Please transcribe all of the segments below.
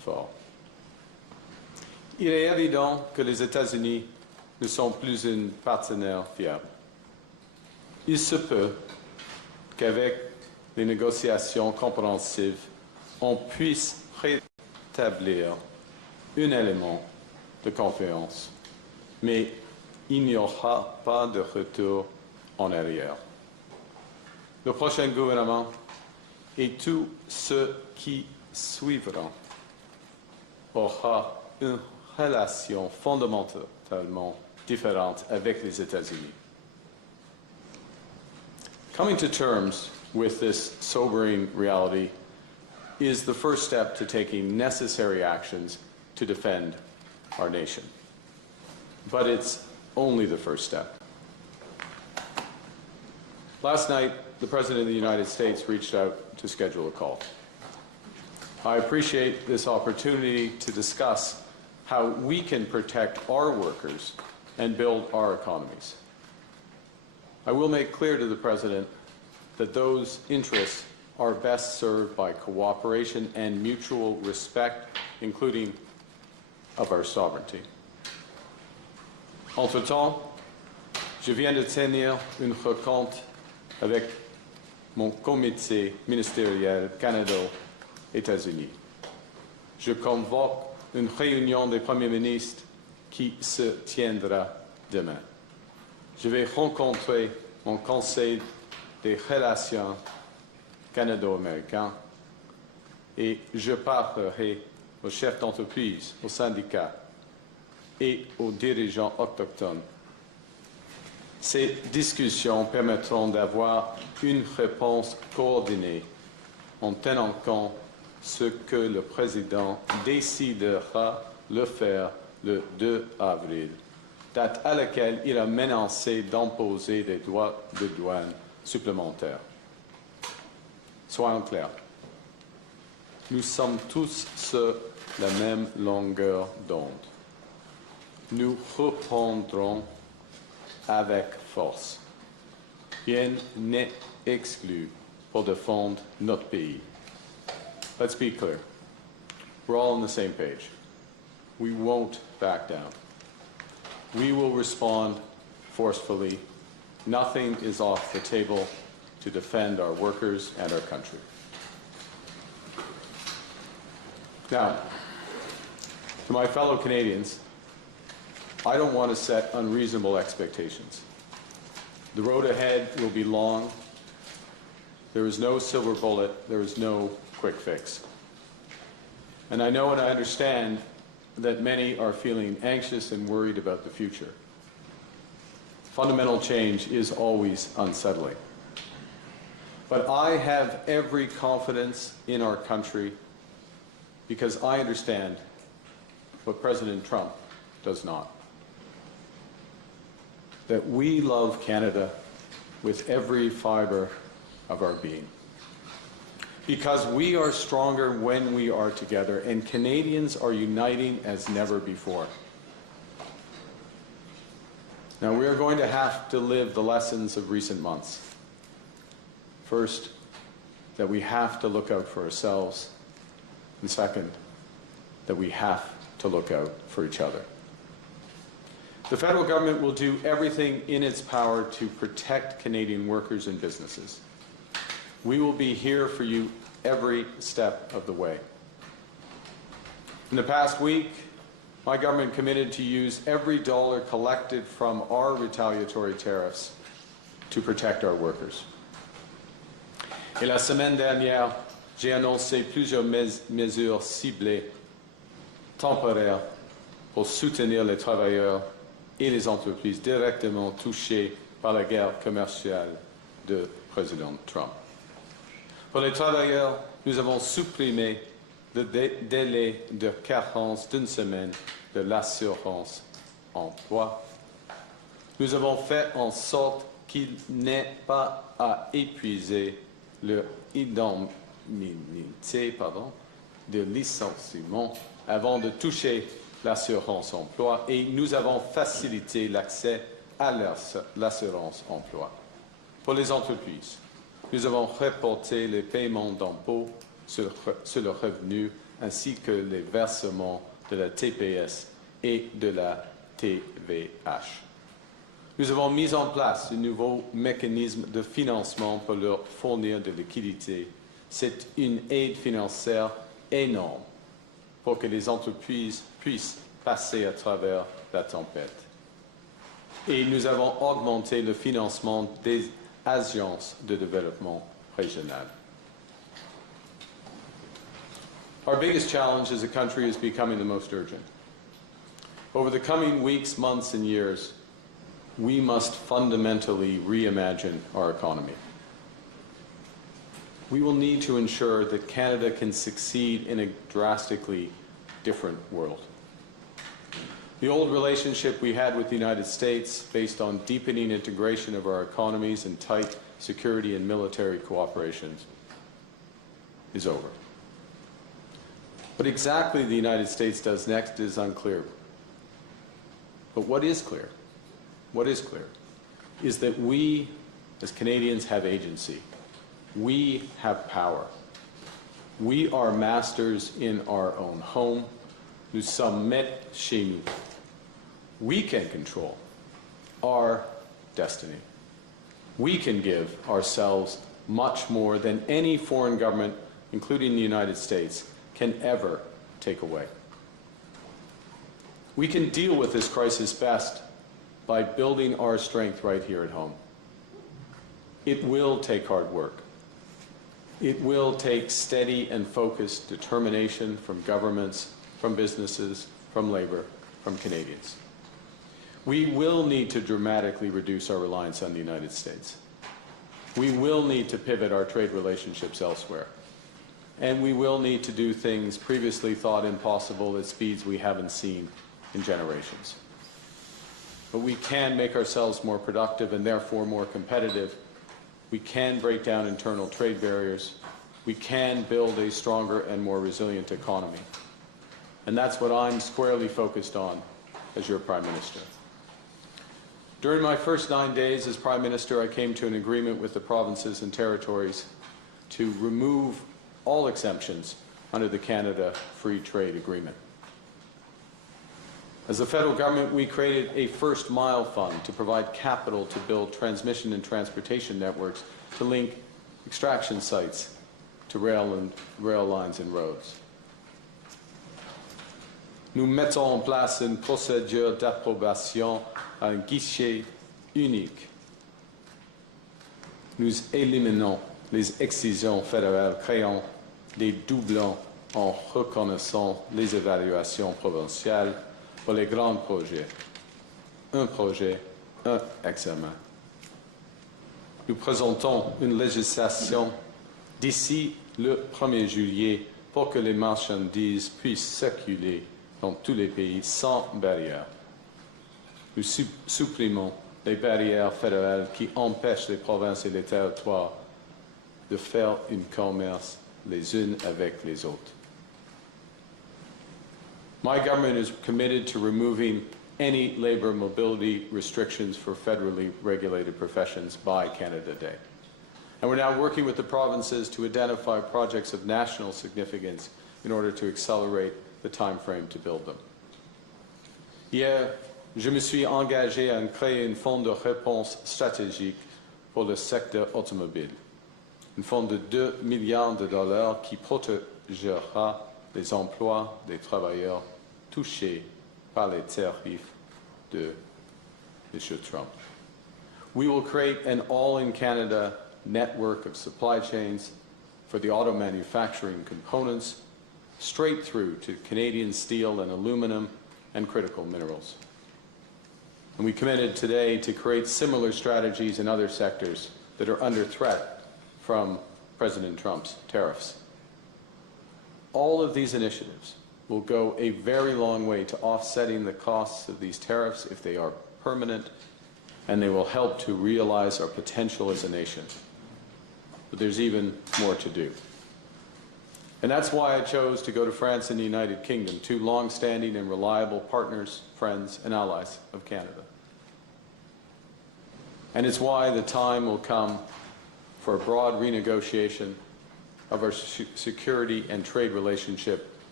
fort. Il est évident que les États-Unis ne sont plus un partenaire fiable. Il se peut qu'avec les négociations compréhensives, on puisse rétablir un élément de confiance, mais il n'y aura pas de retour en arrière. Le prochain gouvernement et tous ceux qui suivront aura une relation fondamentalement différente avec les États-Unis. Coming to terms with this sobering reality is the first step to taking necessary actions to defend our nation. But it's only the first step. Last night, the President of the United States reached out to schedule a call. I appreciate this opportunity to discuss how we can protect our workers and build our economies. I will make clear to the President that those interests are best served by cooperation and mutual respect, including of our sovereignty. Entre-temps, je viens de tenir une rencontre avec mon comité ministériel Canada-États-Unis. Je convoque une réunion des premiers ministres qui se tiendra demain. Je vais rencontrer mon conseil des relations canado-américains et je parlerai aux chefs d'entreprise, aux syndicats et aux dirigeants autochtones. Ces discussions permettront d'avoir une réponse coordonnée en tenant compte ce que le président décidera de faire le 2 avril, date à laquelle il a menacé d'imposer des droits de douane supplémentaires. Soyons clairs, nous sommes tous sur la même longueur d'onde. Nous reprendrons avec force. Rien n'est exclu pour défendre notre pays. Let's be clear. We're all on the same page. We won't back down. We will respond forcefully. Nothing is off the table to defend our workers and our country. Now, to my fellow Canadians, I don't want to set unreasonable expectations. The road ahead will be long. There is no silver bullet. There is no quick fix. And I know and I understand that many are feeling anxious and worried about the future. Fundamental change is always unsettling. But I have every confidence in our country because I understand what President Trump does not. That we love Canada with every fiber of our being. Because we are stronger when we are together, and Canadians are uniting as never before. Now, we are going to have to live the lessons of recent months. First, that we have to look out for ourselves, and second, that we have to look out for each other. The federal government will do everything in its power to protect Canadian workers and businesses. We will be here for you every step of the way. In the past week, my government committed to use every dollar collected from our retaliatory tariffs to protect our workers. Et la semaine dernière, j'ai annoncé plusieurs mesures ciblées, temporaires, pour soutenir les travailleurs et les entreprises directement touchées par la guerre commerciale de président Trump. Pour les travailleurs, nous avons supprimé le délai de carence d'une semaine de l'assurance emploi. Nous avons fait en sorte qu'il n'ait pas à épuiser leur indemnité de licenciement avant de toucher l'assurance emploi et nous avons facilité l'accès à l'assurance emploi. Pour les entreprises, nous avons reporté les paiements d'impôts sur le revenu ainsi que les versements de la TPS et de la TVH. Nous avons mis en place de nouveaux mécanismes de financement pour leur fournir de liquidités. C'est une aide financière énorme pour que les entreprises puissent passer à travers la tempête. Et nous avons augmenté le financement des agences de développement régional. Our biggest challenge as a country is becoming the most urgent. Over the coming weeks, months, and years, we must fundamentally reimagine our economy. We will need to ensure that Canada can succeed in a drastically different world. The old relationship we had with the United States, based on deepening integration of our economies and tight security and military cooperation, is over. What exactly the United States does next is unclear. But what is clear is that we, as Canadians, have agency. We have power. We are masters in our own home. Nous sommes maîtres chez nous. We can control our destiny. We can give ourselves much more than any foreign government, including the United States, can ever take away. We can deal with this crisis best by building our strength right here at home. It will take hard work. It will take steady and focused determination from governments, from businesses, from labor, from Canadians. We will need to dramatically reduce our reliance on the United States. We will need to pivot our trade relationships elsewhere. And we will need to do things previously thought impossible at speeds we haven't seen in generations. But we can make ourselves more productive and therefore more competitive. We can break down internal trade barriers. We can build a stronger and more resilient economy. And that's what I'm squarely focused on as your Prime Minister. During my first 9 days as Prime Minister, I came to an agreement with the provinces and territories to remove all exemptions under the Canada Free Trade Agreement. As the federal government, we created a first mile fund to provide capital to build transmission and transportation networks to link extraction sites to rail lines and roads. Nous mettons en place une procédure d'approbation à un guichet unique. Nous éliminons les excisions fédérales, créant des doublons en reconnaissant les évaluations provinciales pour les grands projets. Un projet, un examen. Nous présentons une législation d'ici le 1er juillet pour que les marchandises puissent circuler dans tous les pays sans barrière. Nous supprimons les barrières fédérales qui empêchent les provinces et les territoires de faire un commerce les unes avec les autres. My government is committed to removing any labor mobility restrictions for federally regulated professions by Canada Day. And we're now working with the provinces to identify projects of national significance in order to accelerate the time frame to build them. Hier, je me suis engagé à créer un fonds de réponse stratégique pour le secteur automobile. Un fonds de 2 milliards de dollars qui protégera les emplois des travailleurs touchés par les tarifs de M. Trump. We will create an all-in-Canada network of supply chains for the auto manufacturing components, straight through to Canadian steel and aluminum and critical minerals. And we committed today to create similar strategies in other sectors that are under threat from President Trump's tariffs. All of these initiatives will go a very long way to offsetting the costs of these tariffs if they are permanent, and they will help to realize our potential as a nation. But there's even more to do. And that's why I chose to go to France and the United Kingdom, two long-standing and reliable partners, friends, and allies of Canada. And it's why the time will come for a broad renegotiation of our security and trade relationship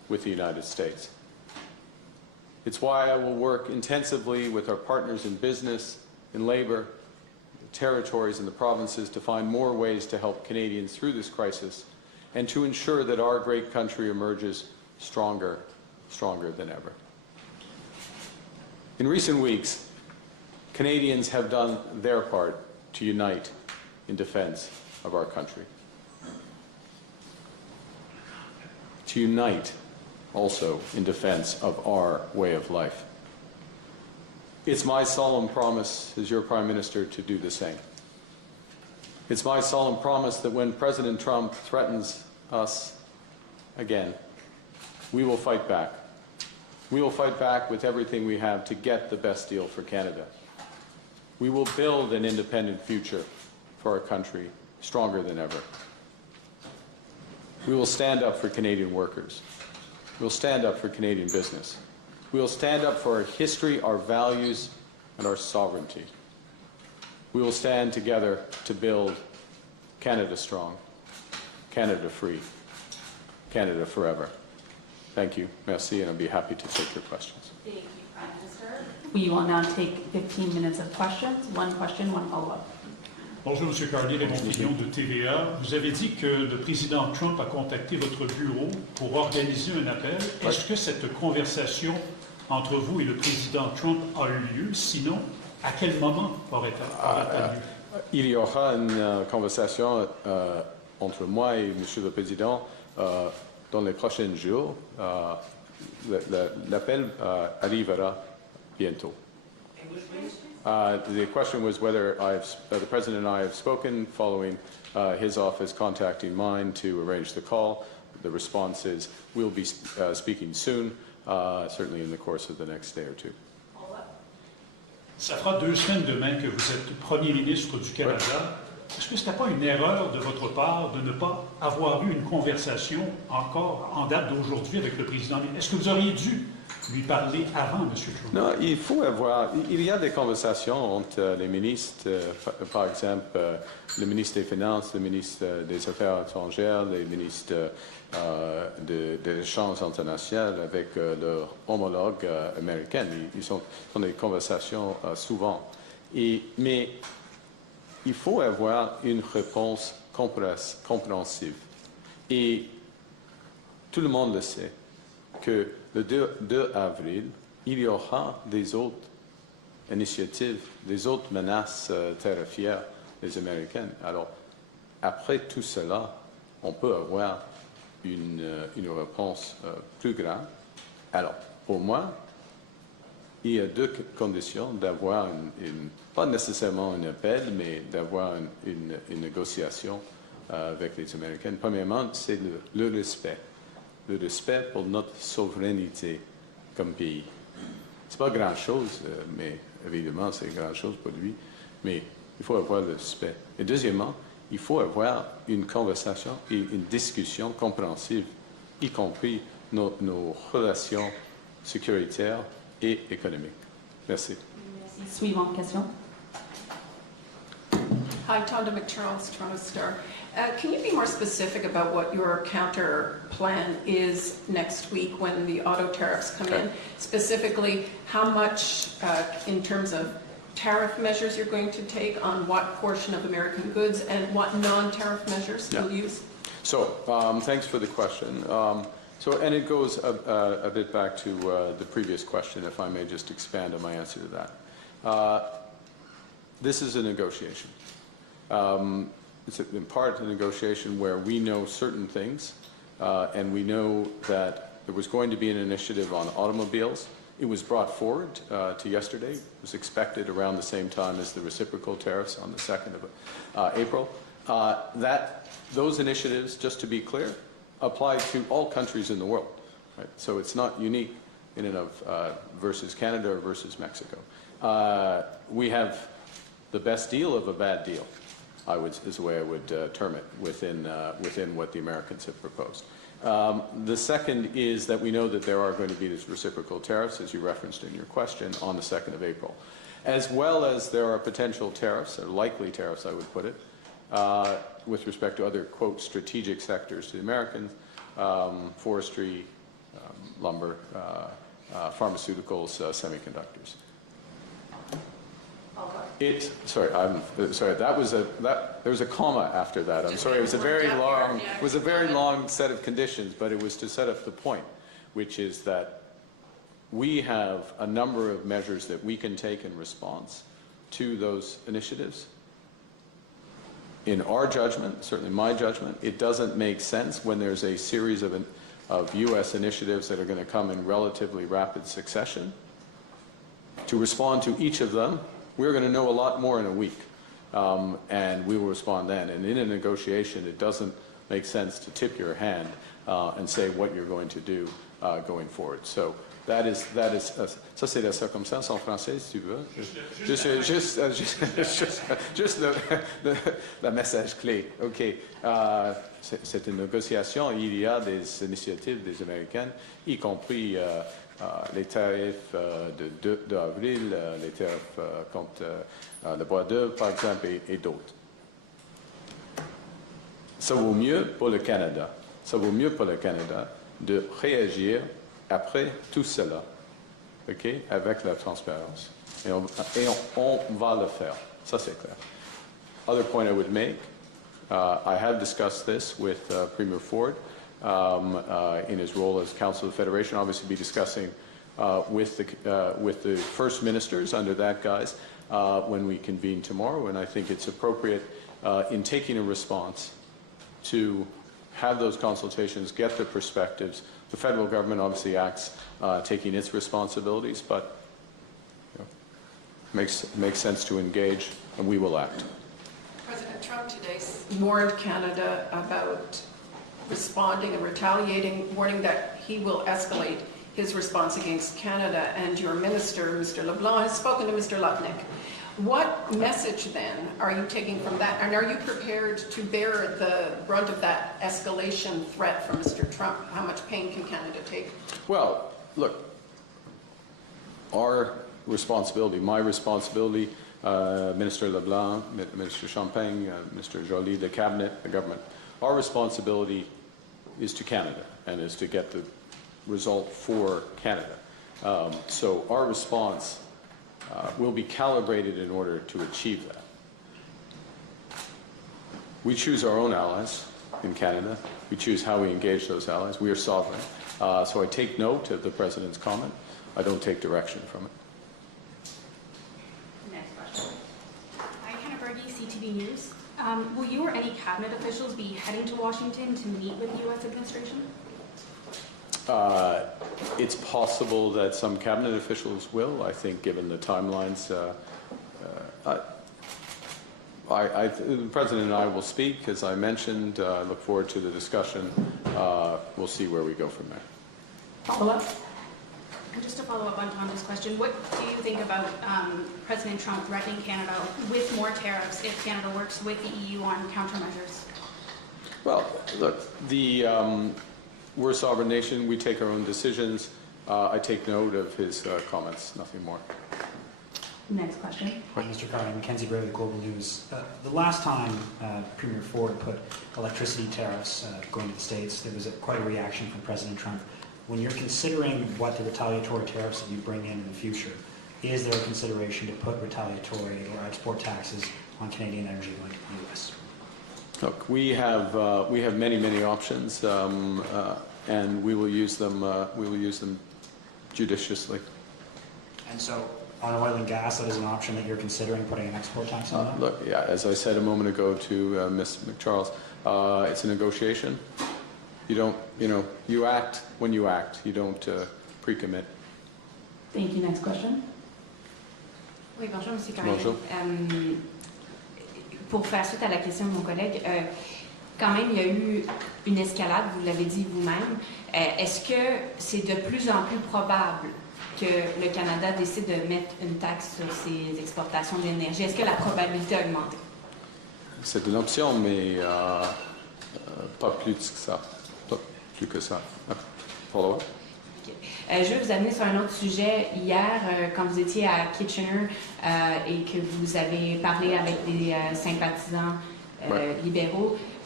with the United States. It's why I will work intensively with our partners in business, in labor, the territories and the provinces to find more ways to help Canadians through this crisis and to ensure that our great country emerges stronger than ever. In recent weeks, Canadians have done their part to unite in defense of our country. To unite also in defense of our way of life. It's my solemn promise as your Prime Minister to do the same. It's my solemn promise that when President Trump threatens us again, we will fight back. We will fight back with everything we have to get the best deal for Canada. We will build an independent future for our country stronger than ever. We will stand up for Canadian workers. We'll stand up for Canadian business. We'll stand up for our history, our values, and our sovereignty. We will stand together to build Canada strong, Canada free, Canada forever. Thank you. Merci, and I'll be happy to take your questions. Thank you, Prime Minister. We will now take 15 minutes of questions. One question, one follow-up. Bonjour, M. Carney, Raymond Pignon de TVA. Vous avez dit que le président Trump a contacté votre bureau pour organiser un appel. Est-ce que cette conversation entre vous et le président Trump a eu lieu? Sinon, à quel moment aurait-elle lieu? Il y aura une conversation entre moi et M. le Président dans les prochains jours. L'appel arrivera bientôt. The question was whether the President and I have spoken following his office contacting mine to arrange the call. The response is we'll be speaking soon, certainly in the course of the next day or two. Ça fera 2 semaines demain que vous êtes Premier ministre du Canada. Est-ce que ce n'était pas une erreur de votre part de ne pas avoir eu une conversation encore en date d'aujourd'hui avec le président? Est-ce que vous auriez dû lui parler avant, M. Trump? Non, il y a des conversations entre les ministres, par exemple, le ministre des Finances, le ministre des Affaires étrangères, les ministres des échanges internationaux avec leurs homologues américains. Ils sont dans des conversations souvent. Mais il faut avoir une réponse compréhensive. Et tout le monde le sait que le 2 avril, il y aura des autres initiatives, des autres menaces tarifaires des Américaines. Alors, après tout cela, on peut avoir une réponse plus grande. Alors, pour moi, il y a 2 conditions d'avoir pas nécessairement un appel, mais d'avoir une négociation avec les Américains. Premièrement, c'est le respect. Le respect pour notre souveraineté comme pays. C'est pas grand-chose, mais évidemment, c'est grand-chose pour lui. Mais il faut avoir le respect. Et deuxièmement, il faut avoir une conversation et une discussion compréhensive, y compris nos relations sécuritaires et économiques. Merci. Merci. Suivante question. Hi, Tonda McCharles, Toronto Star. Can you be more specific about what your counter plan is next week when the auto tariffs come in? Specifically, how much in terms of tariff measures you're going to take on what portion of American goods and what non-tariff measures you'll use? So, thanks for the question. And it goes a bit back to the previous question, if I may just expand on my answer to that. This is a negotiation. It's in part a negotiation where we know certain things, and we know that there was going to be an initiative on automobiles. It was brought forward to yesterday. It was expected around the same time as the reciprocal tariffs on the 2nd of April. Those initiatives, just to be clear, apply to all countries in the world. Right? So it's not unique in and of versus Canada or versus Mexico. We have the best deal of a bad deal, is the way I would term it, within what the Americans have proposed. The second is that we know that there are going to be these reciprocal tariffs, as you referenced in your question, on the 2nd of April. As well as there are potential tariffs, or likely tariffs, I would put it, with respect to other, quote, strategic sectors to the Americans, forestry, lumber, pharmaceuticals, semiconductors. There was a comma after that. I'm sorry, it was a very long set of conditions, but it was to set up the point, which is that we have a number of measures that we can take in response to those initiatives. In our judgment, certainly my judgment, it doesn't make sense when there's a series of U.S. initiatives that are going to come in relatively rapid succession. To respond to each of them, we're going to know a lot more in a week, and we will respond then. And in a negotiation, it doesn't make sense to tip your hand and say what you're going to do going forward. So that is ça c'est la circonstance en français, si tu veux. Juste le message clé. OK. C'est une négociation. Il y a des initiatives des Américaines, y compris les tarifs d'avril, les tarifs contre le bois d'œuvre, par exemple, et d'autres. Ça vaut mieux pour le Canada. Ça vaut mieux pour le Canada de réagir après tout cela, okay, avec la transparence. Et on va le faire. Ça, c'est clair. Other point I would make, I have discussed this with Premier Ford in his role as Council of the Federation. Obviously, be discussing with the First Ministers under that guise when we convene tomorrow. And I think it's appropriate in taking a response to have those consultations, get the perspectives. The federal government obviously acts taking its responsibilities, but makes sense to engage, and we will act. President Trump today warned Canada about responding and retaliating, warning that he will escalate his response against Canada, and your minister, Mr. LeBlanc, has spoken to Mr. Lutnick. What message, then, are you taking from that? And are you prepared to bear the brunt of that escalation threat from Mr. Trump? How much pain can Canada take? Well, look, our responsibility, my responsibility, Minister LeBlanc, Minister Champagne, Mr. Joly, the Cabinet, the government, our responsibility is to Canada and is to get the result for Canada. So our response will be calibrated in order to achieve that. We choose our own allies in Canada. We choose how we engage those allies. We are sovereign. So I take note of the President's comment. I don't take direction from it. Next question. Hi, Hannah Berge, CTV News. Will you or any cabinet officials be heading to Washington to meet with the U.S. administration? It's possible that some cabinet officials will. I think, given the timelines, the President and I will speak, as I mentioned. I look forward to the discussion. We'll see where we go from there. Follow-up? And just to follow up on Tom's question, what do you think about President Trump threatening Canada with more tariffs if Canada works with the EU on countermeasures? Well, look, we're a sovereign nation. We take our own decisions. I take note of his comments, nothing more. Next question. Mr. Carney, Mackenzie Bray, Global News. The last time Premier Ford put electricity tariffs going to the States, there was quite a reaction from President Trump. When you're considering what the retaliatory tariffs that you bring in the future, is there a consideration to put retaliatory or export taxes on Canadian energy going to the U.S.? Look, we have many options, and we will use them. We will use them judiciously. And so, on oil and gas, that is an option that you're considering putting an export tax on that? Look, yeah, as I said a moment ago to Ms. McCharles, it's a negotiation. You don't, you act when you act. You don't pre-commit. Thank you. Next question. Oui, bonjour, M. Carney. Bonjour. Pour faire suite à la question de mon collègue, quand même, il y a eu une escalade, vous l'avez dit vous-même. Est-ce que c'est de plus en plus probable que le Canada décide de mettre une taxe sur ses exportations d'énergie? Est-ce que la probabilité a augmenté? C'est une option, mais pas plus que ça. Pas plus que ça. Follow-up? Je vais vous amener sur un autre sujet. Hier, quand vous étiez à Kitchener et que vous avez parlé avec des sympathisants libéraux,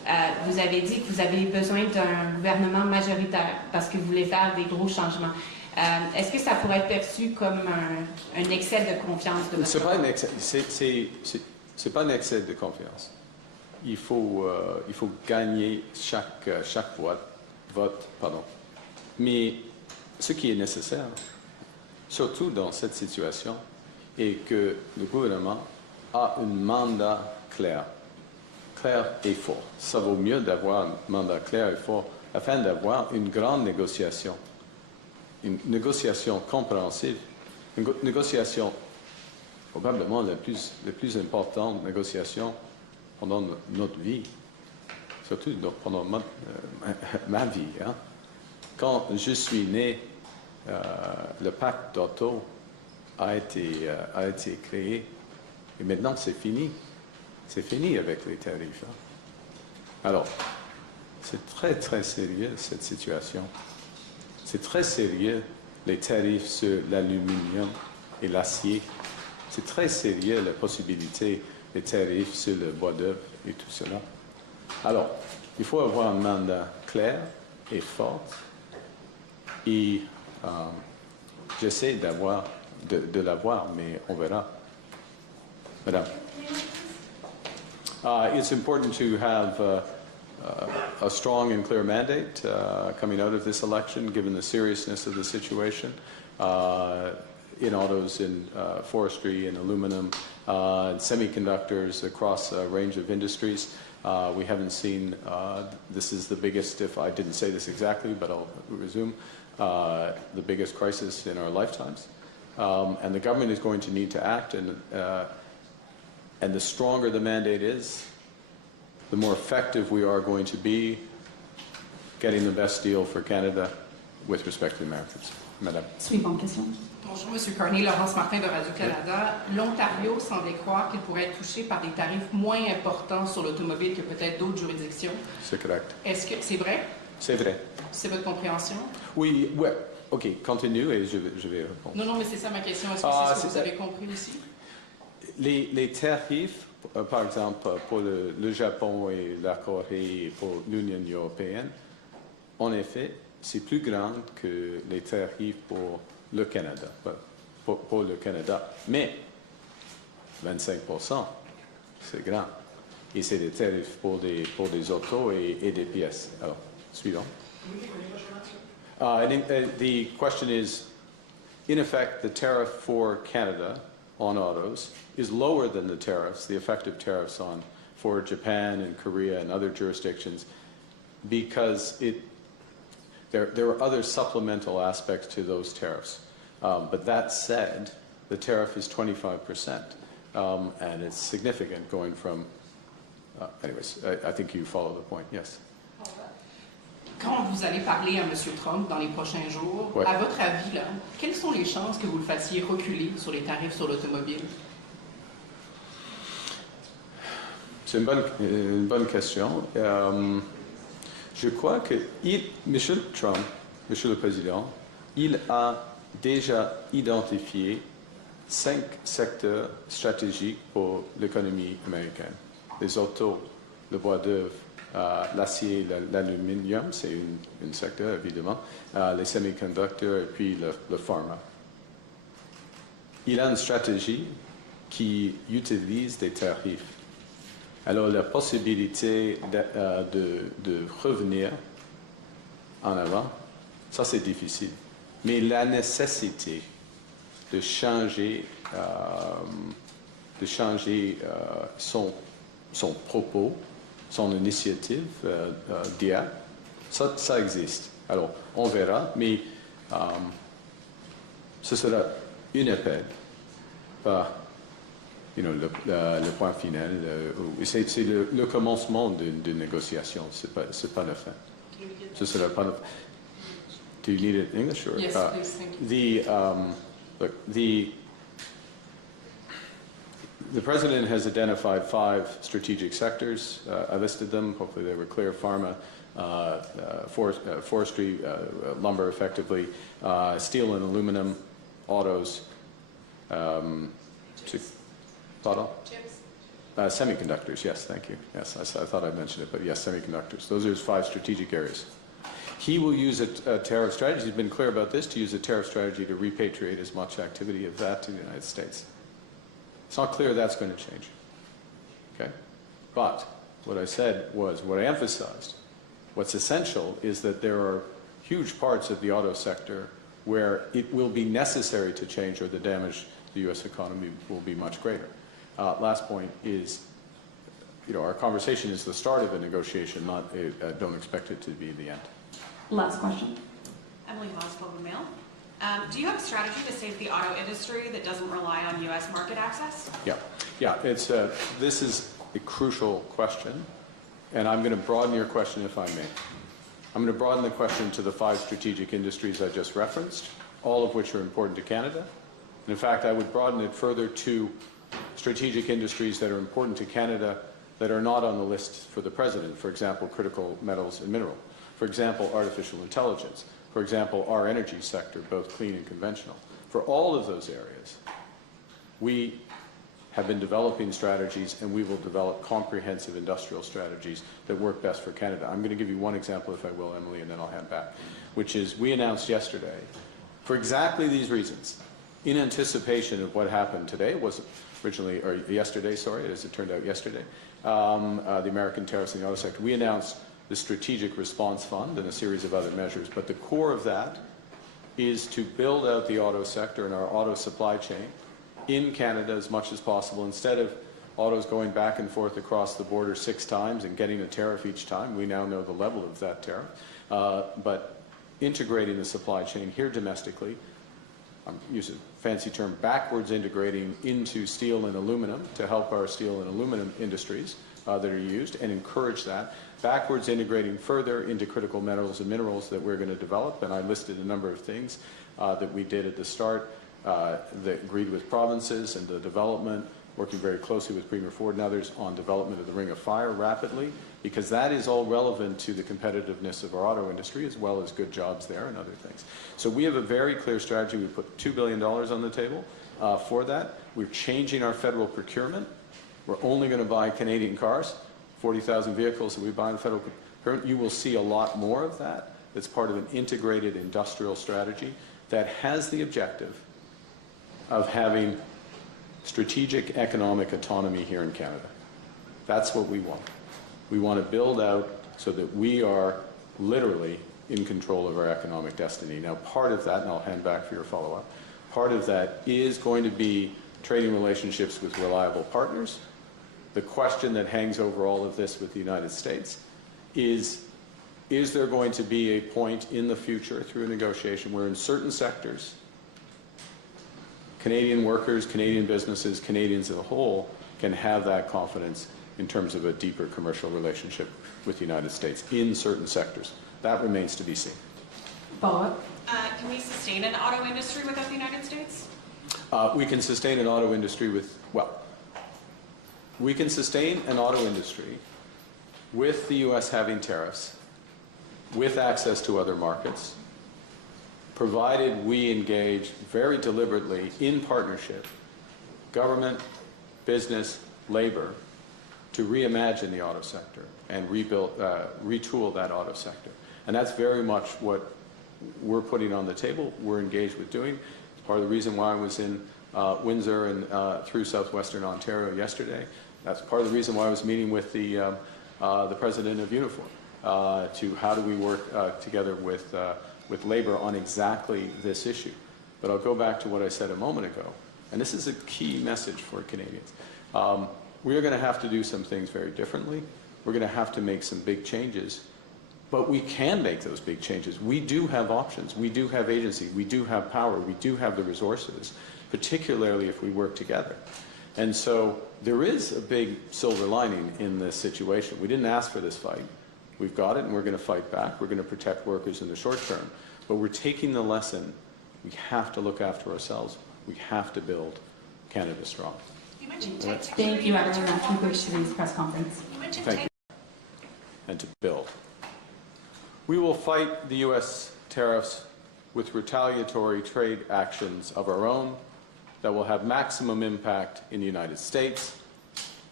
Vous avez dit que vous avez besoin d'un gouvernement majoritaire parce que vous voulez faire des gros changements. Est-ce que ça pourrait être perçu comme un excès de confiance de votre C'est pas part? un excès, c'est pas un excès de confiance. Il faut gagner chaque vote. Mais ce qui est nécessaire, surtout dans cette situation, est que le gouvernement a un mandat clair et fort. Ça vaut mieux d'avoir un mandat clair et fort afin d'avoir une grande négociation. Une négociation compréhensive, une négociation probablement la plus importante négociation pendant notre vie, surtout pendant ma vie. Hein. Quand je suis né, le pacte d'Auto a été créé et maintenant c'est fini. C'est fini avec les tarifs. Hein. Alors, c'est très très sérieux cette situation. C'est très sérieux, les tarifs sur l'aluminium et l'acier. C'est très sérieux la possibilité des tarifs sur le bois d'œuvre et tout cela. Alors, il faut avoir un mandat clair et fort. Et j'essaie de l'avoir, mais on verra. Madame. It's important to have a strong and clear mandate coming out of this election, given the seriousness of the situation in autos, in forestry, in aluminum, and semiconductors across a range of industries. We haven't seen, this is the biggest, if I didn't say this exactly, but I'll resume, the biggest crisis in our lifetimes. And the government is going to need to act, and the stronger the mandate is, the more effective we are going to be getting the best deal for Canada with respect to Americans. Madame. Suivante question. Bonjour, M. Carney, Laurence Martin de Radio-Canada. L'Ontario semblait croire qu'il pourrait être touché par des tarifs moins importants sur l'automobile que peut-être d'autres juridictions. C'est correct. Est-ce que c'est vrai? C'est vrai. C'est votre compréhension? Oui, ouais. OK, continue et je vais répondre. Non, mais c'est ça ma question. Est-ce que c'est ce que vous avez compris aussi? Les tarifs, par exemple, pour le Japon et la Corée et pour l'Union européenne, en effet, c'est plus grand que les tarifs pour le Canada, pour le Canada. Mais 25%, c'est grand. Et c'est des tarifs pour des autos et des pièces. Alors, suivant. The question is, in effect, the tariff for Canada on autos is lower than the tariffs, the effective tariffs for Japan and Korea and other jurisdictions, because there are other supplemental aspects to those tariffs. But that said, the tariff is 25%, and it's significant going from, anyways, I think you follow the point, yes. Quand vous allez parler à M. Trump dans les prochains jours, ouais. À votre avis, là, quelles sont les chances que vous le fassiez reculer sur les tarifs sur l'automobile? C'est une bonne question. Je crois que M. Trump, M. le Président, il a déjà identifié 5 secteurs stratégiques pour l'économie américaine. Les autos, le bois d'œuvre, l'acier, l'aluminium, c'est un secteur évidemment, les semi-conducteurs et puis le pharma. Il a une stratégie qui utilise des tarifs. Alors la possibilité de revenir en avant, ça c'est difficile. Mais la nécessité de changer son propos, son initiative d'hier, ça existe. Alors, on verra, mais ce sera une appel, pas le point final. C'est le commencement d'une négociation, c'est pas la fin. Ce sera pas la fin. Do you need it in English? Or, Yes, please, thank you. The President has identified 5 strategic sectors. I listed them. Hopefully they were clear. Pharma, forestry, lumber effectively, steel and aluminum, autos, Chips. pardon? Chips. Semiconductors, yes, thank you. Yes, I thought I mentioned it, but yes, semiconductors. Those are his 5 strategic areas. He will use a tariff strategy, he's been clear about this, to use a tariff strategy to repatriate as much activity of that to the United States. It's not clear that's going to change. Okay? But what I said was, what I emphasized, what's essential is that there are huge parts of the auto sector where it will be necessary to change, or the damage to the U.S. economy will be much greater. Last point is, our conversation is the start of a negotiation, not don't expect it to be the end. Last question. Emily Voss, Global Mail. Do you have a strategy to save the auto industry that doesn't rely on U.S. market access? Yeah. This is a crucial question, and I'm going to broaden your question if I may. I'm going to broaden the question to the 5 strategic industries I just referenced, all of which are important to Canada. And in fact, I would broaden it further to strategic industries that are important to Canada that are not on the list for the President. For example, critical metals and mineral. For example, artificial intelligence. For example, our energy sector, both clean and conventional. For all of those areas, we have been developing strategies, and we will develop comprehensive industrial strategies that work best for Canada. I'm going to give you one example, if I will, Emily, and then I'll hand back, which is we announced yesterday, for exactly these reasons, in anticipation of what happened today, it was originally, or yesterday, sorry, as it turned out yesterday, the American tariffs in the auto sector, we announced the Strategic Response Fund and a series of other measures. But the core of that is to build out the auto sector and our auto supply chain in Canada as much as possible. Instead of autos going back and forth across the border 6 times and getting a tariff each time, we now know the level of that tariff, but integrating the supply chain here domestically, I'm using a fancy term, backwards integrating into steel and aluminum to help our steel and aluminum industries that are used and encourage that, backwards integrating further into critical metals and minerals that we're going to develop. And I listed a number of things that we did at the start that agreed with provinces and the development, working very closely with Premier Ford and others on development of the Ring of Fire rapidly, because that is all relevant to the competitiveness of our auto industry as well as good jobs there and other things. So we have a very clear strategy. We put $2 billion on the table for that. We're changing our federal procurement. We're only going to buy Canadian cars, 40,000 vehicles that we buy in federal procurement. You will see a lot more of that. It's part of an integrated industrial strategy that has the objective of having strategic economic autonomy here in Canada. That's what we want. We want to build out so that we are literally in control of our economic destiny. Now, part of that, and I'll hand back for your follow-up, part of that is going to be trading relationships with reliable partners. The question that hangs over all of this with the United States is there going to be a point in the future through a negotiation where in certain sectors, Canadian workers, Canadian businesses, Canadians as a whole can have that confidence in terms of a deeper commercial relationship with the United States in certain sectors. That remains to be seen. Follow-up? Can we sustain an auto industry without the United States? We can sustain an auto industry with, we can sustain an auto industry with the U.S. having tariffs, with access to other markets, provided we engage very deliberately in partnership, government, business, labor, to reimagine the auto sector and retool that auto sector. And that's very much what we're putting on the table, we're engaged with doing. It's part of the reason why I was in Windsor and through southwestern Ontario yesterday. That's part of the reason why I was meeting with the president of Uniform to how do we work together with labor on exactly this issue. But I'll go back to what I said a moment ago, and this is a key message for Canadians. We are going to have to do some things very differently. We're going to have to make some big changes, but we can make those big changes. We do have options. We do have agency. We do have power. We do have the resources, particularly if we work together. And so there is a big silver lining in this situation. We didn't ask for this fight. We've got it, and we're going to fight back. We're going to protect workers in the short term. But we're taking the lesson. We have to look after ourselves. We have to build Canada strong. You mentioned Thank you, everyone. That concludes today's press conference. Thank you. And to build. We will fight the U.S. tariffs with retaliatory trade actions of our own that will have maximum impact in the United States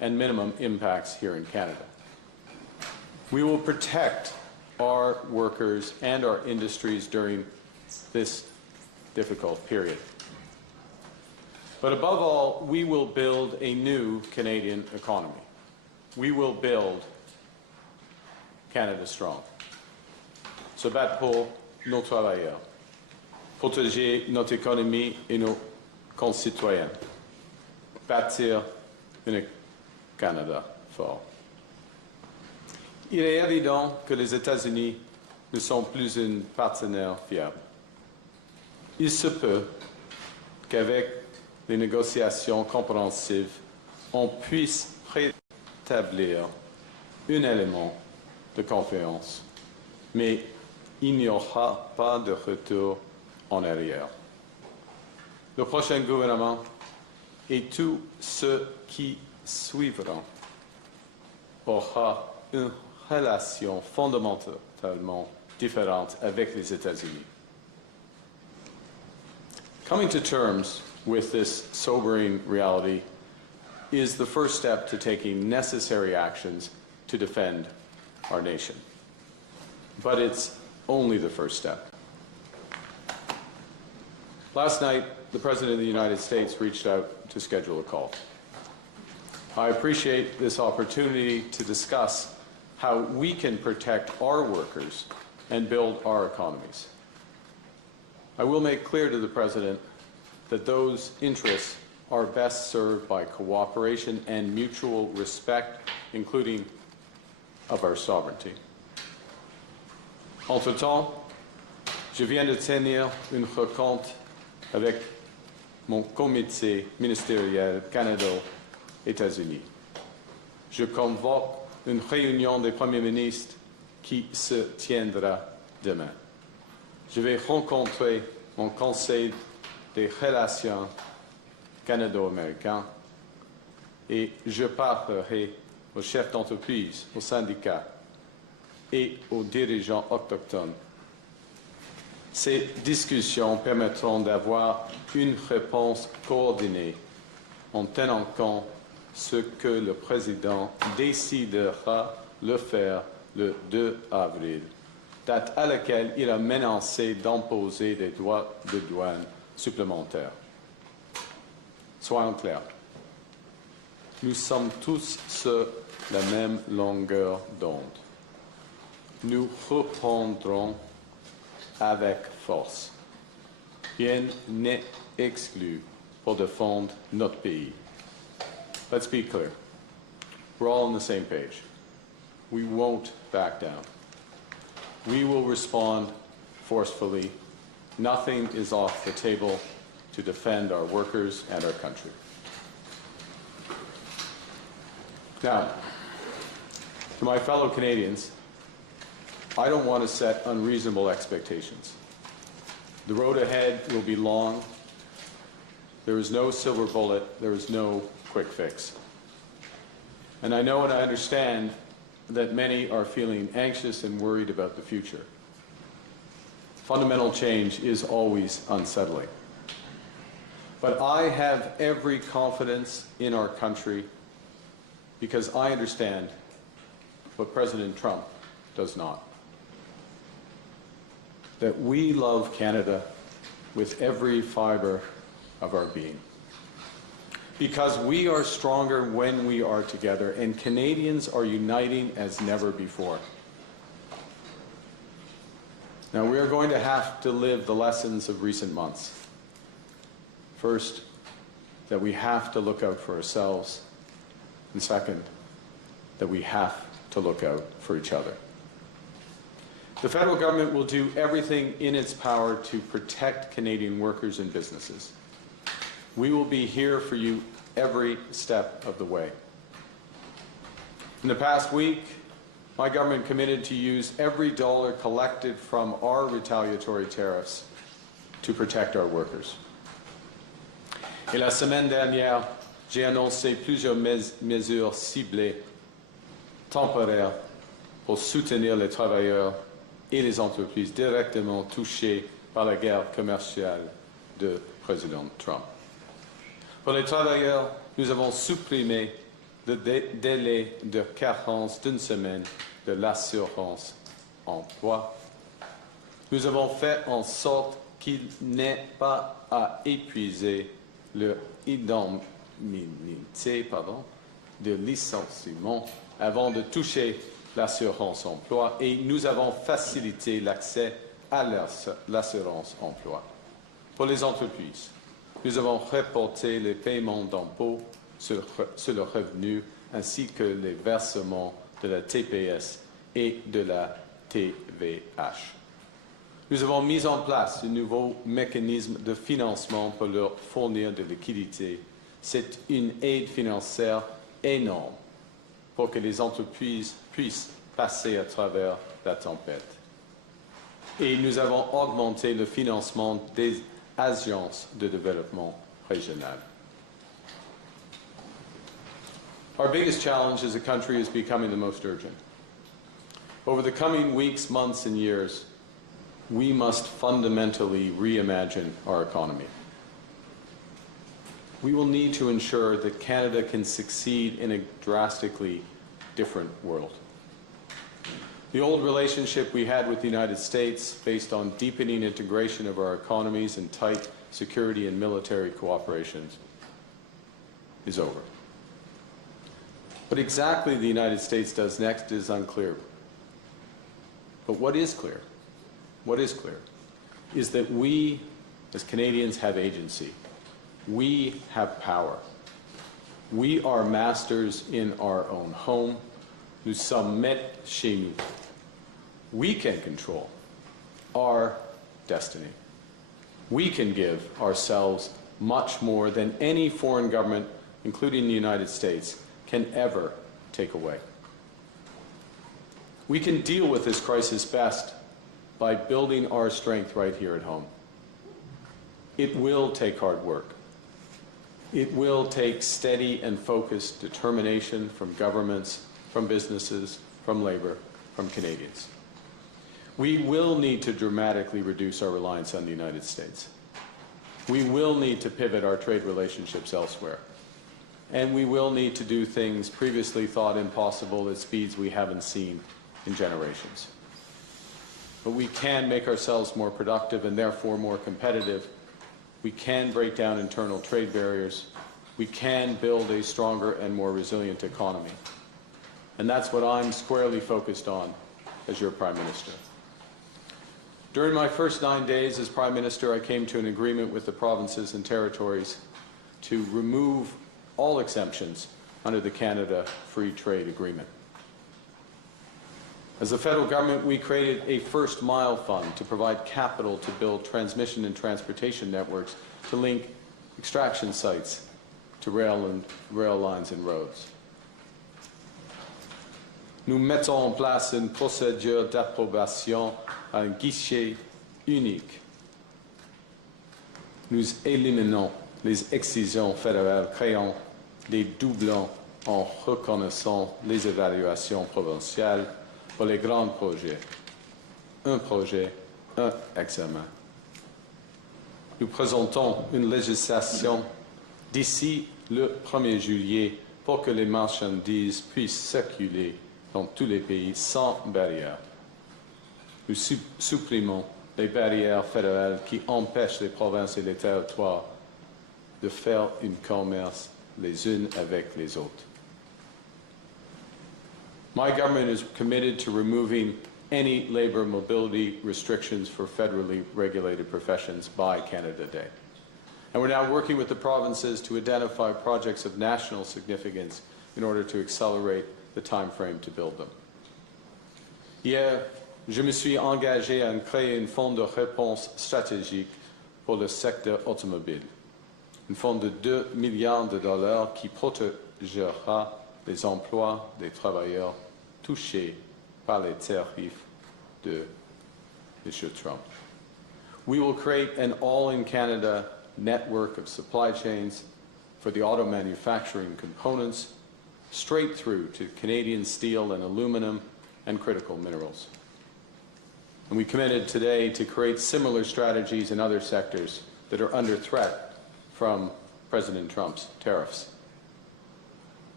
and minimum impacts here in Canada. We will protect our workers and our industries during this difficult period. But above all, we will build a new Canadian economy. We will build Canada strong. Se battre pour nos travailleurs, protéger notre économie et nos concitoyens, bâtir un Canada fort. Il est évident que les États-Unis ne sont plus un partenaire fiable. Il se peut qu'avec les négociations compréhensives, on puisse rétablir un élément de confiance, mais il n'y aura pas de retour en arrière. Le prochain gouvernement et tous ceux qui suivront aura une relation fondamentalement différente avec les États-Unis. Coming to terms with this sobering reality is the first step to taking necessary actions to defend our nation. But it's only the first step. Last night, the President of the United States reached out to schedule a call. I appreciate this opportunity to discuss how we can protect our workers and build our economies. I will make clear to the President that those interests are best served by cooperation and mutual respect, including of our sovereignty. Entre-temps, je viens de tenir une rencontre avec mon comité ministériel Canada-États-Unis. Je convoque une réunion des premiers ministres qui se tiendra demain. Je vais rencontrer mon conseil des relations canado-américains et je parlerai aux chefs d'entreprise, aux syndicats et aux dirigeants autochtones. Ces discussions permettront d'avoir une réponse coordonnée en tenant compte ce que le président décidera de faire le 2 avril, date à laquelle il a menacé d'imposer des droits de douane supplémentaires. Soyons clairs, nous sommes tous sur la même longueur d'onde. Nous reprendrons avec force. Rien n'est exclu pour défendre notre pays. Let's be clear. We're all on the same page. We won't back down. We will respond forcefully. Nothing is off the table to defend our workers and our country. Now, to my fellow Canadians, I don't want to set unreasonable expectations. The road ahead will be long. There is no silver bullet. There is no quick fix. And I know and I understand that many are feeling anxious and worried about the future. Fundamental change is always unsettling. But I have every confidence in our country because I understand what President Trump does not. That we love Canada with every fiber of our being. Because we are stronger when we are together, and Canadians are uniting as never before. Now, we are going to have to live the lessons of recent months. First, that we have to look out for ourselves, and second, that we have to look out for each other. The federal government will do everything in its power to protect Canadian workers and businesses. We will be here for you every step of the way. In the past week, my government committed to use every dollar collected from our retaliatory tariffs to protect our workers. Et la semaine dernière, j'ai annoncé plusieurs mesures ciblées, temporaires, pour soutenir les travailleurs et les entreprises directement touchées par la guerre commerciale de président Trump. Pour les travailleurs, nous avons supprimé le délai de carence d'une semaine de l'assurance emploi. Nous avons fait en sorte qu'il n'ait pas à épuiser leur indemnité de licenciement avant de toucher l'assurance emploi et nous avons facilité l'accès à l'assurance emploi. Pour les entreprises, nous avons reporté les paiements d'impôts sur le revenu ainsi que les versements de la TPS et de la TVH. Nous avons mis en place de nouveaux mécanismes de financement pour leur fournir de liquidités. C'est une aide financière énorme pour que les entreprises puissent passer à travers la tempête. Et nous avons augmenté le financement des agences de développement régional. Our biggest challenge as a country is becoming the most urgent. Over the coming weeks, months, and years, we must fundamentally reimagine our economy. We will need to ensure that Canada can succeed in a drastically different world. The old relationship we had with the United States, based on deepening integration of our economies and tight security and military cooperation, is over. What exactly the United States does next is unclear. But what is clear is that we, as Canadians, have agency. We have power. We are masters in our own home. Nous sommes maîtres chez nous. We can control our destiny. We can give ourselves much more than any foreign government, including the United States, can ever take away. We can deal with this crisis best by building our strength right here at home. It will take hard work. It will take steady and focused determination from governments, from businesses, from labor, from Canadians. We will need to dramatically reduce our reliance on the United States. We will need to pivot our trade relationships elsewhere. And we will need to do things previously thought impossible at speeds we haven't seen in generations. But we can make ourselves more productive and therefore more competitive. We can break down internal trade barriers. We can build a stronger and more resilient economy. And that's what I'm squarely focused on as your Prime Minister. During my first 9 days as Prime Minister, I came to an agreement with the provinces and territories to remove all exemptions under the Canada Free Trade Agreement. As the federal government, we created a first mile fund to provide capital to build transmission and transportation networks to link extraction sites to rail lines and roads. Nous mettons en place une procédure d'approbation à un guichet unique. Nous éliminons les excisions fédérales créant des doublons en reconnaissant les évaluations provinciales pour les grands projets. Un projet, un examen. Nous présentons une législation d'ici le 1er juillet pour que les marchandises puissent circuler dans tous les pays sans barrière. Nous supprimons les barrières fédérales qui empêchent les provinces et les territoires de faire un commerce les unes avec les autres. My government is committed to removing any labor mobility restrictions for federally regulated professions by Canada Day. And we're now working with the provinces to identify projects of national significance in order to accelerate the time frame to build them. Hier, je me suis engagé à créer un fonds de réponse stratégique pour le secteur automobile. Un fonds de 2 milliards de dollars qui protégera les emplois des travailleurs touchés par les tarifs de M. Trump. We will create an all-in-Canada network of supply chains for the auto manufacturing components, straight through to Canadian steel and aluminum and critical minerals. And we committed today to create similar strategies in other sectors that are under threat from President Trump's tariffs.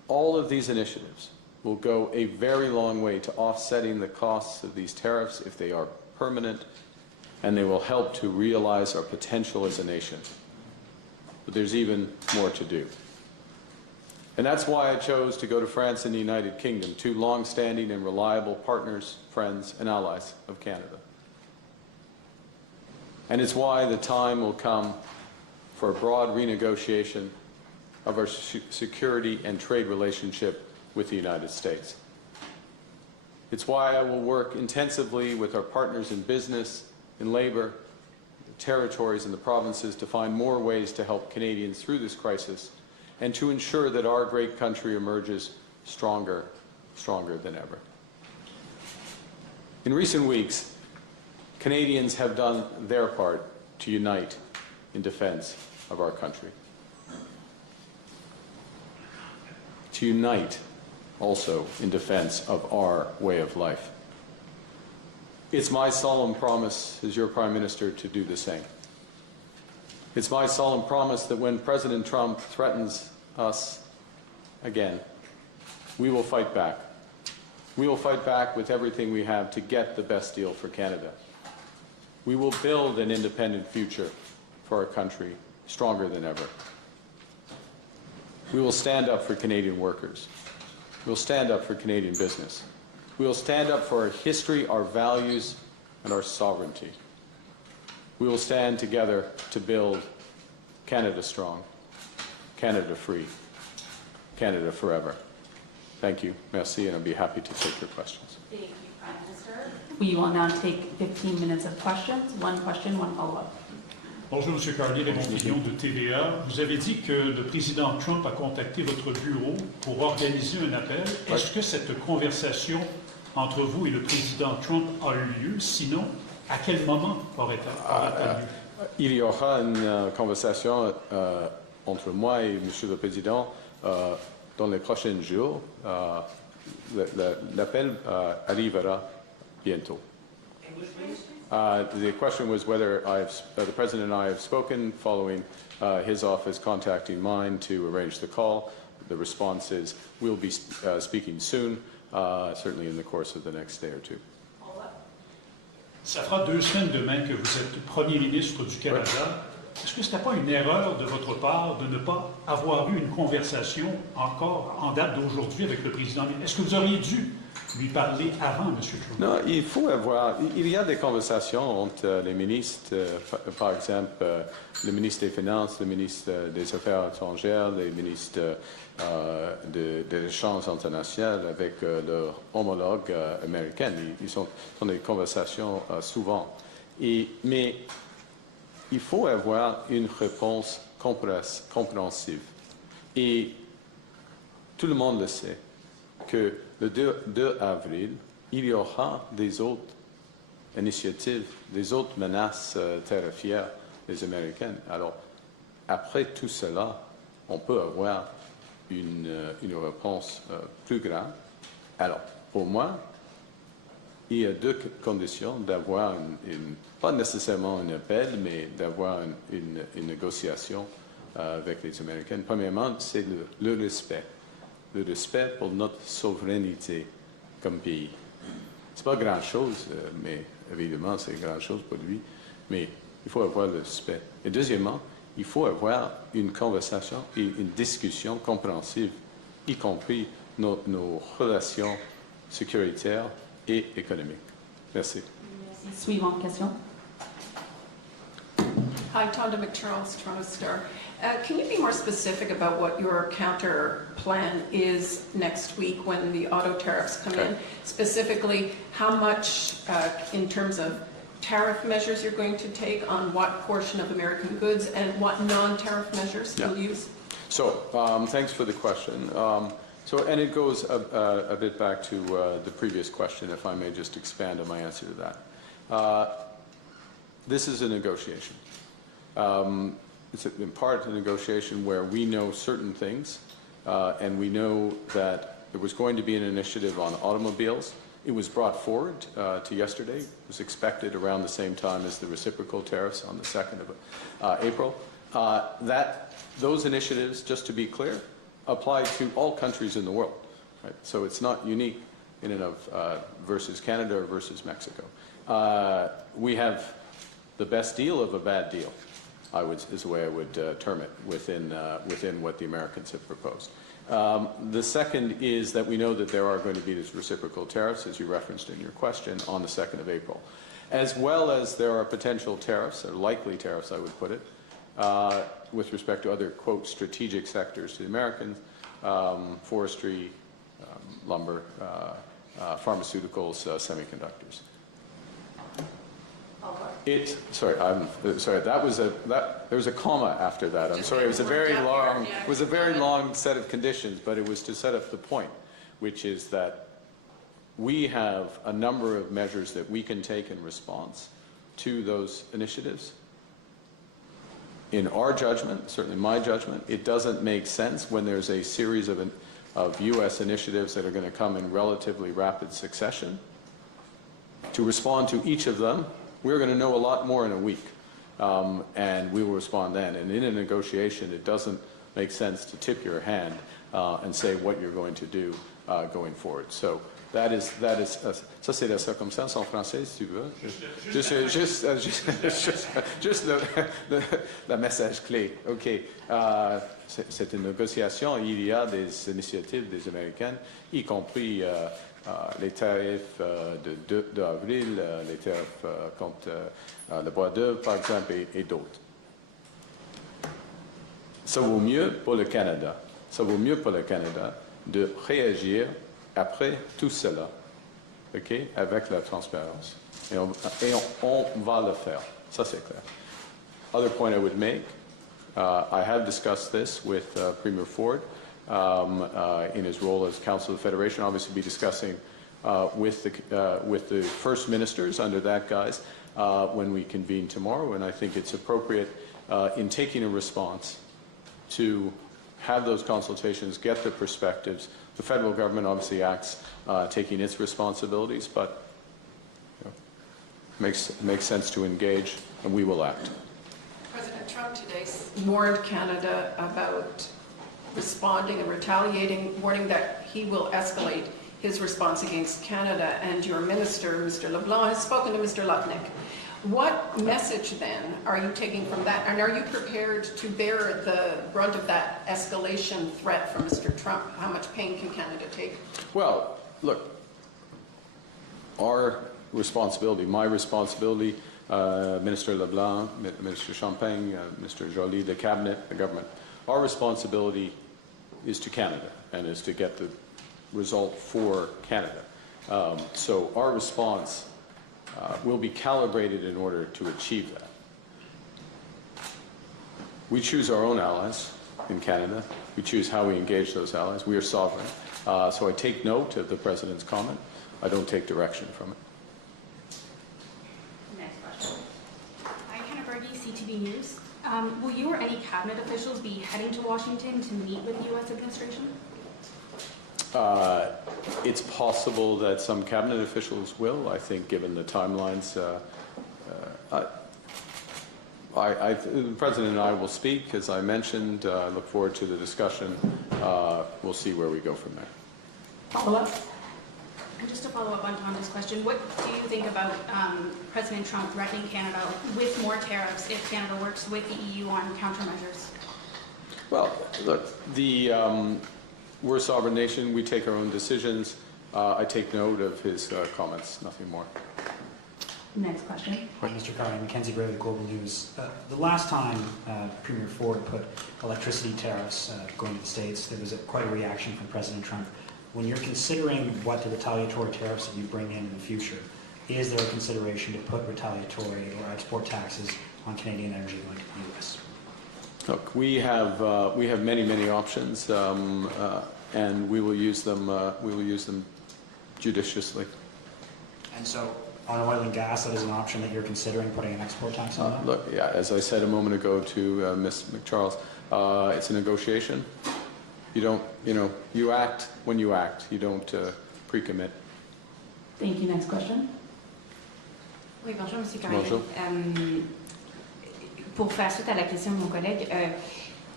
All of these initiatives will go a very long way to offsetting the costs of these tariffs if they are permanent, and they will help to realize our potential as a nation. But there's even more to do. And that's why I chose to go to France and the United Kingdom, two long-standing and reliable partners, friends, and allies of Canada. And it's why the time will come for a broad renegotiation of our security and trade relationship with the United States. It's why I will work intensively with our partners in business, in labor, the territories, and the provinces to find more ways to help Canadians through this crisis and to ensure that our great country emerges stronger than ever. In recent weeks, Canadians have done their part to unite in defense of our country. To unite also in defense of our way of life. It's my solemn promise as your Prime Minister to do the same. It's my solemn promise that when President Trump threatens us again, we will fight back. We will fight back with everything we have to get the best deal for Canada. We will build an independent future for our country, stronger than ever. We will stand up for Canadian workers. We will stand up for Canadian business. We will stand up for our history, our values, and our sovereignty. We will stand together to build Canada strong, Canada free, Canada forever. Thank you. Merci, and I'll be happy to take your questions. Thank you, Prime Minister. We will now take 15 minutes of questions. One question, one follow-up. Bonjour, M. Carney, Reimagining de TVA. Vous avez dit que le président Trump a contacté votre bureau pour organiser un appel. Est-ce que cette conversation entre vous et le président Trump a eu lieu? Sinon, à quel moment aurait-elle lieu? Il y aura une conversation entre moi et M. le Président dans les prochains jours. L'appel arrivera bientôt. The question was whether the President and I have spoken following his office contacting mine to arrange the call. The response is we'll be speaking soon, certainly in the course of the next day or two. Ça fera 2 semaines demain que vous êtes Premier ministre du Canada. Est-ce que ce n'était pas une erreur de votre part de ne pas avoir eu une conversation encore en date d'aujourd'hui avec le président? Est-ce que vous auriez dû lui parler avant, M. Trump? Non, il y a des conversations entre les ministres, par exemple, le ministre des Finances, le ministre des Affaires étrangères, les ministres des échanges internationaux avec leurs homologues américains. Ils sont dans des conversations souvent. Mais il faut avoir une réponse compréhensive. Et tout le monde le sait que le 2 avril, il y aura des autres initiatives, des autres menaces tarifaires des Américains. Alors, après tout cela, on peut avoir une réponse plus grave. Alors, pour moi, il y a 2 conditions d'avoir pas nécessairement un appel, mais d'avoir une négociation avec les Américains. Premièrement, c'est le respect. Le respect pour notre souveraineté comme pays. C'est pas grand-chose, mais évidemment, c'est grand-chose pour lui. Mais il faut avoir le respect. Et deuxièmement, il faut avoir une conversation et une discussion compréhensive, y compris nos relations sécuritaires et économiques. Merci. Suivante question. Hi, Tonda McCharles, Toronto Star. Can you be more specific about what your counter plan is next week when the auto tariffs come in? Specifically, how much in terms of tariff measures you're going to take on what portion of American goods and what non-tariff measures you'll use? So, thanks for the question. And it goes a bit back to the previous question, if I may just expand on my answer to that. This is a negotiation. It's in part a negotiation where we know certain things, and we know that there was going to be an initiative on automobiles. It was brought forward to yesterday. It was expected around the same time as the reciprocal tariffs on the 2nd of April. Those initiatives, just to be clear, apply to all countries in the world, right? So it's not unique in and of versus Canada or versus Mexico. We have the best deal of a bad deal, is the way I would term it within what the Americans have proposed. The second is that we know that there are going to be these reciprocal tariffs, as you referenced in your question, on the 2nd of April, as well as there are potential tariffs, or likely tariffs, I would put it, with respect to other, quote, strategic sectors to the Americans, forestry, lumber, pharmaceuticals, semiconductors. There was a comma after that. I'm sorry, it was a very long set of conditions, but it was to set up the point, which is that we have a number of measures that we can take in response to those initiatives. In our judgment, certainly my judgment, it doesn't make sense when there's a series of U.S. initiatives that are going to come in relatively rapid succession. To respond to each of them, we're going to know a lot more in a week, and we will respond then. And in a negotiation, it doesn't make sense to tip your hand and say what you're going to do going forward. So that is ça c'est la circonstance en français, si tu veux. Juste le message clé. OK. C'est une négociation. Il y a des initiatives des Américains, y compris les tarifs d'avril, les tarifs contre le bois d'œuvre, par exemple, et d'autres. Ça vaut mieux pour le Canada. Ça vaut mieux pour le Canada de réagir après tout cela, okay, avec la transparence. Et on va le faire. Ça, c'est clair. Other point I would make, I have discussed this with Premier Ford in his role as Council of the Federation. Obviously, be discussing with the First Ministers under that guise when we convene tomorrow. And I think it's appropriate in taking a response to have those consultations, get the perspectives. The federal government obviously acts taking its responsibilities, but makes sense to engage, and we will act. President Trump today warned Canada about responding and retaliating, warning that he will escalate his response against Canada, and your minister, Mr. LeBlanc, has spoken to Mr. Lutnick. What message, then, are you taking from that? And are you prepared to bear the brunt of that escalation threat from Mr. Trump? How much pain can Canada take? Well, look, our responsibility, my responsibility, Minister LeBlanc, Minister Champagne, Mr. Joly, the Cabinet, the government, our responsibility is to Canada and is to get the result for Canada. So our response will be calibrated in order to achieve that. We choose our own allies in Canada. We choose how we engage those allies. We are sovereign. So I take note of the President's comment. I don't take direction from it. Next question. Hi, Hannah Berge, CTV News. Will you or any cabinet officials be heading to Washington to meet with the U.S. administration? It's possible that some cabinet officials will. I think, given the timelines, the President and I will speak, as I mentioned. I look forward to the discussion. We'll see where we go from there. Follow-up? And just to follow up on Tom's question, what do you think about President Trump threatening Canada with more tariffs if Canada works with the EU on countermeasures? Well, look, we're a sovereign nation. We take our own decisions. I take note of his comments, nothing more. Next question. Mr. Carney, Mackenzie Gray with Global News. The last time Premier Ford put electricity tariffs going to the States, there was quite a reaction from President Trump. When you're considering what the retaliatory tariffs that you bring in the future, is there a consideration to put retaliatory or export taxes on Canadian energy going to the U.S.? Look, we have many options, and we will use them. We will use them judiciously. And so, on oil and gas, that is an option that you're considering putting an export tax on that? Look, yeah, as I said a moment ago to Ms. McCharles, it's a negotiation. You don't, you act when you act. You don't pre-commit. Thank you. Next question. Oui, bonjour, M. Carney. Bonjour. Pour faire suite à la question de mon collègue,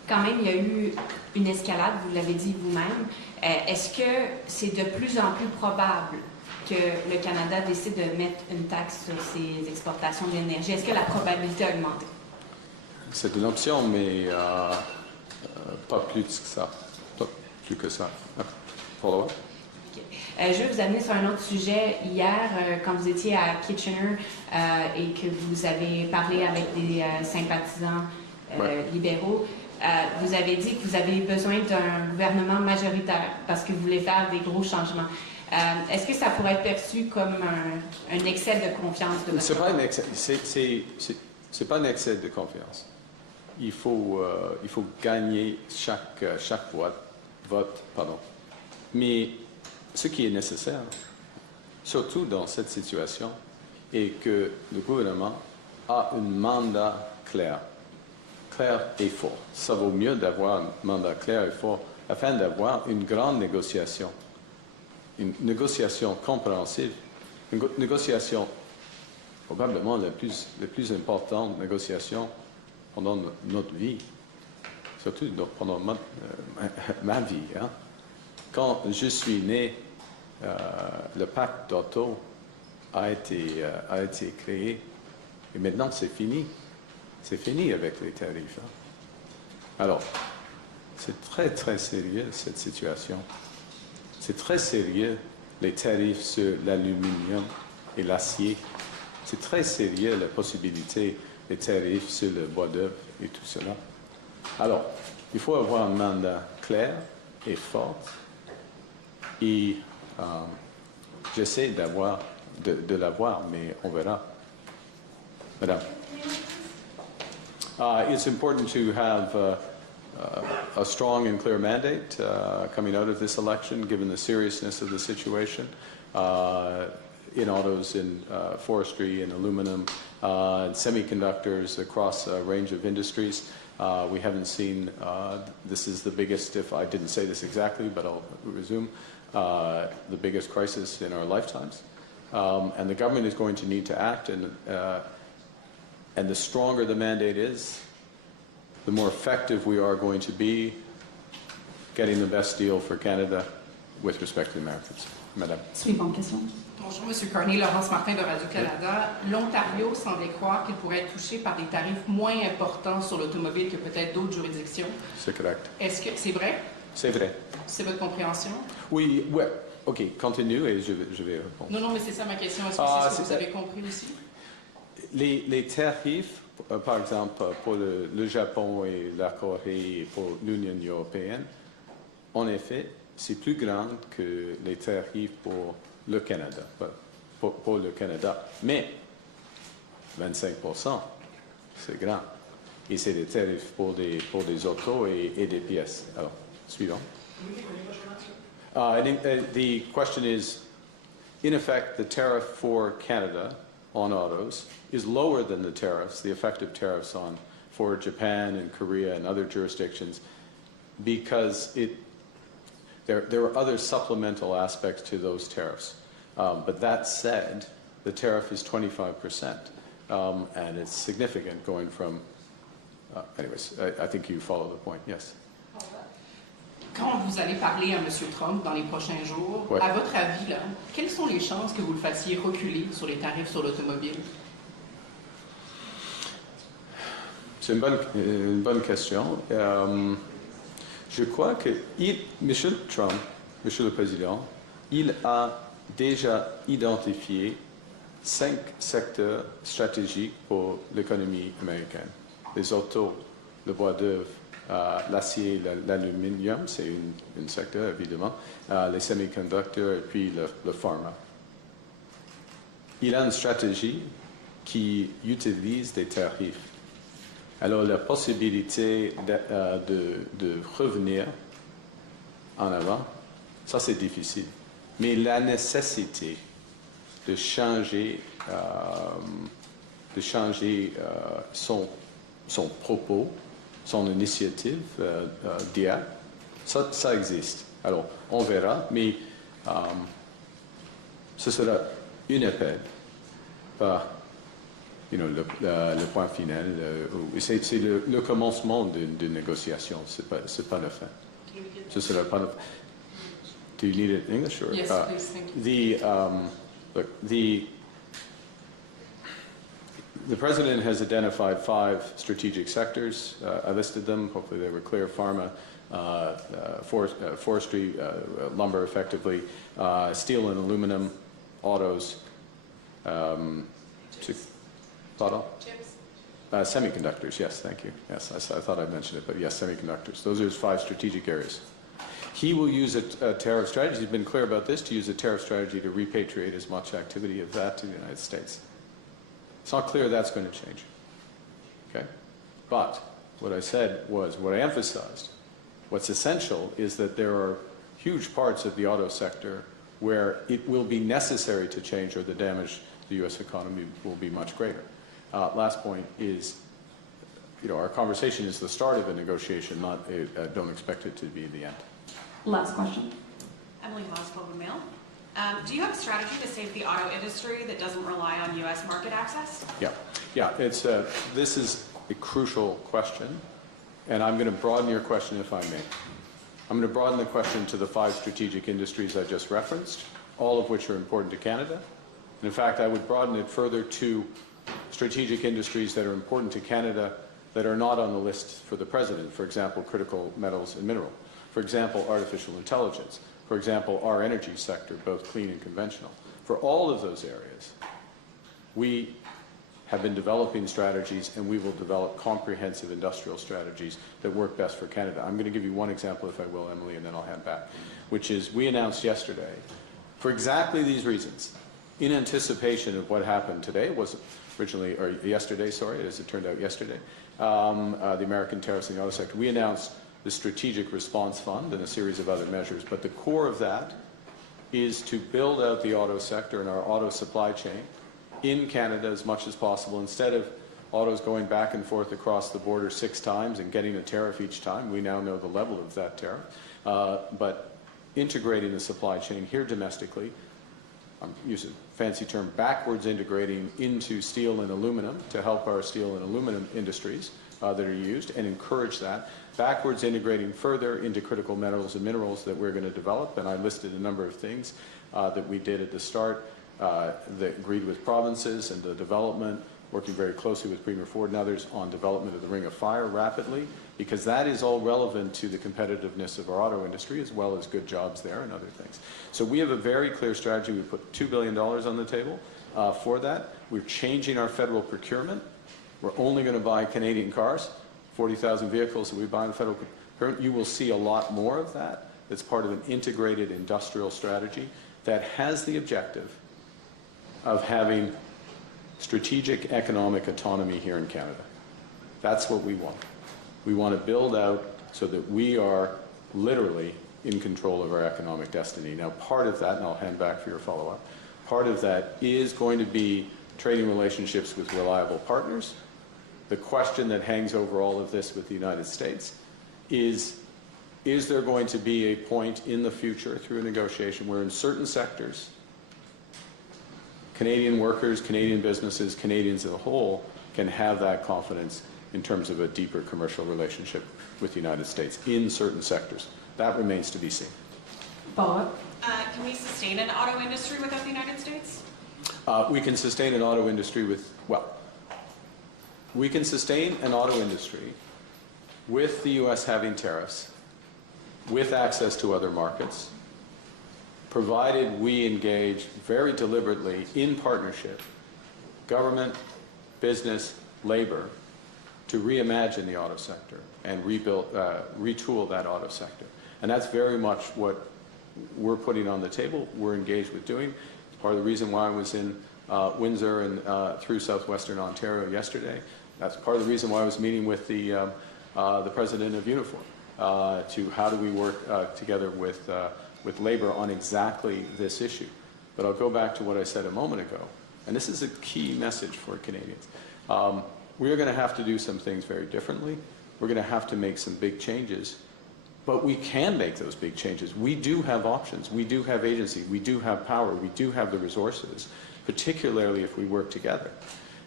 quand même, il y a eu une escalade, vous l'avez dit vous-même. Est-ce que c'est de plus en plus probable que le Canada décide de mettre une taxe sur ses exportations d'énergie? Est-ce que la probabilité a augmenté? C'est une option, mais pas plus que ça. Pas plus que ça. Follow-up? Je vais vous amener sur un autre sujet. Hier, quand vous étiez à Kitchener et que vous avez parlé avec des sympathisants libéraux, vous avez dit que vous avez besoin d'un gouvernement majoritaire parce que vous voulez faire des gros changements. Est-ce que ça pourrait être perçu comme un excès de confiance de votre C'est pas un excès. C'est pas un excès de confiance. Il faut gagner chaque vote. Mais ce qui est nécessaire, surtout dans cette situation, est que le gouvernement a un mandat clair et fort. Ça vaut mieux d'avoir un mandat clair et fort afin d'avoir une grande négociation, une négociation compréhensive, une négociation probablement la plus importante négociation pendant notre vie, surtout pendant ma vie. Hein. Quand je suis né, le pacte d'Auto a été créé et maintenant c'est fini. C'est fini avec les tarifs. Hein. Alors, c'est très, très sérieux cette situation. C'est très sérieux les tarifs sur l'aluminium et l'acier. C'est très sérieux la possibilité des tarifs sur le bois d'œuvre et tout cela. Alors, il faut avoir un mandat clair et fort. Et j'essaie de l'avoir, mais on verra. Madame. It's important to have a strong and clear mandate coming out of this election, given the seriousness of the situation in autos, in forestry, in aluminum, and semiconductors across a range of industries. We haven't seen, this is the biggest, if I didn't say this exactly, but I'll resume, the biggest crisis in our lifetimes. And the government is going to need to act, and the stronger the mandate is, the more effective we are going to be getting the best deal for Canada with respect to the Americans. Madame. Suivante question. Bonjour, M. Carney, Laurence Martin de Radio-Canada. L'Ontario semblait croire qu'il pourrait être touché par des tarifs moins importants sur l'automobile que peut-être d'autres juridictions. C'est correct. Est-ce que c'est vrai? C'est vrai. C'est votre compréhension? Oui, ouais. OK, continue et je vais répondre. Non, mais c'est ça ma question. Est-ce que c'est ce que vous avez compris aussi? Les tarifs, par exemple, pour le Japon et la Corée et pour l'Union européenne, en effet, c'est plus grand que les tarifs pour le Canada, pour le Canada. Mais 25%, c'est grand. Et c'est des tarifs pour des autos et des pièces. Alors, suivant. The question is, in effect, the tariff for Canada on autos is lower than the tariffs, the effective tariffs for Japan and Korea and other jurisdictions, because there are other supplemental aspects to those tariffs. But that said, the tariff is 25%, and it's significant going from. Anyways, I think you follow the point. Yes. Quand vous allez parler à M. Trump dans les prochains jours, ouais. À votre avis, là, quelles sont les chances que vous le fassiez reculer sur les tarifs sur l'automobile? C'est une bonne question. Je crois que M. Trump, M. le Président, il a déjà identifié 5 secteurs stratégiques pour l'économie américaine. Les autos, le bois d'œuvre, l'acier, l'aluminium, c'est un secteur évidemment, les semi-conducteurs et puis le pharma. Il a une stratégie qui utilise des tarifs. Alors la possibilité de revenir en avant, ça c'est difficile. Mais la nécessité de changer son propos, son initiative d'hier, ça existe. Alors, on verra, mais ce sera une appel par le point final. C'est le commencement d'une négociation. C'est pas la fin. Ce sera pas la fin. Do you need it in English? Or, Yes, please, thank you. The President has identified 5 strategic sectors. I listed them. Hopefully they were clear. Pharma, forestry, lumber effectively, steel and aluminum, autos, semiconductors, yes, thank you. Yes, I thought I mentioned it, but yes, semiconductors. Those are his 5 strategic areas. He will use a tariff strategy. He's been clear about this, to use a tariff strategy to repatriate as much activity of that to the United States. It's not clear that's going to change. Okay? But what I said was, what I emphasized, what's essential is that there are huge parts of the auto sector where it will be necessary to change, or the damage to the U.S. economy will be much greater. Last point is, our conversation is the start of a negotiation, not don't expect it to be the end. Last question. Emily Hawes, Globe and Mail. Do you have a strategy to save the auto industry that doesn't rely on U.S. market access? Yeah. This is a crucial question, and I'm going to broaden your question if I may. I'm going to broaden the question to the 5 strategic industries I just referenced, all of which are important to Canada. And in fact, I would broaden it further to strategic industries that are important to Canada that are not on the list for the President. For example, critical metals and mineral. For example, artificial intelligence. For example, our energy sector, both clean and conventional. For all of those areas, we have been developing strategies, and we will develop comprehensive industrial strategies that work best for Canada. I'm going to give you one example, if I will, Emily, and then I'll hand back, which is we announced yesterday, for exactly these reasons, in anticipation of what happened today, it was originally, or yesterday, sorry, as it turned out yesterday, the American tariffs in the auto sector, we announced the Strategic Response Fund and a series of other measures. But the core of that is to build out the auto sector and our auto supply chain in Canada as much as possible. Instead of autos going back and forth across the border 6 times and getting a tariff each time, we now know the level of that tariff. But integrating the supply chain here domestically, I'm using a fancy term, backwards integrating into steel and aluminum to help our steel and aluminum industries that are used and encourage that. Backwards integrating further into critical metals and minerals that we're going to develop. And I listed a number of things that we did at the start that agreed with provinces and the development, working very closely with Premier Ford and others on development of the Ring of Fire rapidly, because that is all relevant to the competitiveness of our auto industry as well as good jobs there and other things. So we have a very clear strategy. We put $2 billion on the table for that. We're changing our federal procurement. We're only going to buy Canadian cars, 40,000 vehicles that we buy in the federal procurement. You will see a lot more of that. That's part of an integrated industrial strategy that has the objective of having strategic economic autonomy here in Canada. That's what we want. We want to build out so that we are literally in control of our economic destiny. Now, part of that, and I'll hand back for your follow-up, part of that is going to be trading relationships with reliable partners. The question that hangs over all of this with the United States is there going to be a point in the future through a negotiation where in certain sectors, Canadian workers, Canadian businesses, Canadians as a whole can have that confidence in terms of a deeper commercial relationship with the United States in certain sectors? That remains to be seen. Follow-up. Can we sustain an auto industry without the United States? We can sustain an auto industry with, we can sustain an auto industry with the U.S. having tariffs, with access to other markets, provided we engage very deliberately in partnership, government, business, labor, to reimagine the auto sector and retool that auto sector. And that's very much what we're putting on the table, we're engaged with doing. It's part of the reason why I was in Windsor and through southwestern Ontario yesterday. That's part of the reason why I was meeting with the president of Unifor to how do we work together with labor on exactly this issue. But I'll go back to what I said a moment ago, and this is a key message for Canadians. We are going to have to do some things very differently. We're going to have to make some big changes, but we can make those big changes. We do have options. We do have agency. We do have power. We do have the resources, particularly if we work together.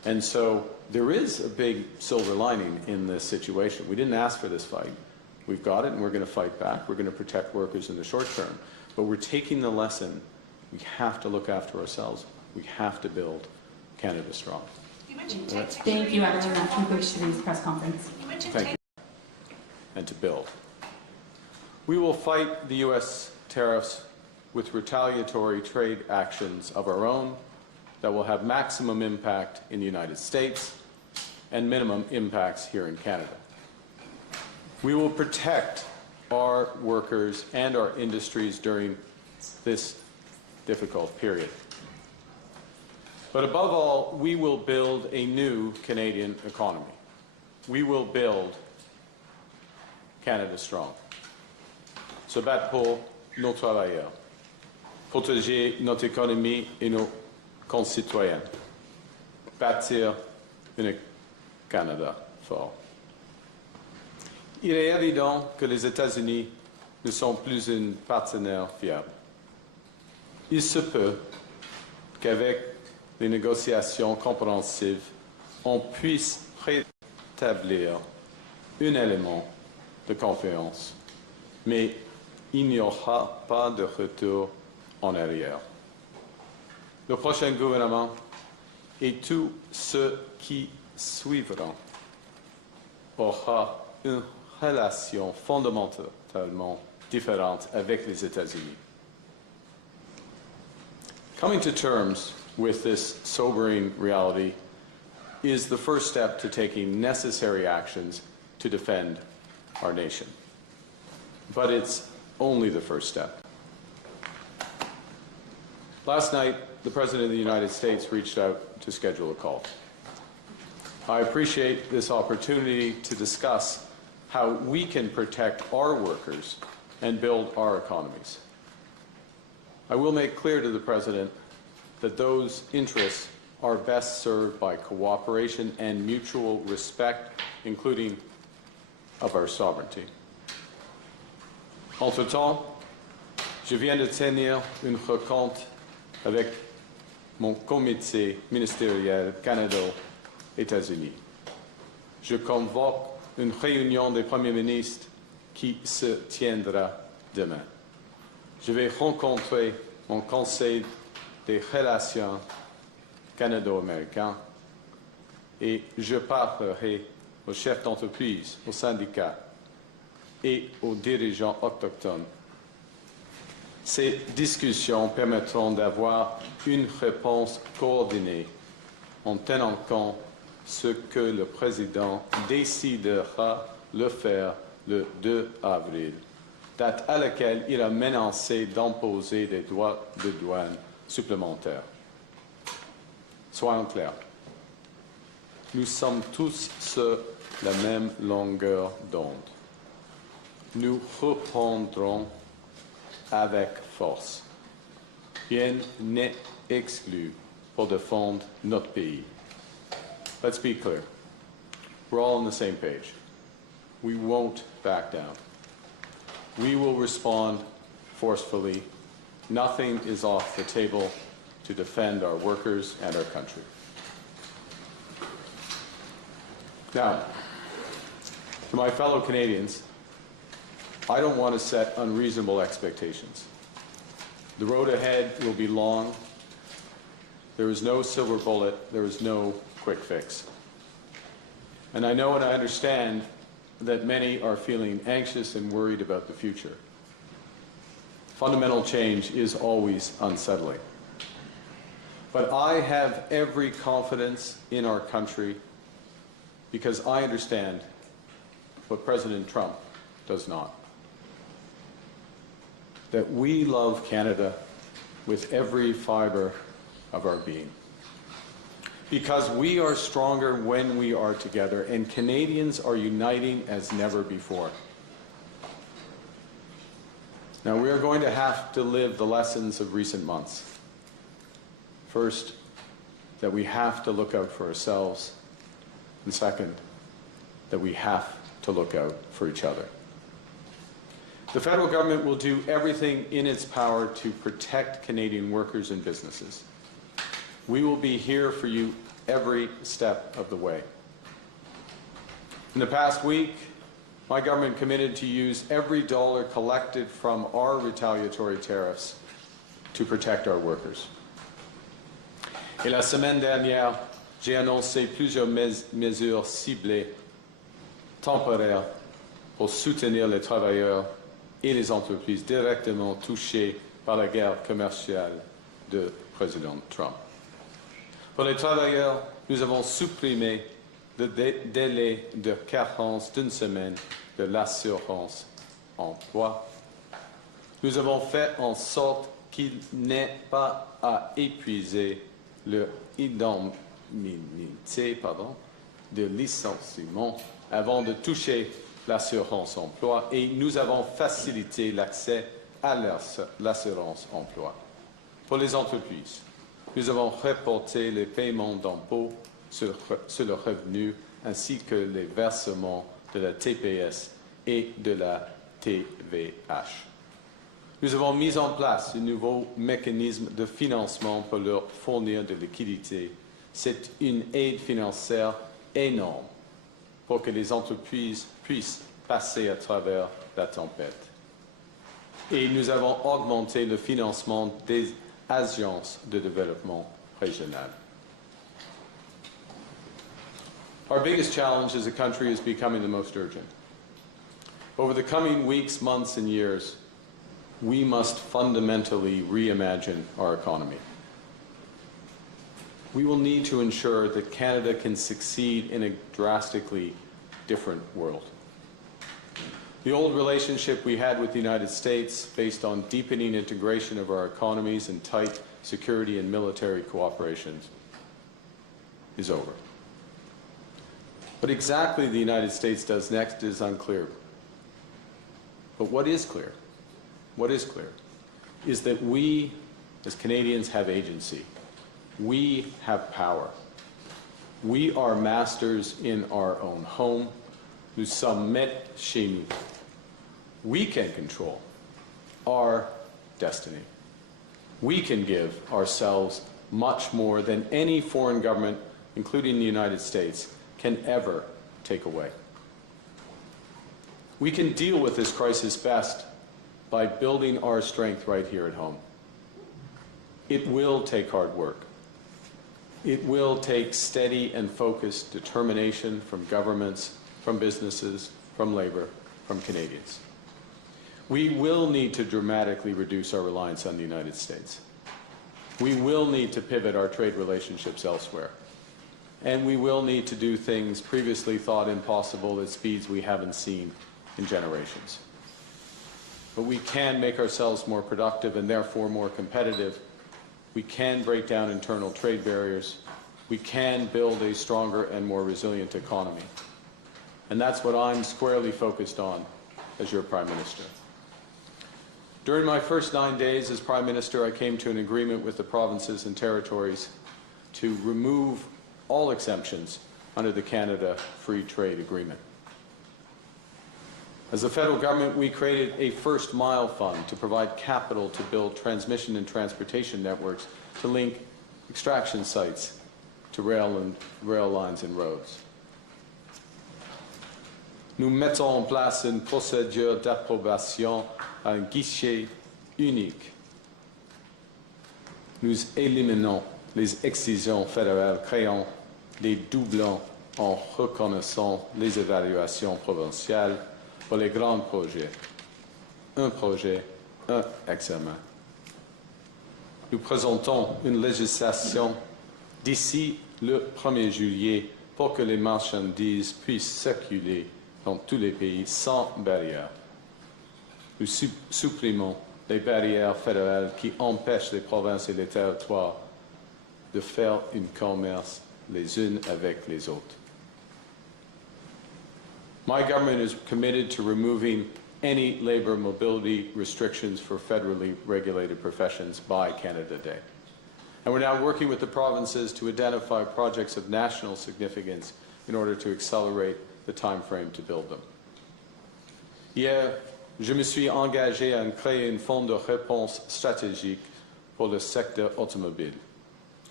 And so there is a big silver lining in this situation. We didn't ask for this fight. We've got it, and we're going to fight back. We're going to protect workers in the short term. But we're taking the lesson. We have to look after ourselves. We have to build Canada strong. You mentioned Thank you, everyone. That concludes today's press conference. Thank you. And to build. We will fight the U.S. tariffs with retaliatory trade actions of our own that will have maximum impact in the United States and minimum impacts here in Canada. We will protect our workers and our industries during this difficult period. But above all, we will build a new Canadian economy. We will build Canada strong. Se battre pour nos travailleurs, protéger notre économie et nos concitoyens, bâtir un Canada fort. Il est évident que les États-Unis ne sont plus un partenaire fiable. Il se peut qu'avec les négociations compréhensives, on puisse rétablir un élément de confiance, mais il n'y aura pas de retour en arrière. Le prochain gouvernement et tous ceux qui suivront aura une relation fondamentalement différente avec les États-Unis. Coming to terms with this sobering reality is the first step to taking necessary actions to defend our nation. But it's only the first step. Last night, the President of the United States reached out to schedule a call. I appreciate this opportunity to discuss how we can protect our workers and build our economies. I will make clear to the President that those interests are best served by cooperation and mutual respect, including of our sovereignty. Entre-temps, je viens de tenir une rencontre avec mon comité ministériel Canada-États-Unis. Je convoque une réunion des premiers ministres qui se tiendra demain. Je vais rencontrer mon conseil des relations canado-américains et je parlerai aux chefs d'entreprise, aux syndicats et aux dirigeants autochtones. Ces discussions permettront d'avoir une réponse coordonnée en tenant compte ce que le président décidera de faire le 2 avril, date à laquelle il a menacé d'imposer des droits de douane supplémentaires. Soyons clairs, nous sommes tous sur la même longueur d'onde. Nous reprendrons avec force. Rien n'est exclu pour défendre notre pays. Let's be clear. We're all on the same page. We won't back down. We will respond forcefully. Nothing is off the table to defend our workers and our country. Now, to my fellow Canadians, I don't want to set unreasonable expectations. The road ahead will be long. There is no silver bullet. There is no quick fix. And I know and I understand that many are feeling anxious and worried about the future. Fundamental change is always unsettling. But I have every confidence in our country because I understand what President Trump does not. That we love Canada with every fiber of our being. Because we are stronger when we are together, and Canadians are uniting as never before. Now, we are going to have to live the lessons of recent months. First, that we have to look out for ourselves, and second, that we have to look out for each other. The federal government will do everything in its power to protect Canadian workers and businesses. We will be here for you every step of the way. In the past week, my government committed to use every dollar collected from our retaliatory tariffs to protect our workers. Et la semaine dernière, j'ai annoncé plusieurs mesures ciblées, temporaires, pour soutenir les travailleurs et les entreprises directement touchées par la guerre commerciale de président Trump. Pour les travailleurs, nous avons supprimé le délai de carence d'une semaine de l'assurance emploi. Nous avons fait en sorte qu'il n'ait pas à épuiser leur indemnité de licenciement avant de toucher l'assurance emploi et nous avons facilité l'accès à l'assurance emploi. Pour les entreprises, nous avons reporté les paiements d'impôts sur le revenu ainsi que les versements de la TPS et de la TVH. Nous avons mis en place un nouveau mécanisme de financement pour leur fournir de liquidités. C'est une aide financière énorme pour que les entreprises puissent passer à travers la tempête. Et nous avons augmenté le financement des agences de développement régional. Our biggest challenge as a country is becoming the most urgent. Over the coming weeks, months, and years, we must fundamentally reimagine our economy. We will need to ensure that Canada can succeed in a drastically different world. The old relationship we had with the United States, based on deepening integration of our economies and tight security and military cooperation, is over. What exactly the United States does next is unclear. But what is clear is that we, as Canadians, have agency. We have power. We are masters in our own home. Nous sommes maîtres chez nous. We can control our destiny. We can give ourselves much more than any foreign government, including the United States, can ever take away. We can deal with this crisis best by building our strength right here at home. It will take hard work. It will take steady and focused determination from governments, from businesses, from labor, from Canadians. We will need to dramatically reduce our reliance on the United States. We will need to pivot our trade relationships elsewhere. And we will need to do things previously thought impossible at speeds we haven't seen in generations. But we can make ourselves more productive and therefore more competitive. We can break down internal trade barriers. We can build a stronger and more resilient economy. And that's what I'm squarely focused on as your Prime Minister. During my first 9 days as Prime Minister, I came to an agreement with the provinces and territories to remove all exemptions under the Canada Free Trade Agreement. As a federal government, we created a First Mile Fund to provide capital to build transmission and transportation networks to link extraction sites to rail lines and roads. Nous mettons en place une procédure d'approbation à un guichet unique. Nous éliminons les excisions fédérales créant des doublons en reconnaissant les évaluations provinciales pour les grands projets. Un projet, un examen. Nous présentons une législation d'ici le 1er juillet pour que les marchandises puissent circuler dans tous les pays sans barrière. Nous supprimons les barrières fédérales qui empêchent les provinces et les territoires de faire un commerce les unes avec les autres. My government is committed to removing any labor mobility restrictions for federally regulated professions by Canada Day. And we're now working with the provinces to identify projects of national significance in order to accelerate the time frame to build them. Hier, je me suis engagé à créer un fonds de réponse stratégique pour le secteur automobile.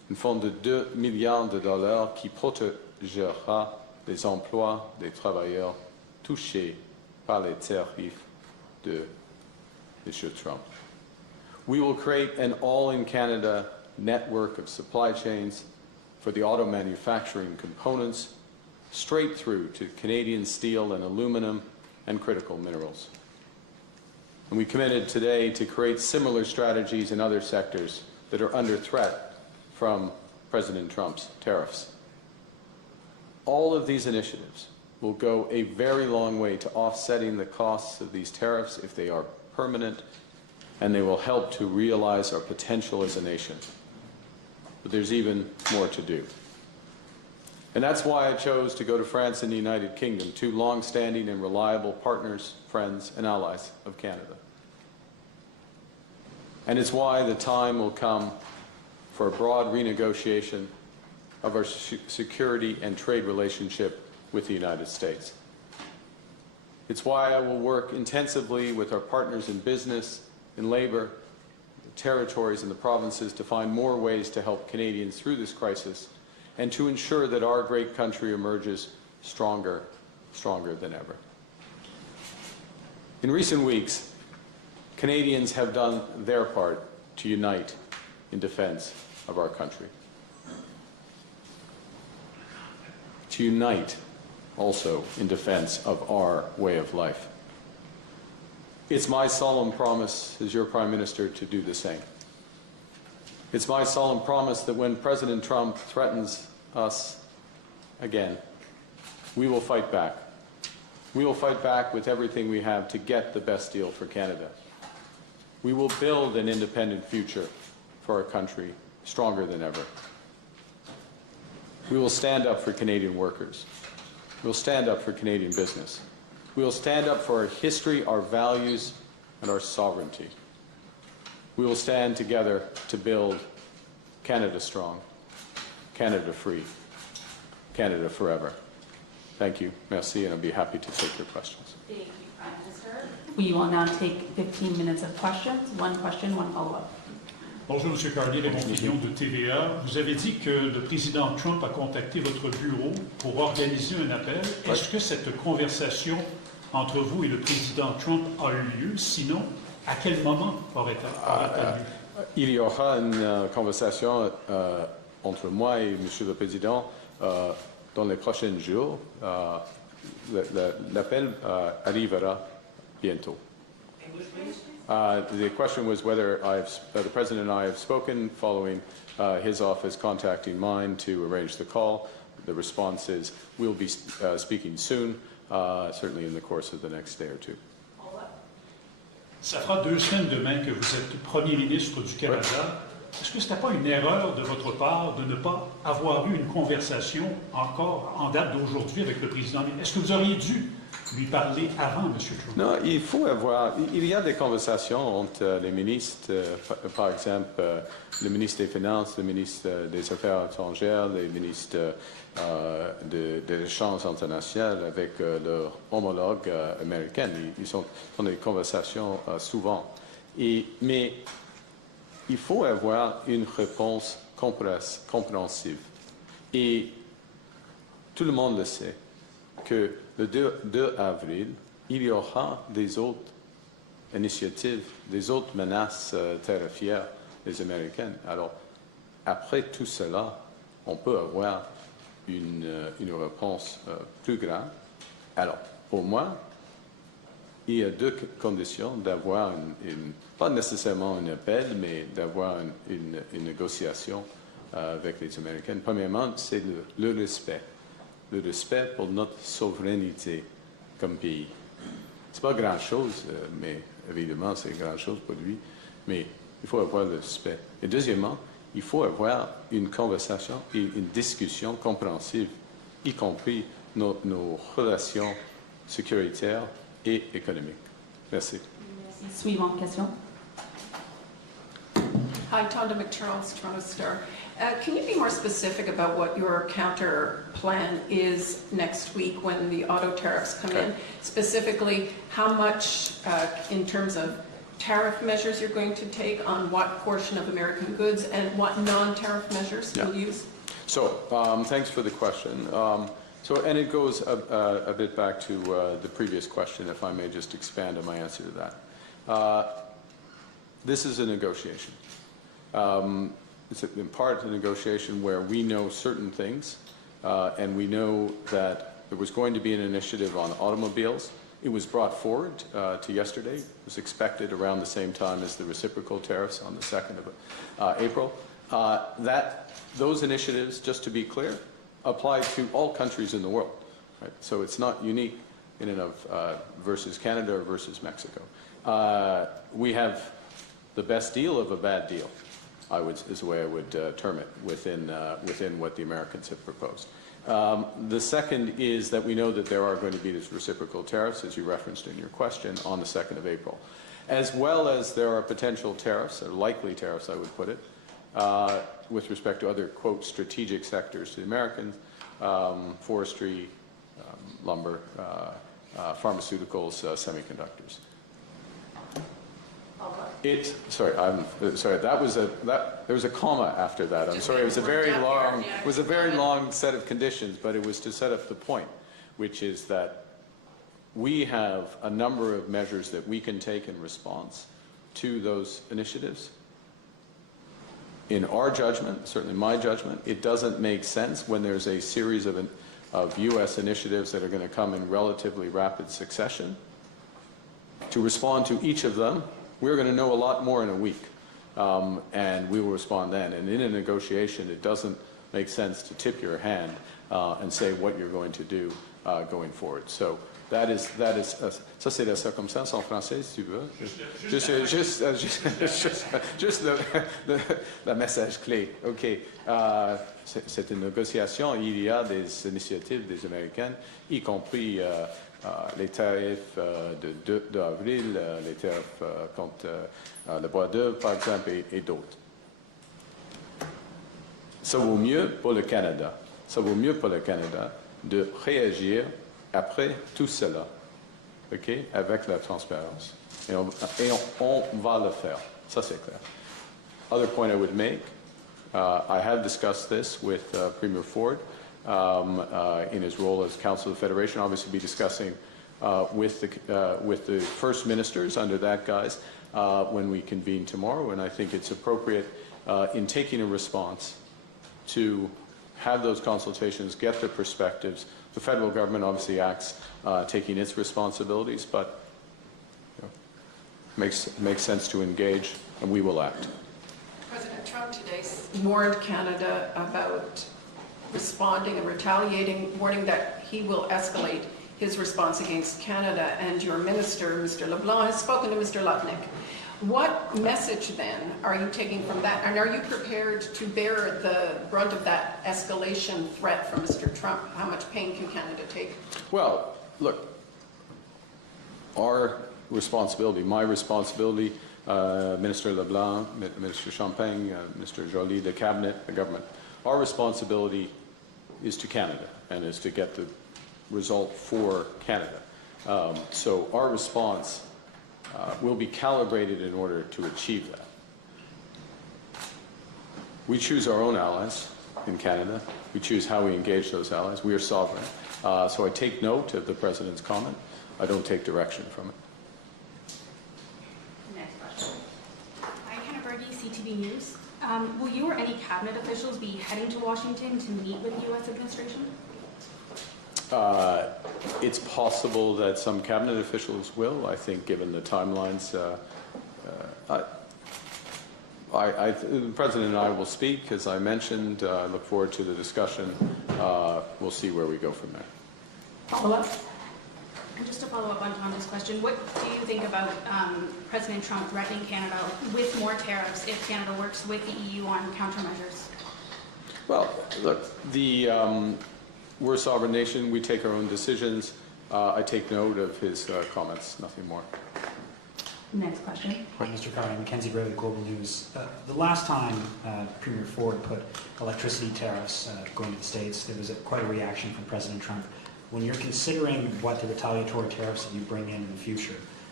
un fonds de 2 milliards de dollars qui protégera les emplois des travailleurs touchés par les tarifs de M. Trump. We will create an all-in-Canada network of supply chains for the auto manufacturing components straight through to Canadian steel and aluminum and critical minerals. And we committed today to create similar strategies in other sectors that are under threat from President Trump's tariffs. All of these initiatives will go a very long way to offsetting the costs of these tariffs if they are permanent, and they will help to realize our potential as a nation. But there's even more to do. And that's why I chose to go to France and the United Kingdom, two long-standing and reliable partners, friends, and allies of Canada. And it's why the time will come for a broad renegotiation of our security and trade relationship with the United States. It's why I will work intensively with our partners in business, in labor, the territories and the provinces to find more ways to help Canadians through this crisis and to ensure that our great country emerges stronger than ever. In recent weeks, Canadians have done their part to unite in defense of our country. To unite also in defense of our way of life. It's my solemn promise as your Prime Minister to do the same. It's my solemn promise that when President Trump threatens us again, we will fight back. We will fight back with everything we have to get the best deal for Canada. We will build an independent future for our country, stronger than ever. We will stand up for Canadian workers. We will stand up for Canadian business. We will stand up for our history, our values, and our sovereignty. We will stand together to build Canada strong, Canada free, Canada forever. Thank you. Merci, and I'll be happy to take your questions. Thank you, Prime Minister. We will now take 15 minutes of questions. One question, one follow-up. Bonjour, M. Carney, Raymond Fillon de TVA. Vous avez dit que le président Trump a contacté votre bureau pour organiser un appel. Est-ce que cette conversation entre vous et le président Trump a eu lieu? Sinon, à quel moment aurait-elle lieu? Il y aura une conversation entre moi et M. le Président dans les prochains jours. L'appel arrivera bientôt. The question was whether the President and I have spoken following his office contacting mine to arrange the call. The response is we'll be speaking soon, certainly in the course of the next day or two. Ça fera 2 semaines demain que vous êtes Premier ministre du Canada. Ouais. Est-ce que ce n'était pas une erreur de votre part de ne pas avoir eu une conversation encore en date d'aujourd'hui avec le président? Est-ce que vous auriez dû lui parler avant, M. Trump? Non, il y a des conversations entre les ministres, par exemple, le ministre des Finances, le ministre des Affaires étrangères, les ministres des échanges internationaux avec leurs homologues américains. Ils sont dans des conversations souvent. Mais il faut avoir une réponse compréhensive. Et tout le monde le sait, que le 2 avril, il y aura des autres initiatives, des autres menaces tarifaires des Américains. Alors, après tout cela, on peut avoir une réponse plus grande. Alors, pour moi, il y a 2 conditions d'avoir pas nécessairement un appel, mais d'avoir une négociation avec les Américains. Premièrement, c'est le respect. Le respect pour notre souveraineté comme pays. C'est pas grand-chose, mais évidemment, c'est grand-chose pour lui. Mais il faut avoir le respect. Et deuxièmement, il faut avoir une conversation et une discussion compréhensive, y compris nos relations sécuritaires et économiques. Merci. Suivante question. Hi, Tonda McCharles, Toronto Star. Can you be more specific about what your counter plan is next week when the auto tariffs come in? Specifically, how much in terms of tariff measures you're going to take on what portion of American goods and what non-tariff measures you'll use? So, thanks for the question. And it goes a bit back to the previous question, if I may just expand on my answer to that. This is a negotiation. It's in part a negotiation where we know certain things, and we know that there was going to be an initiative on automobiles. It was brought forward to yesterday. It was expected around the same time as the reciprocal tariffs on the 2nd of April. Those initiatives, just to be clear, apply to all countries in the world. Right? So it's not unique in and of versus Canada or versus Mexico. We have the best deal of a bad deal, is the way I would term it, within what the Americans have proposed. The second is that we know that there are going to be these reciprocal tariffs, as you referenced in your question, on the 2nd of April. As well as there are potential tariffs, or likely tariffs, I would put it, with respect to other, quote, strategic sectors to the Americans, forestry, lumber, pharmaceuticals, semiconductors. There was a comma after that. I'm sorry. It was a very long set of conditions, but it was to set up the point, which is that we have a number of measures that we can take in response to those initiatives. In our judgment, certainly my judgment, it doesn't make sense when there's a series of U.S. initiatives that are going to come in relatively rapid succession to respond to each of them. We're going to know a lot more in a week, and we will respond then. And in a negotiation, it doesn't make sense to tip your hand and say what you're going to do going forward. So ça c'est la circonstance en français, si tu veux. Juste le message clé. OK. C'est une négociation. Il y a des initiatives des Américains, y compris les tarifs d'avril, les tarifs contre le bois d'œuvre, par exemple, et d'autres. Ça vaut mieux pour le Canada. Ça vaut mieux pour le Canada de réagir après tout cela, okay, avec la transparence. Et on va le faire. Ça, c'est clair. Other point I would make, I have discussed this with Premier Ford in his role as Council of the Federation. Obviously, be discussing with the First Ministers under that guise when we convene tomorrow. And I think it's appropriate in taking a response to have those consultations, get their perspectives. The federal government obviously acts taking its responsibilities, but makes sense to engage, and we will act. President Trump today warned Canada about responding and retaliating, warning that he will escalate his response against Canada, and your minister, Mr. LeBlanc, has spoken to Mr. Lutnick. What message, then, are you taking from that? And are you prepared to bear the brunt of that escalation threat from Mr. Trump? How much pain can Canada take? Well, look, our responsibility, my responsibility, Minister LeBlanc, Minister Champagne, Minister Joly, the Cabinet, the government, our responsibility is to Canada and is to get the result for Canada. So our response will be calibrated in order to achieve that. We choose our own allies in Canada. We choose how we engage those allies. We are sovereign. So I take note of the President's comment. I don't take direction from it. Next question. Hi, Hannah Berge, CTV News. Will you or any cabinet officials be heading to Washington to meet with the U.S. administration? It's possible that some cabinet officials will. I think, given the timelines, the President and I will speak, as I mentioned. I look forward to the discussion. We'll see where we go from there. Follow-up? And just to follow up on Tom's question, what do you think about President Trump threatening Canada with more tariffs if Canada works with the EU on countermeasures? Well, look, we're a sovereign nation. We take our own decisions. I take note of his comments, nothing more. Next question. Mr. Carney, Mackenzie Brady, Global News. The last time Premier Ford put electricity tariffs going to the States, there was quite a reaction from President Trump. When you're considering what the retaliatory tariffs that you bring in the future,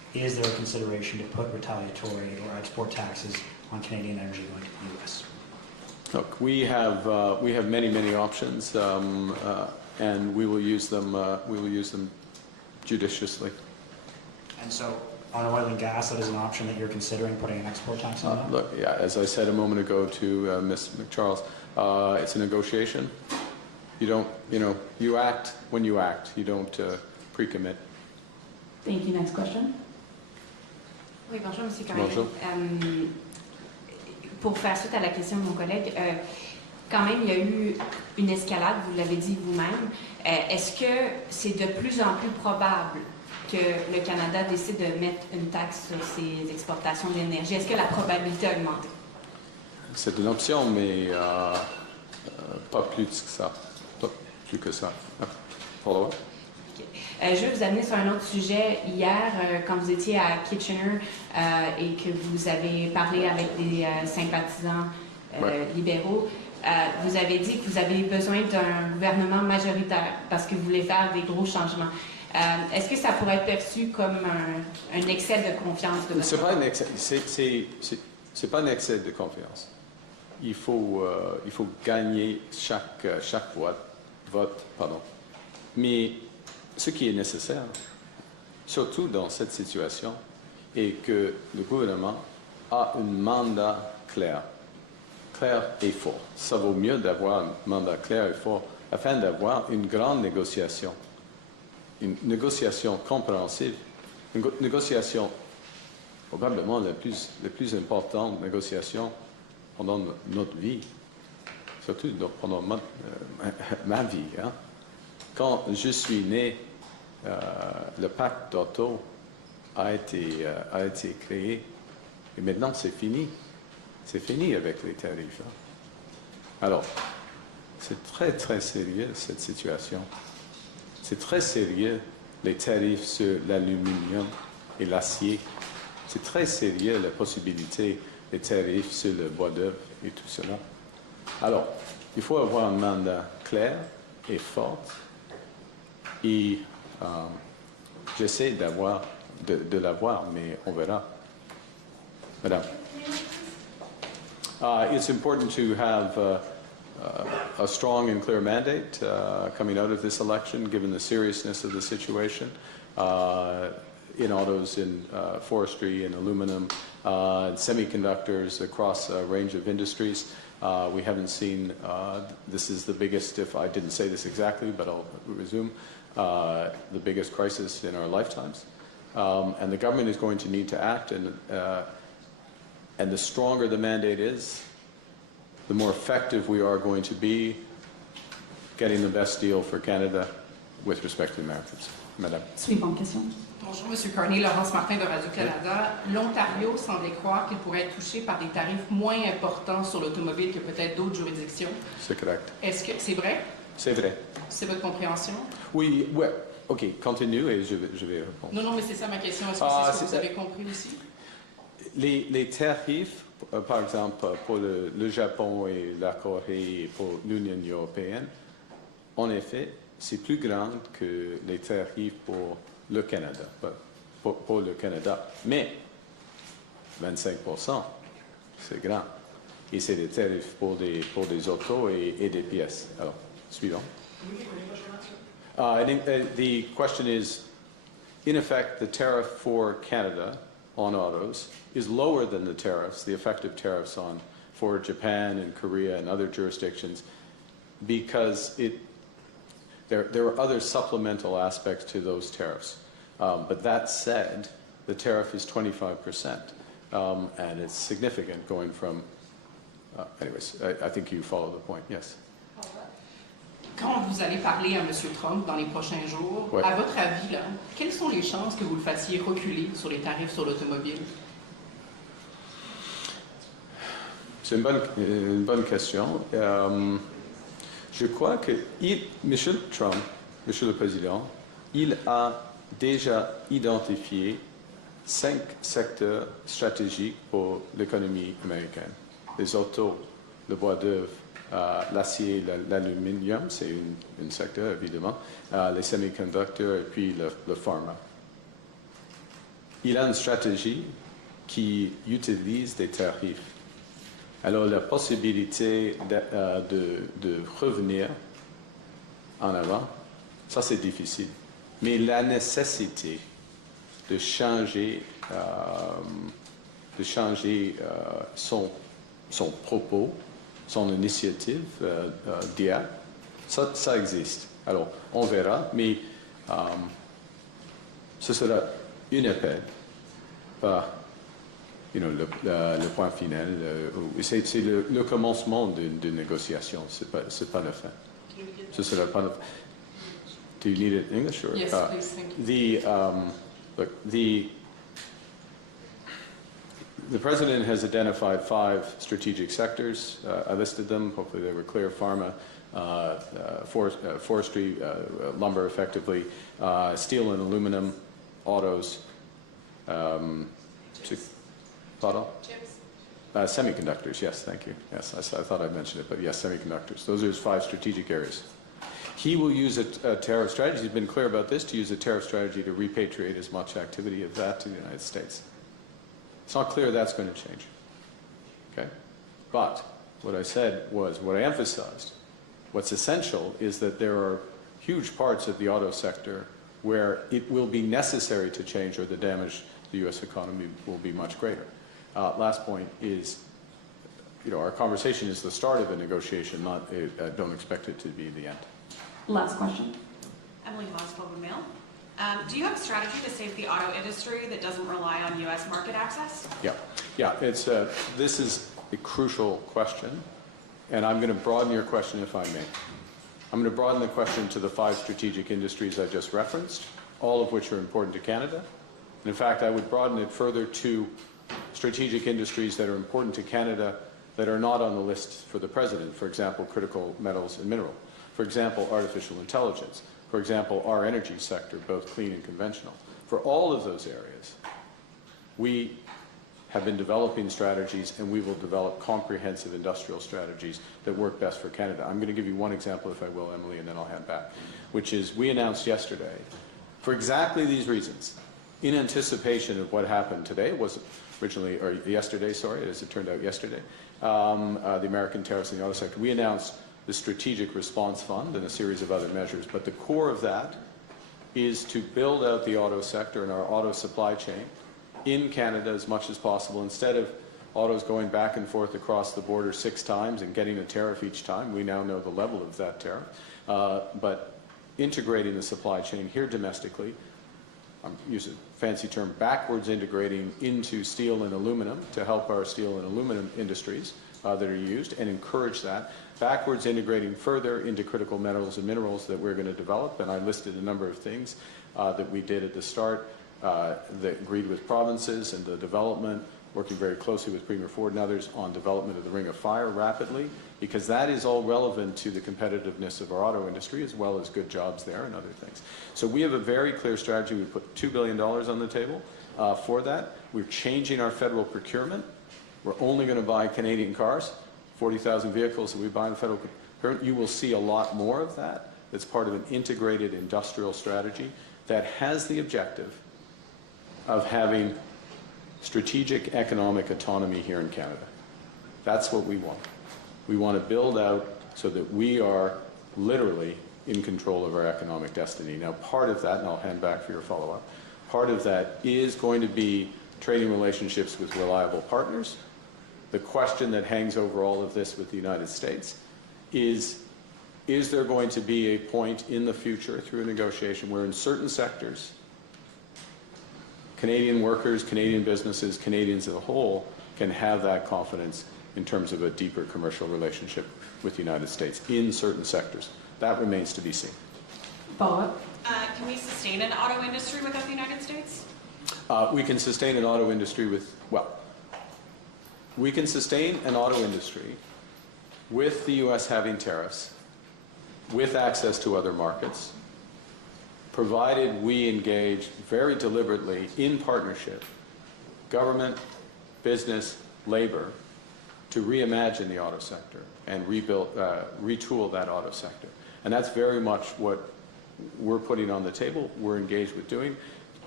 is there a consideration to put retaliatory or export taxes on Canadian energy going to the U.S.? Look, we have many options, and we will use them. We will use them judiciously. And so, on oil and gas, that is an option that you're considering putting an export tax on that? Look, yeah, as I said a moment ago to Ms. McCharles, it's a negotiation. You don't, you act when you act. You don't pre-commit. Thank you. Next question. Oui, bonjour, M. Carney. Bonjour. Pour faire suite à la question de mon collègue, quand même, il y a eu une escalade, vous l'avez dit vous-même. Est-ce que c'est de plus en plus probable que le Canada décide de mettre une taxe sur ses exportations d'énergie? Est-ce que la probabilité a augmenté? C'est une option, mais pas plus que ça. Pas plus que ça. Follow-up? Je vais vous amener sur un autre sujet. Hier, quand vous étiez à Kitchener et que vous avez parlé avec des sympathisants libéraux, vous avez dit que vous avez besoin d'un gouvernement majoritaire parce que vous voulez faire des gros changements. Est-ce que ça pourrait être perçu comme un excès de confiance de votre C'est pas un excès. C'est pas un excès de confiance. Il faut gagner chaque vote, pardon. Mais ce qui est nécessaire, surtout dans cette situation, est que le gouvernement a un mandat clair et fort. Ça vaut mieux d'avoir un mandat clair et fort afin d'avoir une grande négociation, une négociation compréhensive, une négociation probablement la plus importante négociation pendant notre vie, surtout pendant ma vie. Hein. Quand je suis né, le pacte d'Auto a été créé et maintenant c'est fini. C'est fini avec les tarifs. Hein. Alors, c'est très sérieux cette situation. C'est très sérieux les tarifs sur l'aluminium et l'acier. C'est très sérieux la possibilité des tarifs sur le bois d'œuvre et tout cela. Alors, il faut avoir un mandat clair et fort. Et j'essaie de l'avoir, mais on verra. Madame. It's important to have a strong and clear mandate coming out of this election, given the seriousness of the situation in autos, in forestry, in aluminum, in semiconductors, across a range of industries. We haven't seen, this is the biggest, if I didn't say this exactly, but I'll resume, the biggest crisis in our lifetimes. And the government is going to need to act, and the stronger the mandate is, the more effective we are going to be getting the best deal for Canada with respect to the Americans. Madame. Suivante question. Bonjour, M. Carney. Laurence Martin de Radio-Canada. L'Ontario semblait croire qu'il pourrait être touché par des tarifs moins importants sur l'automobile que peut-être d'autres juridictions. C'est correct. Est-ce que c'est vrai? C'est vrai. C'est votre compréhension? Oui, ouais. OK, continue et je vais répondre. Non, mais c'est ça ma question. Est-ce que c'est ce que vous avez compris aussi? Les tarifs, par exemple, pour le Japon et la Corée et pour l'Union européenne, en effet, c'est plus grand que les tarifs pour le Canada, pour le Canada. Mais 25%, c'est grand. Et c'est des tarifs pour des autos et des pièces. Alors, suivant. The question is, in effect, the tariff for Canada on autos is lower than the tariffs, the effective tariffs for Japan and Korea and other jurisdictions, because there are other supplemental aspects to those tariffs. But that said, the tariff is 25%, and it's significant going from, anyways, I think you follow the point, yes. Quand vous allez parler à M. Trump dans les prochains jours, ouais. À votre avis, là, quelles sont les chances que vous le fassiez reculer sur les tarifs sur l'automobile? C'est une bonne question. Je crois que M. Trump, M. le Président, il a déjà identifié 5 secteurs stratégiques pour l'économie américaine. Les autos, le bois d'œuvre, l'acier, l'aluminium, c'est un secteur évidemment, les semi-conducteurs et puis le pharma. il a une stratégie qui utilise des tarifs. Alors la possibilité de revenir en avant, ça c'est difficile. Mais la nécessité de changer son propos, son initiative d'hier, ça existe. Alors, on verra, mais ce sera une appel, pas le point final. C'est le commencement d'une négociation, c'est pas la fin. Ce sera pas la fin. Do you need it in English? Or, Yes, please, thank you. Look, the President has identified 5 strategic sectors. I listed them. Hopefully they were clear. Pharma, forestry, lumber effectively, steel and aluminum, autos, Chips. semiconductors, yes, thank you. Yes, I thought I mentioned it, but yes, semiconductors. Those are his 5 strategic areas. He will use a tariff strategy. He's been clear about this, to use a tariff strategy to repatriate as much activity of that to the United States. It's not clear that's going to change. Okay? But what I said was, what I emphasized, what's essential is that there are huge parts of the auto sector where it will be necessary to change, or the damage to the U.S. economy will be much greater. Last point is, our conversation is the start of a negotiation, not don't expect it to be the end. Last question. Emily Voss, Globe and Mail. Do you have a strategy to save the auto industry that doesn't rely on U.S. market access? Yeah. This is a crucial question, and I'm going to broaden your question if I may. I'm going to broaden the question to the 5 strategic industries I just referenced, all of which are important to Canada. And in fact, I would broaden it further to strategic industries that are important to Canada that are not on the list for the President. For example, critical metals and mineral. For example, artificial intelligence. For example, our energy sector, both clean and conventional. For all of those areas, we have been developing strategies, and we will develop comprehensive industrial strategies that work best for Canada. I'm going to give you one example, if I will, Emily, and then I'll hand back, which is we announced yesterday, for exactly these reasons, in anticipation of what happened today, was originally, or yesterday, sorry, as it turned out yesterday, the American tariffs in the auto sector, we announced the Strategic Response Fund and a series of other measures. But the core of that is to build out the auto sector and our auto supply chain in Canada as much as possible. Instead of autos going back and forth across the border 6 times and getting a tariff each time, we now know the level of that tariff, but integrating the supply chain here domestically, I'm using a fancy term, backwards integrating into steel and aluminum to help our steel and aluminum industries that are used and encourage that, backwards integrating further into critical metals and minerals that we're going to develop. And I listed a number of things that we did at the start that agreed with provinces and the development, working very closely with Premier Ford and others on development of the Ring of Fire rapidly, because that is all relevant to the competitiveness of our auto industry, as well as good jobs there and other things. So we have a very clear strategy. We put $2 billion on the table for that. We're changing our federal procurement. We're only going to buy Canadian cars, 40,000 vehicles that we buy in the federal procurement. You will see a lot more of that. That's part of an integrated industrial strategy that has the objective of having strategic economic autonomy here in Canada. That's what we want. We want to build out so that we are literally in control of our economic destiny. Now, part of that, and I'll hand back for your follow-up, part of that is going to be trading relationships with reliable partners. The question that hangs over all of this with the United States is there going to be a point in the future through a negotiation where in certain sectors, Canadian workers, Canadian businesses, Canadians as a whole can have that confidence in terms of a deeper commercial relationship with the United States in certain sectors. That remains to be seen. Follow-up. Can we sustain an auto industry without the United States? We can sustain an auto industry with, we can sustain an auto industry with the U.S. having tariffs, with access to other markets, provided we engage very deliberately in partnership, government, business, labor, to reimagine the auto sector and retool that auto sector. And that's very much what we're putting on the table, we're engaged with doing. As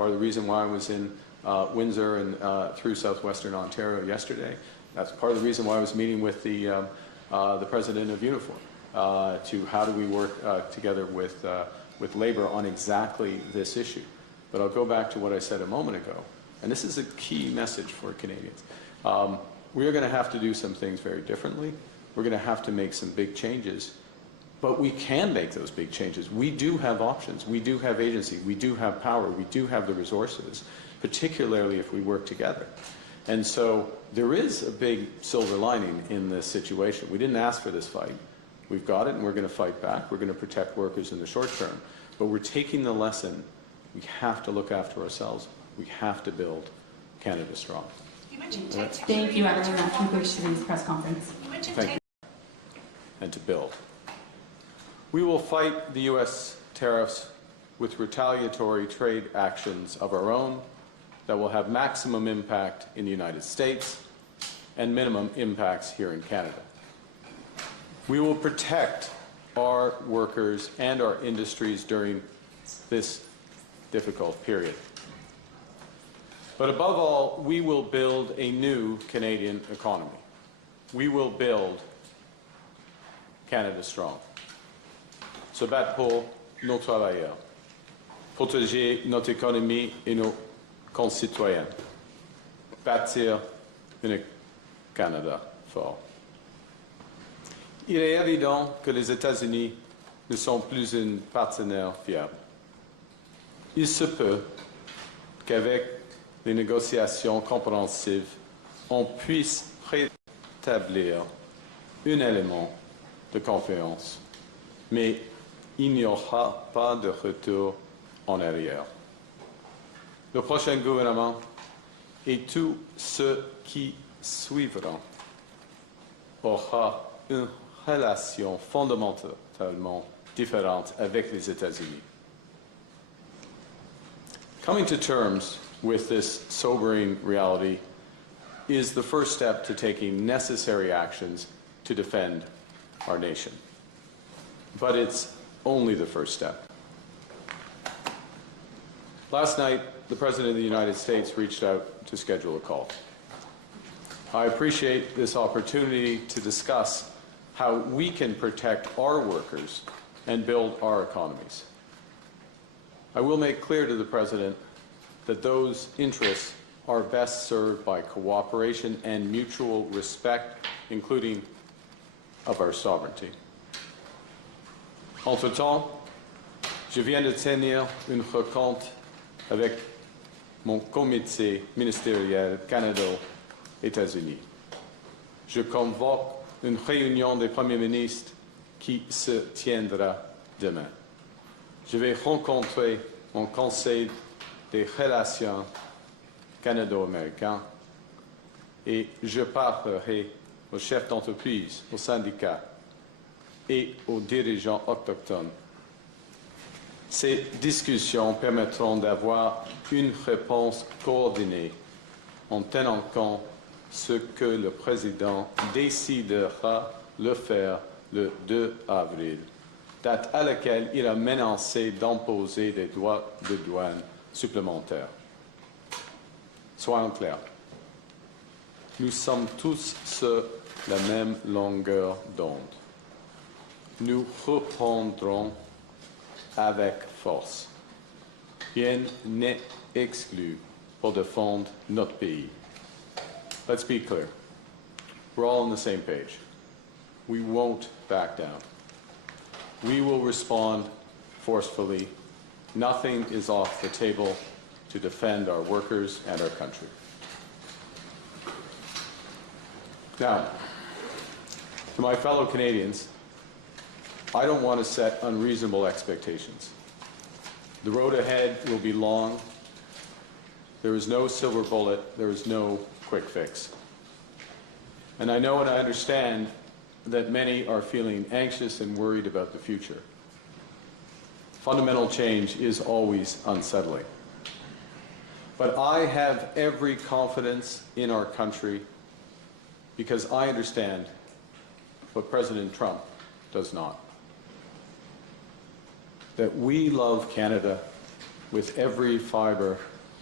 part of the reason why I was in Windsor and through southwestern Ontario yesterday. That's part of the reason why I was meeting with the president of Unifor to how do we work together with Labour on exactly this issue. But I'll go back to what I said a moment ago, and this is a key message for Canadians. We are going to have to do some things very differently. We're going to have to make some big changes, but we can make those big changes. We do have options. We do have agency. We do have power. We do have the resources, particularly if we work together. And so there is a big silver lining in this situation. We didn't ask for this fight. We've got it, and we're going to fight back. We're going to protect workers in the short term. But we're taking the lesson. We have to look after ourselves. We have to build Canada strong. You mentioned Thank you, everyone. That concludes today's press conference. Thank you. And to build. We will fight the U.S. tariffs with retaliatory trade actions of our own that will have maximum impact in the United States and minimum impacts here in Canada. We will protect our workers and our industries during this difficult period. But above all, we will build a new Canadian economy. We will build Canada strong. Se battre pour nos travailleurs, protéger notre économie et nos concitoyens, bâtir un Canada fort. Il est évident que les États-Unis ne sont plus un partenaire fiable. Il se peut qu'avec les négociations compréhensives, on puisse rétablir un élément de confiance, mais il n'y aura pas de retour en arrière. Le prochain gouvernement et tous ceux qui suivront aura une relation fondamentalement différente avec les États-Unis. Coming to terms with this sobering reality is the first step to taking necessary actions to defend our nation. But it's only the first step. Last night, the President of the United States reached out to schedule a call. I appreciate this opportunity to discuss how we can protect our workers and build our economies. I will make clear to the President that those interests are best served by cooperation and mutual respect, including of our sovereignty. Entre-temps, je viens de tenir une rencontre avec mon comité ministériel Canada-États-Unis. Je convoque une réunion des premiers ministres qui se tiendra demain. Je vais rencontrer mon Conseil des relations canado-américains et je parlerai aux chefs d'entreprise, aux syndicats et aux dirigeants autochtones. Ces discussions permettront d'avoir une réponse coordonnée en tenant compte ce que le président décidera de faire le 2 avril, date à laquelle il a menacé d'imposer des droits de douane supplémentaires. Soyons clairs, nous sommes tous sur la même longueur d'onde. Nous reprendrons avec force. Rien n'est exclu pour défendre notre pays. Let's be clear. We're all on the same page. We won't back down. We will respond forcefully. Nothing is off the table to defend our workers and our country. Now, to my fellow Canadians, I don't want to set unreasonable expectations. The road ahead will be long. There is no silver bullet. There is no quick fix. And I know and I understand that many are feeling anxious and worried about the future. Fundamental change is always unsettling. But I have every confidence in our country because I understand what President Trump does not. That we love Canada with every fiber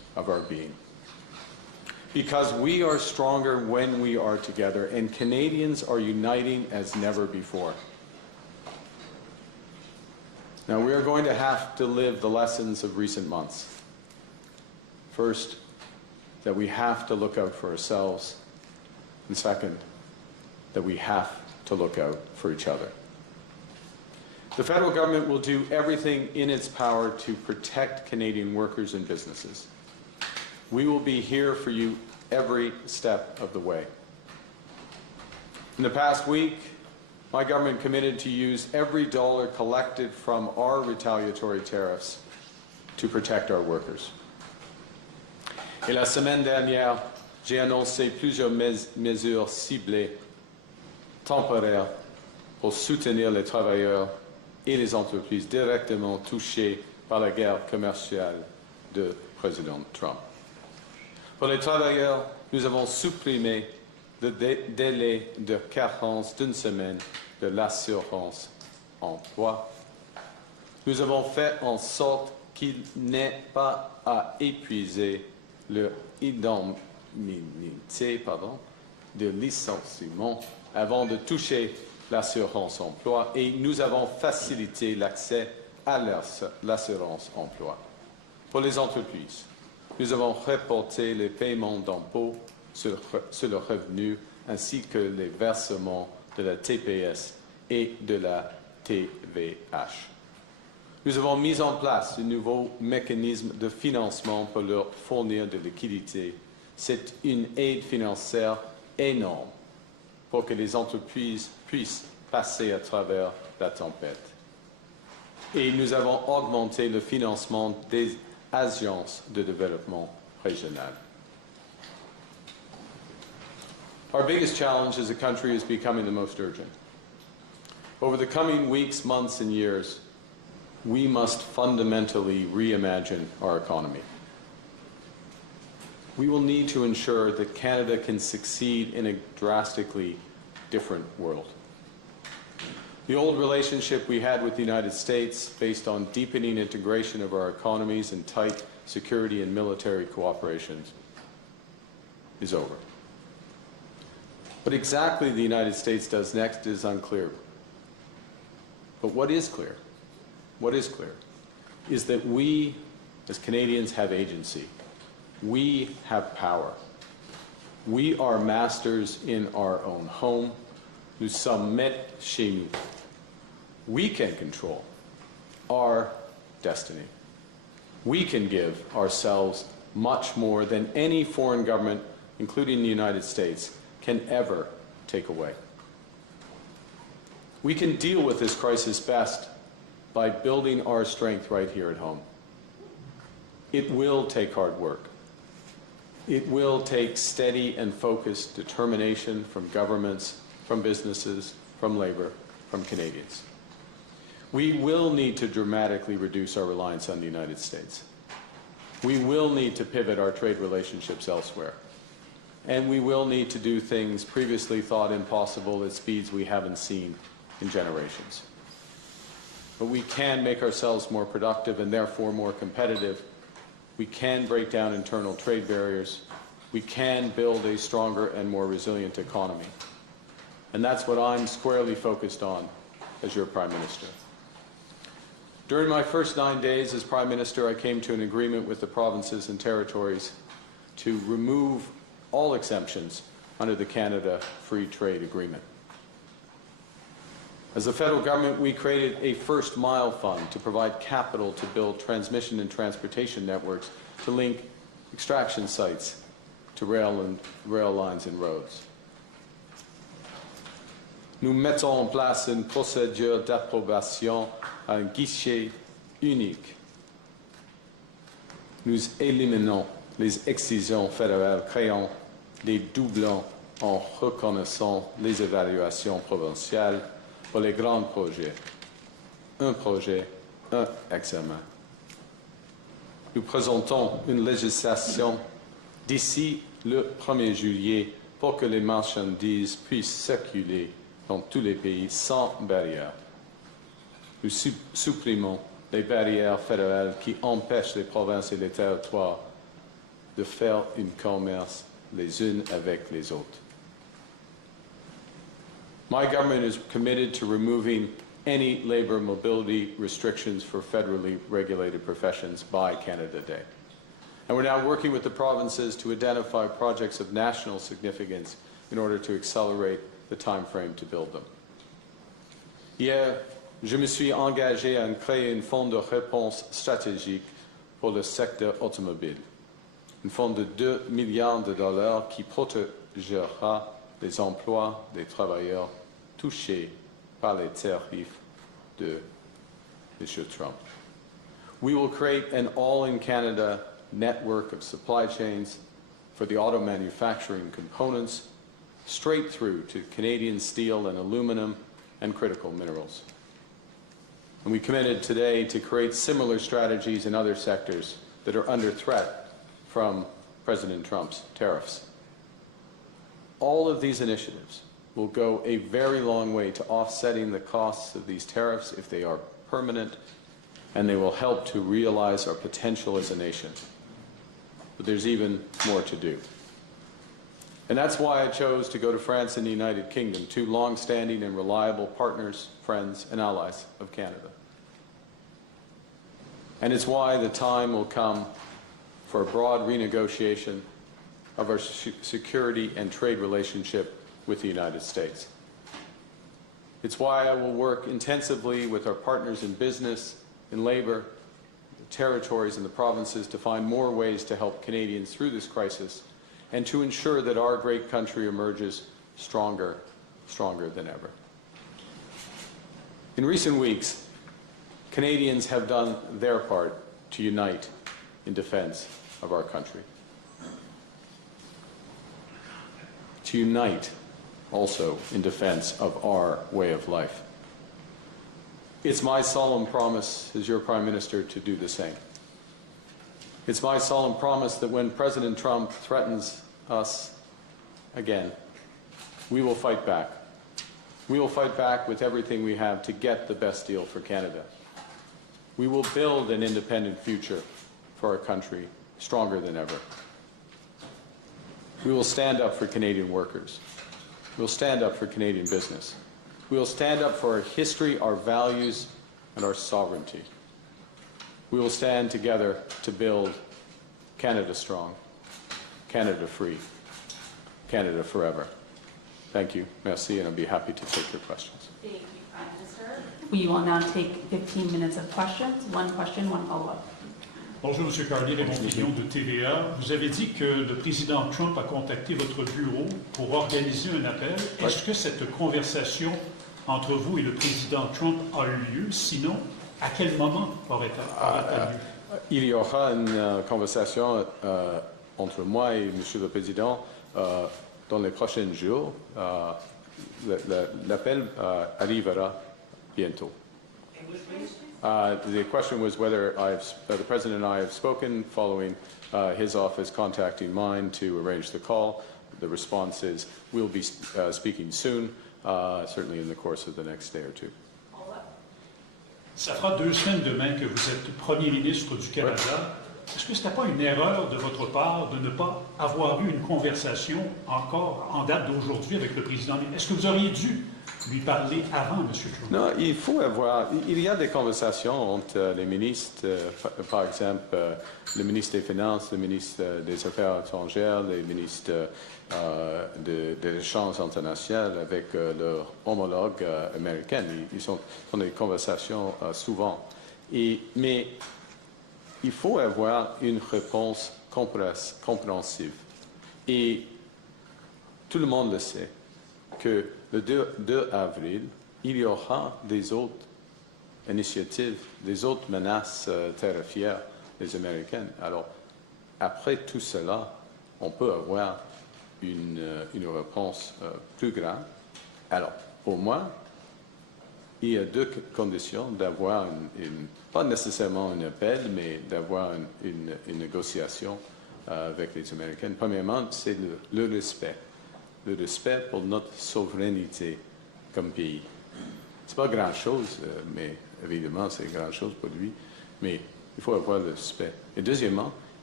of our being. Because we are stronger when we are together, and Canadians are uniting as never before. Now, we are going to have to live the lessons of recent months. First, that we have to look out for ourselves, and second, that we have to look out for each other. The federal government will do everything in its power to protect Canadian workers and businesses. We will be here for you every step of the way. In the past week, my government committed to use every dollar collected from our retaliatory tariffs to protect our workers. Et la semaine dernière, j'ai annoncé plusieurs mesures ciblées, temporaires, pour soutenir les travailleurs et les entreprises directement touchées par la guerre commerciale de président Trump. Pour les travailleurs, nous avons supprimé le délai de carence d'une semaine de l'assurance emploi. Nous avons fait en sorte qu'il n'ait pas à épuiser leur indemnité de licenciement avant de toucher l'assurance emploi et nous avons facilité l'accès à l'assurance emploi. Pour les entreprises, nous avons reporté les paiements d'impôts sur le revenu ainsi que les versements de la TPS et de la TVH. Nous avons mis en place un nouveau mécanisme de financement pour leur fournir de liquidités. C'est une aide financière énorme pour que les entreprises puissent passer à travers la tempête. Et nous avons augmenté le financement des agences de développement régional. Our biggest challenge as a country is becoming the most urgent. Over the coming weeks, months, and years, we must fundamentally reimagine our economy. We will need to ensure that Canada can succeed in a drastically different world. The old relationship we had with the United States, based on deepening integration of our economies and tight security and military cooperation, is over. What exactly the United States does next is unclear. But what is clear is that we, as Canadians, have agency. We have power. We are masters in our own home. Nous sommes maîtres chez nous. We can control our destiny. We can give ourselves much more than any foreign government, including the United States, can ever take away. We can deal with this crisis best by building our strength right here at home. It will take hard work. It will take steady and focused determination from governments, from businesses, from labor, from Canadians. We will need to dramatically reduce our reliance on the United States. We will need to pivot our trade relationships elsewhere. And we will need to do things previously thought impossible at speeds we haven't seen in generations. But we can make ourselves more productive and therefore more competitive. We can break down internal trade barriers. We can build a stronger and more resilient economy. And that's what I'm squarely focused on as your Prime Minister. During my first 9 days as Prime Minister, I came to an agreement with the provinces and territories to remove all exemptions under the Canada Free Trade Agreement. As the federal government, we created a First Mile Fund to provide capital to build transmission and transportation networks to link extraction sites to rail lines and roads. Nous mettons en place une procédure d'approbation à un guichet unique. Nous éliminons les excisions fédérales, créant des doublons en reconnaissant les évaluations provinciales pour les grands projets. Un projet, un examen. Nous présentons une législation d'ici le 1er juillet pour que les marchandises puissent circuler dans tous les pays sans barrière. Nous supprimons les barrières fédérales qui empêchent les provinces et les territoires de faire un commerce les unes avec les autres. My government is committed to removing any labor mobility restrictions for federally regulated professions by Canada Day. And we're now working with the provinces to identify projects of national significance in order to accelerate the time frame to build them. Hier, je me suis engagé à créer un fonds de réponse stratégique pour le secteur automobile. Un fonds de 2 milliards de dollars qui protégera les emplois des travailleurs touchés par les tarifs de M. Trump. We will create an all-in-Canada network of supply chains for the auto manufacturing components straight through to Canadian steel and aluminum and critical minerals. And we committed today to create similar strategies in other sectors that are under threat from President Trump's tariffs. All of these initiatives will go a very long way to offsetting the costs of these tariffs if they are permanent, and they will help to realize our potential as a nation. But there's even more to do. And that's why I chose to go to France and the United Kingdom, two long-standing and reliable partners, friends, and allies of Canada. And it's why the time will come for a broad renegotiation of our security and trade relationship with the United States. It's why I will work intensively with our partners in business, in labor, the territories and the provinces to find more ways to help Canadians through this crisis and to ensure that our great country emerges stronger than ever. In recent weeks, Canadians have done their part to unite in defense of our country. To unite also in defense of our way of life. It's my solemn promise as your Prime Minister to do the same. It's my solemn promise that when President Trump threatens us again, we will fight back. We will fight back with everything we have to get the best deal for Canada. We will build an independent future for our country stronger than ever. We will stand up for Canadian workers. We'll stand up for Canadian business. We'll stand up for our history, our values, and our sovereignty. We will stand together to build Canada strong, Canada free, Canada forever. Thank you. Merci, and I'll be happy to take your questions. Thank you, Prime Minister. We will now take 15 minutes of questions. One question, one follow-up. Bonjour, M. Carney, Reimagining de TVA. Vous avez dit que le président Trump a contacté votre bureau pour organiser un appel. Est-ce que cette conversation entre vous et le président Trump a eu lieu? Sinon, à quel moment aurait-elle lieu? Il y aura une conversation entre moi et M. le Président dans les prochains jours. L'appel arrivera bientôt. The question was whether the President and I have spoken following his office contacting mine to arrange the call. The response is we'll be speaking soon, certainly in the course of the next day or two. Ça fera 2 semaines demain que vous êtes Premier ministre du Canada. Est-ce que ce n'était pas une erreur de votre part de ne pas avoir eu une conversation encore en date d'aujourd'hui avec le président? Est-ce que vous auriez dû lui parler avant, M. Trump? Non, il y a des conversations entre les ministres, par exemple, le ministre des Finances, le ministre des Affaires étrangères, les ministres des échanges internationaux avec leurs homologues américains. Ils sont dans des conversations souvent. Mais il faut avoir une réponse compréhensive. Et tout le monde le sait que le 2 avril, il y aura des autres initiatives, des autres menaces tarifaires des Américains. Alors, après tout cela, on peut avoir une réponse plus grande. Alors, pour moi, il y a 2 conditions d'avoir pas nécessairement un appel, mais d'avoir une négociation avec les Américains. Premièrement, c'est le respect. Le respect pour notre souveraineté comme pays. C'est pas grand-chose, mais évidemment, c'est grand-chose pour lui. Mais il faut avoir le respect. Et deuxièmement,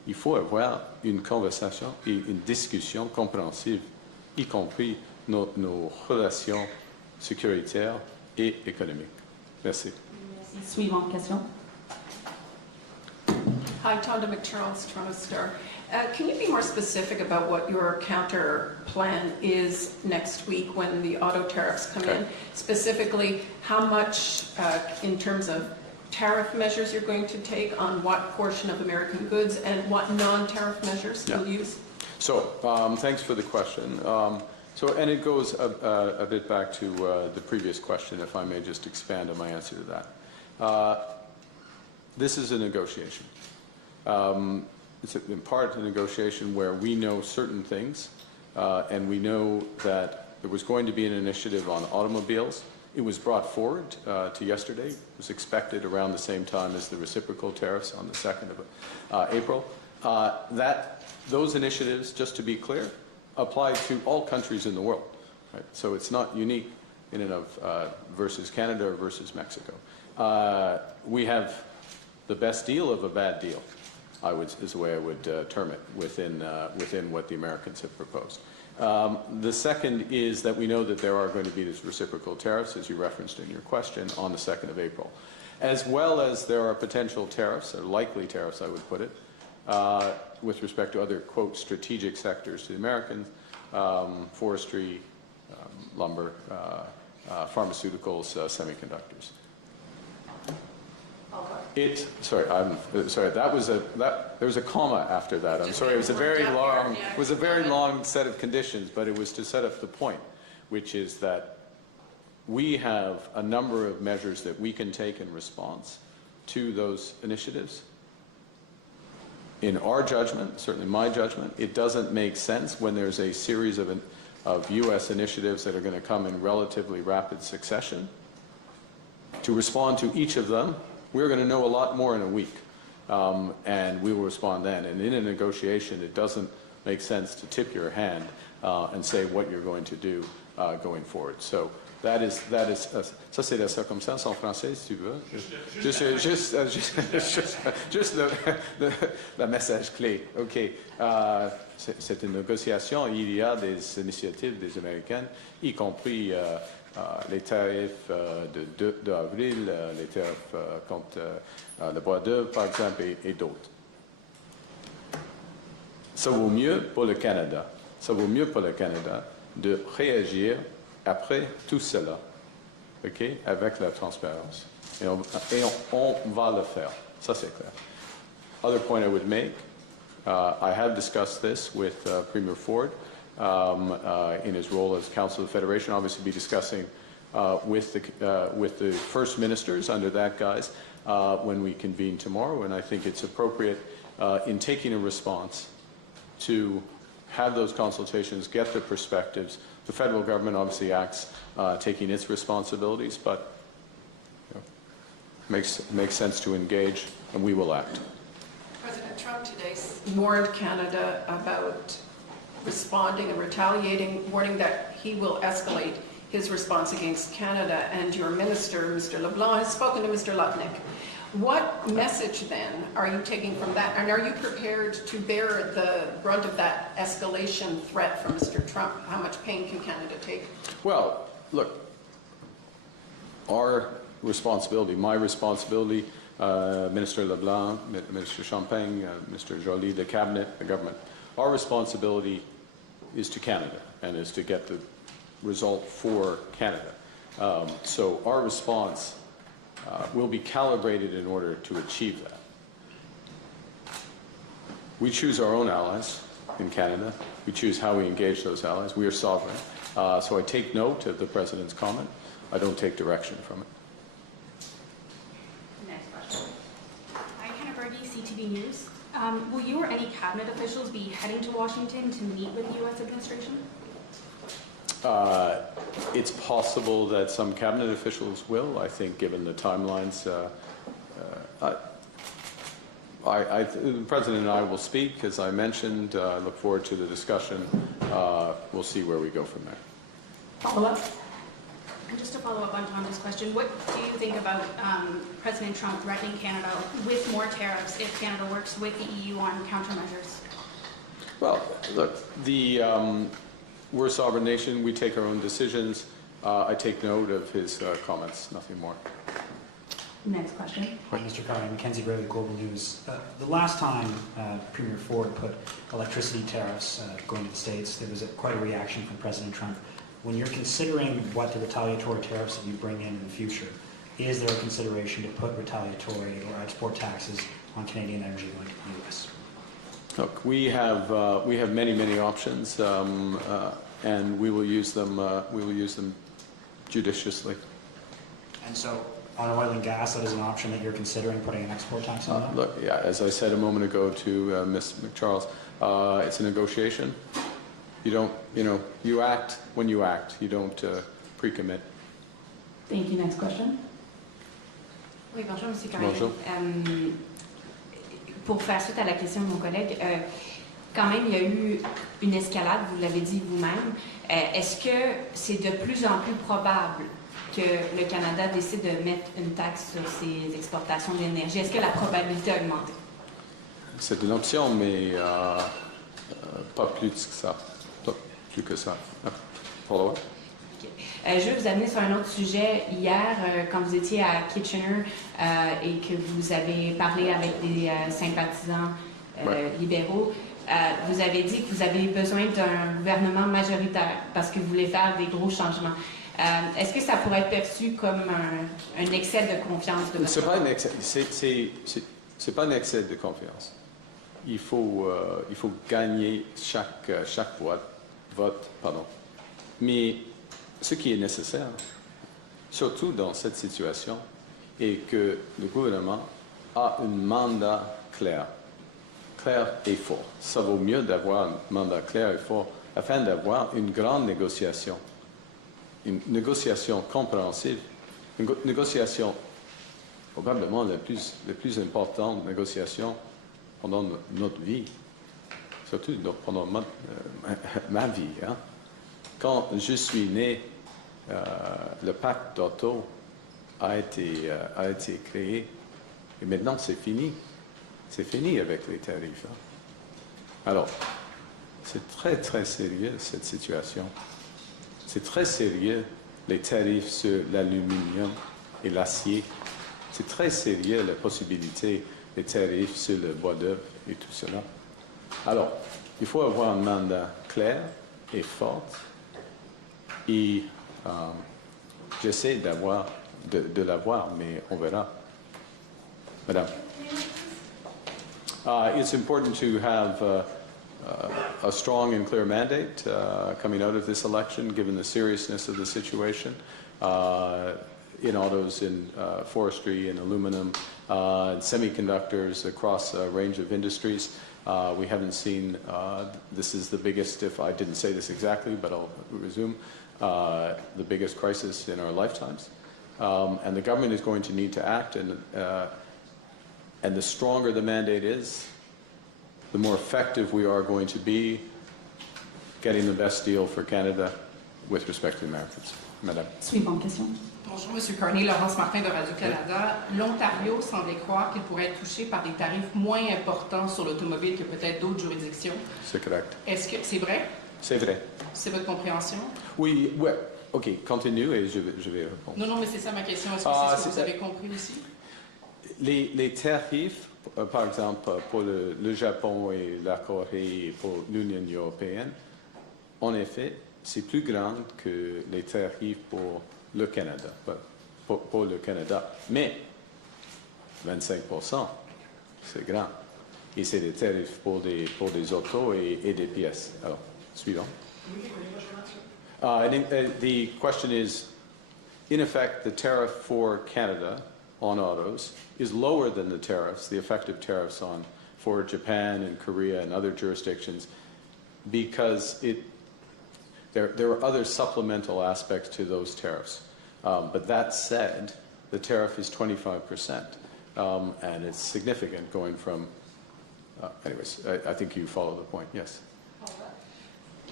il faut avoir une conversation et une discussion compréhensive, y compris nos relations sécuritaires et économiques. Merci. Suivante question. Hi, Tonda McCharles, Toronto Star. Can you be more specific about what your counter plan is next week when the auto tariffs come in? Specifically, how much in terms of tariff measures you're going to take on what portion of American goods and what non-tariff measures you'll use? So, thanks for the question. And it goes a bit back to the previous question, if I may just expand on my answer to that. This is a negotiation. It's in part a negotiation where we know certain things, and we know that there was going to be an initiative on automobiles. It was brought forward to yesterday. It was expected around the same time as the reciprocal tariffs on the 2nd of April. Those initiatives, just to be clear, apply to all countries in the world. Right? So it's not unique in and of versus Canada or versus Mexico. We have the best deal of a bad deal, is the way I would term it, within what the Americans have proposed. The second is that we know that there are going to be these reciprocal tariffs, as you referenced in your question, on the 2nd of April. As well as there are potential tariffs, or likely tariffs, I would put it, with respect to other, quote, strategic sectors to the Americans, forestry, lumber, pharmaceuticals, semiconductors. There was a comma after that. I'm sorry, it was a very long set of conditions, but it was to set up the point, which is that we have a number of measures that we can take in response to those initiatives. In our judgment, certainly my judgment, it doesn't make sense when there's a series of U.S. initiatives that are going to come in relatively rapid succession to respond to each of them. We're going to know a lot more in a week, and we will respond then. And in a negotiation, it doesn't make sense to tip your hand and say what you're going to do going forward. So that is ça c'est la circonstance en français, si tu veux. Juste le message clé. OK. C'est une négociation. Il y a des initiatives des Américains, y compris les tarifs d'avril, les tarifs contre le bois d'œuvre, par exemple, et d'autres. Ça vaut mieux pour le Canada. Ça vaut mieux pour le Canada de réagir après tout cela, okay, avec la transparence. Et on va le faire. Ça, c'est clair. Other point I would make, I have discussed this with Premier Ford in his role as Council of the Federation. Obviously, be discussing with the First Ministers under that guise when we convene tomorrow. And I think it's appropriate in taking a response to have those consultations, get the perspectives. The federal government obviously acts taking its responsibilities, but makes sense to engage, and we will act. President Trump today warned Canada about responding and retaliating, warning that he will escalate his response against Canada, and your minister, Mr. LeBlanc, has spoken to Mr. Lutnick. What message, then, are you taking from that? And are you prepared to bear the brunt of that escalation threat from Mr. Trump? How much pain can Canada take? Well, look, our responsibility, my responsibility, Minister LeBlanc, Minister Champagne, Mr. Joly, the Cabinet, the government, our responsibility is to Canada and is to get the result for Canada. So our response will be calibrated in order to achieve that. We choose our own allies in Canada. We choose how we engage those allies. We are sovereign. So I take note of the President's comment. I don't take direction from it. Next question. Hi, Hannah Berge, CTV News. Will you or any cabinet officials be heading to Washington to meet with the U.S. administration? It's possible that some cabinet officials will. I think, given the timelines, the President and I will speak, as I mentioned. I look forward to the discussion. We'll see where we go from there. Follow-up? And just to follow up on Tom's question, what do you think about President Trump threatening Canada with more tariffs if Canada works with the EU on countermeasures? Well, look, we're a sovereign nation. We take our own decisions. I take note of his comments, nothing more. Next question. Right, Mr. Carney, Mackenzie Braley, Global News. The last time Premier Ford put electricity tariffs going to the States, there was quite a reaction from President Trump. When you're considering what the retaliatory tariffs that you bring in the future, is there a consideration to put retaliatory or export taxes on Canadian energy going to the U.S.? Look, we have many options, and we will use them. We will use them judiciously. And so, on oil and gas, that is an option that you're considering putting an export tax on? Look, yeah, as I said a moment ago to Ms. McCharles, it's a negotiation. You don't, you act when you act. You don't pre-commit. Thank you. Next question. Oui, bonjour, M. Carney. Bonjour. Pour faire suite à la question de mon collègue, quand même, il y a eu une escalade, vous l'avez dit vous-même. Est-ce que c'est de plus en plus probable que le Canada décide de mettre une taxe sur ses exportations d'énergie? Est-ce que la probabilité a augmenté? C'est une option, mais pas plus que ça. Pas plus que ça. Follow up? Je vais vous amener sur un autre sujet. Hier, quand vous étiez à Kitchener et que vous avez parlé avec des sympathisants libéraux, vous avez dit que vous avez besoin d'un gouvernement majoritaire parce que vous voulez faire des gros changements. Est-ce que ça pourrait être perçu comme un excès de confiance de votre C'est pas un excès. C'est pas un excès de confiance. Il faut gagner chaque vote. Mais ce qui est nécessaire, surtout dans cette situation, est que le gouvernement a un mandat clair et fort. Ça vaut mieux d'avoir un mandat clair et fort afin d'avoir une grande négociation, une négociation compréhensive, une négociation probablement la plus importante négociation pendant notre vie, surtout pendant ma vie. Hein. Quand je suis né, le pacte d'Auto a été créé et maintenant c'est fini. C'est fini avec les tarifs. Hein. Alors, c'est très sérieux cette situation. C'est très sérieux les tarifs sur l'aluminium et l'acier. C'est très sérieux la possibilité des tarifs sur le bois d'œuvre et tout cela. Alors, il faut avoir un mandat clair et fort. Et j'essaie de l'avoir, mais on verra. Madame. It's important to have a strong and clear mandate coming out of this election, given the seriousness of the situation in autos, in forestry, in aluminum, in semiconductors, across a range of industries. We haven't seen, this is the biggest, if I didn't say this exactly, but I'll resume, the biggest crisis in our lifetimes. And the government is going to need to act, and the stronger the mandate is, the more effective we are going to be getting the best deal for Canada with respect to Americans. Madame. Suivante question. Bonjour, M. Carney, Laurence Martin de Radio-Canada. L'Ontario semblait croire qu'il pourrait être touché par des tarifs moins importants sur l'automobile que peut-être d'autres juridictions. C'est correct. Est-ce que c'est vrai? C'est vrai. C'est votre compréhension? Oui, ouais. OK, continue et je vais répondre. Non, mais c'est ça ma question. Est-ce que c'est ce que vous avez compris aussi? Les tarifs, par exemple, pour le Japon et la Corée et pour l'Union européenne, en effet, c'est plus grand que les tarifs pour le Canada, pour le Canada. Mais 25%, c'est grand. Et c'est des tarifs pour des autos et des pièces. Alors, suivant. The question is, in effect, the tariff for Canada on autos is lower than the tariffs, the effective tariffs for Japan and Korea and other jurisdictions, because there are other supplemental aspects to those tariffs. But that said, the tariff is 25%, and it's significant going from, anyways, I think you follow the point, yes.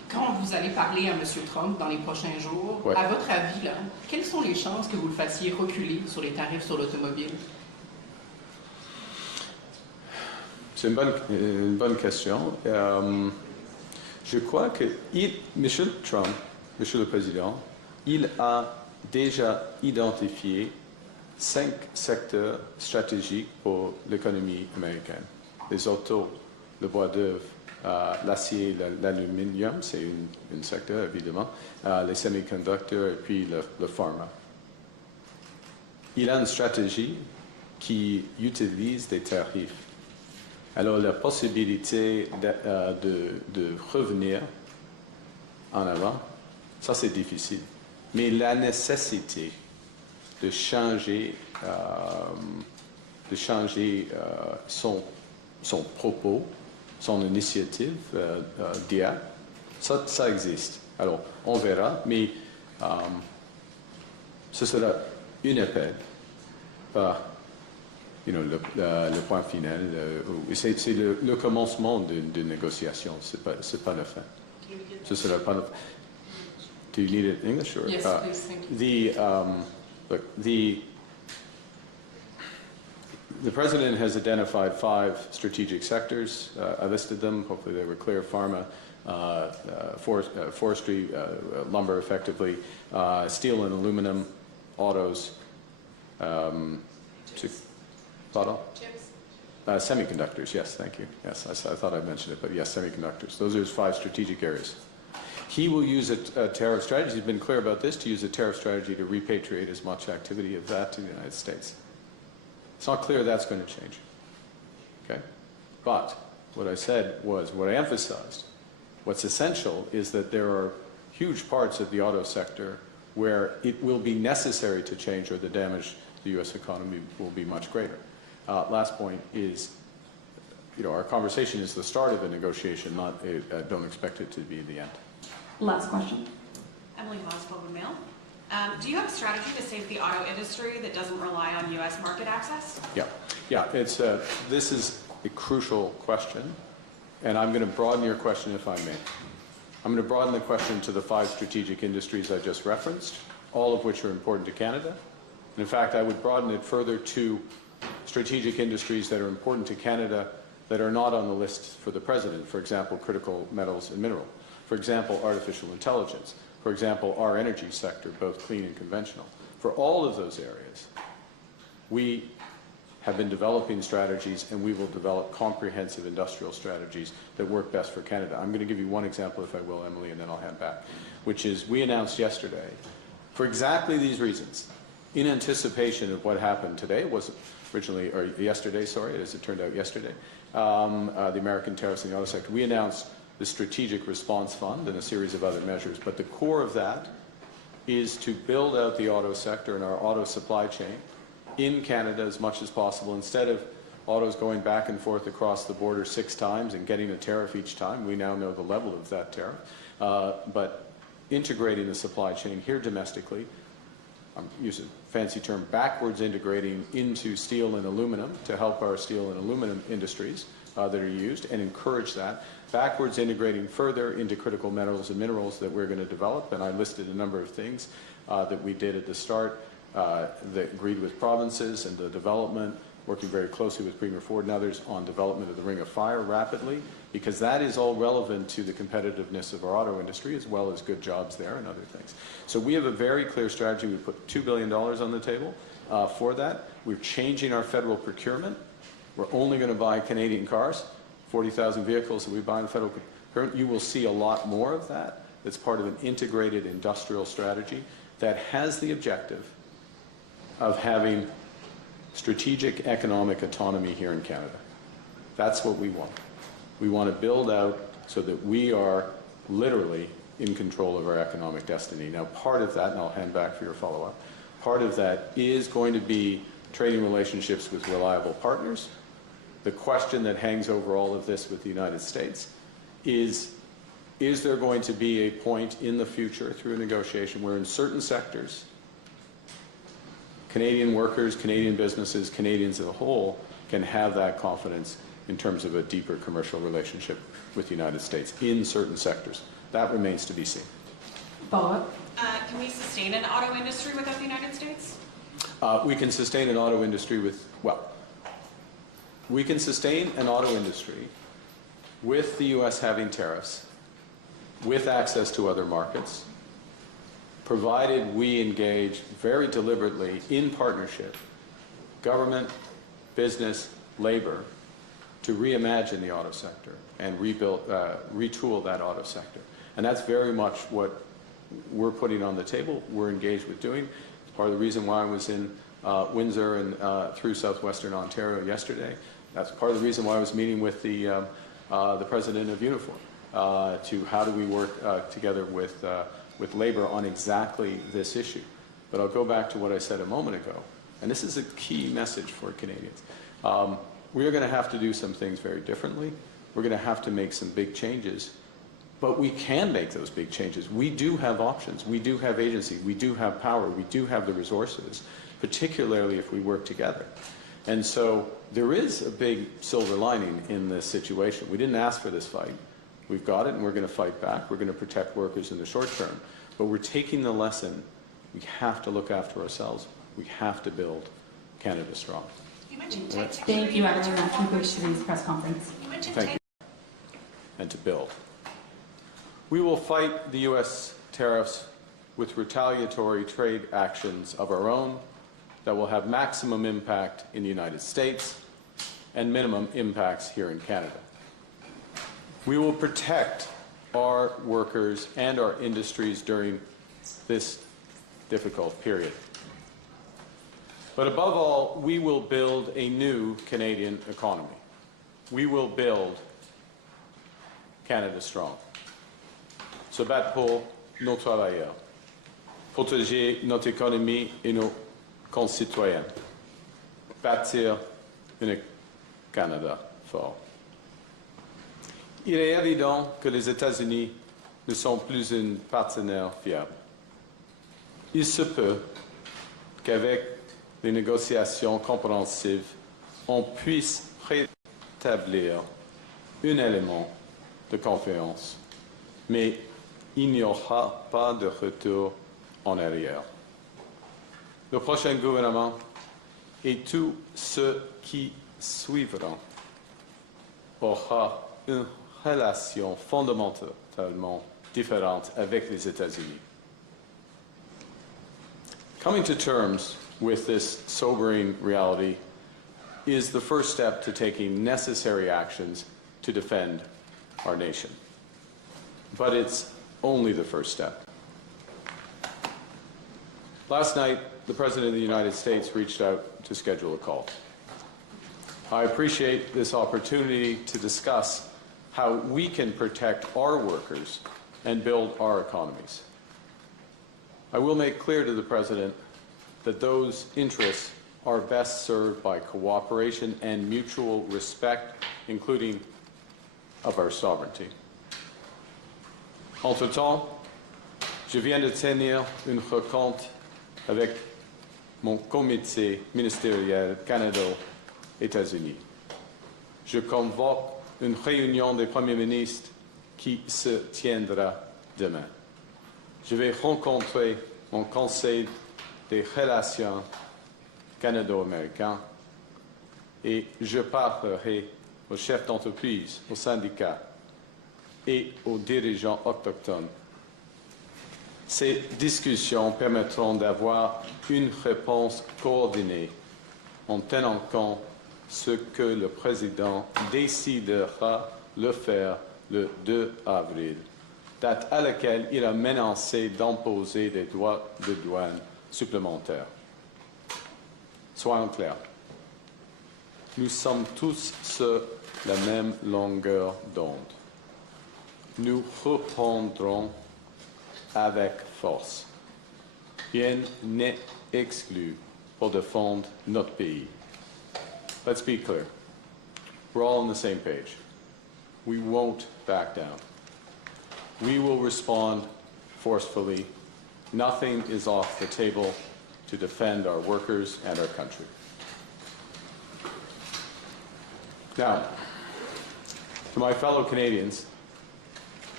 Quand vous allez parler à M. Trump dans les prochains jours, Ouais. à votre avis, là, quelles sont les chances que vous le fassiez reculer sur les tarifs sur l'automobile? C'est une bonne question. Je crois que M. Trump, M. le Président, il a déjà identifié 5 secteurs stratégiques pour l'économie américaine. Les autos, le bois d'œuvre, l'acier, l'aluminium, c'est un secteur évidemment, les semi-conducteurs et puis le pharma. Il a une stratégie qui utilise des tarifs. Alors la possibilité de revenir en avant, ça c'est difficile. Mais la nécessité de changer son propos, son initiative d'hier, ça existe. Alors, on verra, mais ce sera une appel, pas le point final. C'est le commencement d'une négociation, c'est pas la fin. Ce sera pas la fin. Do you need it in English? Or, Yes, please, thank you. The President has identified 5 strategic sectors. I listed them. Hopefully they were clear. Pharma, forestry, lumber effectively, steel and aluminum, autos, semiconductors, yes, thank you. Yes, I thought I mentioned it, but yes, semiconductors. Those are his 5 strategic areas. He will use a tariff strategy. He's been clear about this, to use a tariff strategy to repatriate as much activity of that to the United States. It's not clear that's going to change. Okay? But what I said was, what I emphasized, what's essential is that there are huge parts of the auto sector where it will be necessary to change, or the damage to the U.S. economy will be much greater. Last point is, our conversation is the start of a negotiation, not don't expect it to be the end. Last question. Emily Haas, Globe and Mail. Do you have a strategy to save the auto industry that doesn't rely on U.S. market access? Yeah. This is a crucial question, and I'm going to broaden your question if I may. I'm going to broaden the question to the 5 strategic industries I just referenced, all of which are important to Canada. And in fact, I would broaden it further to strategic industries that are important to Canada that are not on the list for the President. For example, critical metals and mineral. For example, artificial intelligence. For example, our energy sector, both clean and conventional. For all of those areas, we have been developing strategies, and we will develop comprehensive industrial strategies that work best for Canada. I'm going to give you one example, if I will, Emily, and then I'll hand back, which is we announced yesterday, for exactly these reasons, in anticipation of what happened today, was originally, or yesterday, sorry, as it turned out yesterday, the American tariffs in the auto sector, we announced the Strategic Response Fund and a series of other measures. But the core of that is to build out the auto sector and our auto supply chain in Canada as much as possible. Instead of autos going back and forth across the border 6 times and getting a tariff each time, we now know the level of that tariff. But integrating the supply chain here domestically, I'm using a fancy term, backwards integrating into steel and aluminum to help our steel and aluminum industries that are used, and encourage that. Backwards integrating further into critical metals and minerals that we're going to develop, and I listed a number of things that we did at the start that agreed with provinces and the development, working very closely with Premier Ford and others on development of the Ring of Fire rapidly, because that is all relevant to the competitiveness of our auto industry as well as good jobs there and other things. So we have a very clear strategy. We put $2 billion on the table for that. We're changing our federal procurement. We're only going to buy Canadian cars, 40,000 vehicles that we buy in the federal procurement. You will see a lot more of that. That's part of an integrated industrial strategy that has the objective of having strategic economic autonomy here in Canada. That's what we want. We want to build out so that we are literally in control of our economic destiny. Now, part of that, and I'll hand back for your follow-up, part of that is going to be trading relationships with reliable partners. The question that hangs over all of this with the United States is there going to be a point in the future through a negotiation where in certain sectors, Canadian workers, Canadian businesses, Canadians as a whole can have that confidence in terms of a deeper commercial relationship with the United States in certain sectors. That remains to be seen. Follow-up? Can we sustain an auto industry without the United States? We can sustain an auto industry we can sustain an auto industry with the U.S. having tariffs, with access to other markets, provided we engage very deliberately in partnership, government, business, labor, to reimagine the auto sector and retool that auto sector. And that's very much what we're putting on the table, we're engaged with doing. It's part of the reason why I was in Windsor and through southwestern Ontario yesterday. That's part of the reason why I was meeting with the president of Uniform to how do we work together with labor on exactly this issue. But I'll go back to what I said a moment ago, and this is a key message for Canadians. We are going to have to do some things very differently. We're going to have to make some big changes, but we can make those big changes. We do have options. We do have agency. We do have power. We do have the resources, particularly if we work together. And so there is a big silver lining in this situation. We didn't ask for this fight. We've got it, and we're going to fight back. We're going to protect workers in the short term. But we're taking the lesson. We have to look after ourselves. We have to build Canada strong. You mentioned Thank you, everyone. That concludes today's press conference. Thank you. And to build. We will fight the U.S. tariffs with retaliatory trade actions of our own that will have maximum impact in the United States and minimum impacts here in Canada. We will protect our workers and our industries during this difficult period. But above all, we will build a new Canadian economy. We will build Canada strong. Se battre pour nos travailleurs, protéger notre économie et nos concitoyens, bâtir un Canada fort. Il est évident que les États-Unis ne sont plus un partenaire fiable. Il se peut qu'avec les négociations compréhensives, on puisse rétablir un élément de confiance, mais il n'y aura pas de retour en arrière. Le prochain gouvernement et tous ceux qui suivront aura une relation fondamentalement différente avec les États-Unis. Coming to terms with this sobering reality is the first step to taking necessary actions to defend our nation. But it's only the first step. Last night, the President of the United States reached out to schedule a call. I appreciate this opportunity to discuss how we can protect our workers and build our economies. I will make clear to the President that those interests are best served by cooperation and mutual respect, including of our sovereignty. Entre-temps, je viens de tenir une rencontre avec mon comité ministériel Canada-États-Unis. Je convoque une réunion des premiers ministres qui se tiendra demain. Je vais rencontrer mon conseil des relations canado-américains et je parlerai aux chefs d'entreprise, aux syndicats et aux dirigeants autochtones. Ces discussions permettront d'avoir une réponse coordonnée en tenant compte ce que le président décidera de faire le 2 avril, date à laquelle il a menacé d'imposer des droits de douane supplémentaires. Soyons clairs, nous sommes tous sur la même longueur d'onde. Nous reprendrons avec force. Rien n'est exclu pour défendre notre pays. Let's be clear. We're all on the same page. We won't back down. We will respond forcefully. Nothing is off the table to defend our workers and our country. Now, to my fellow Canadians,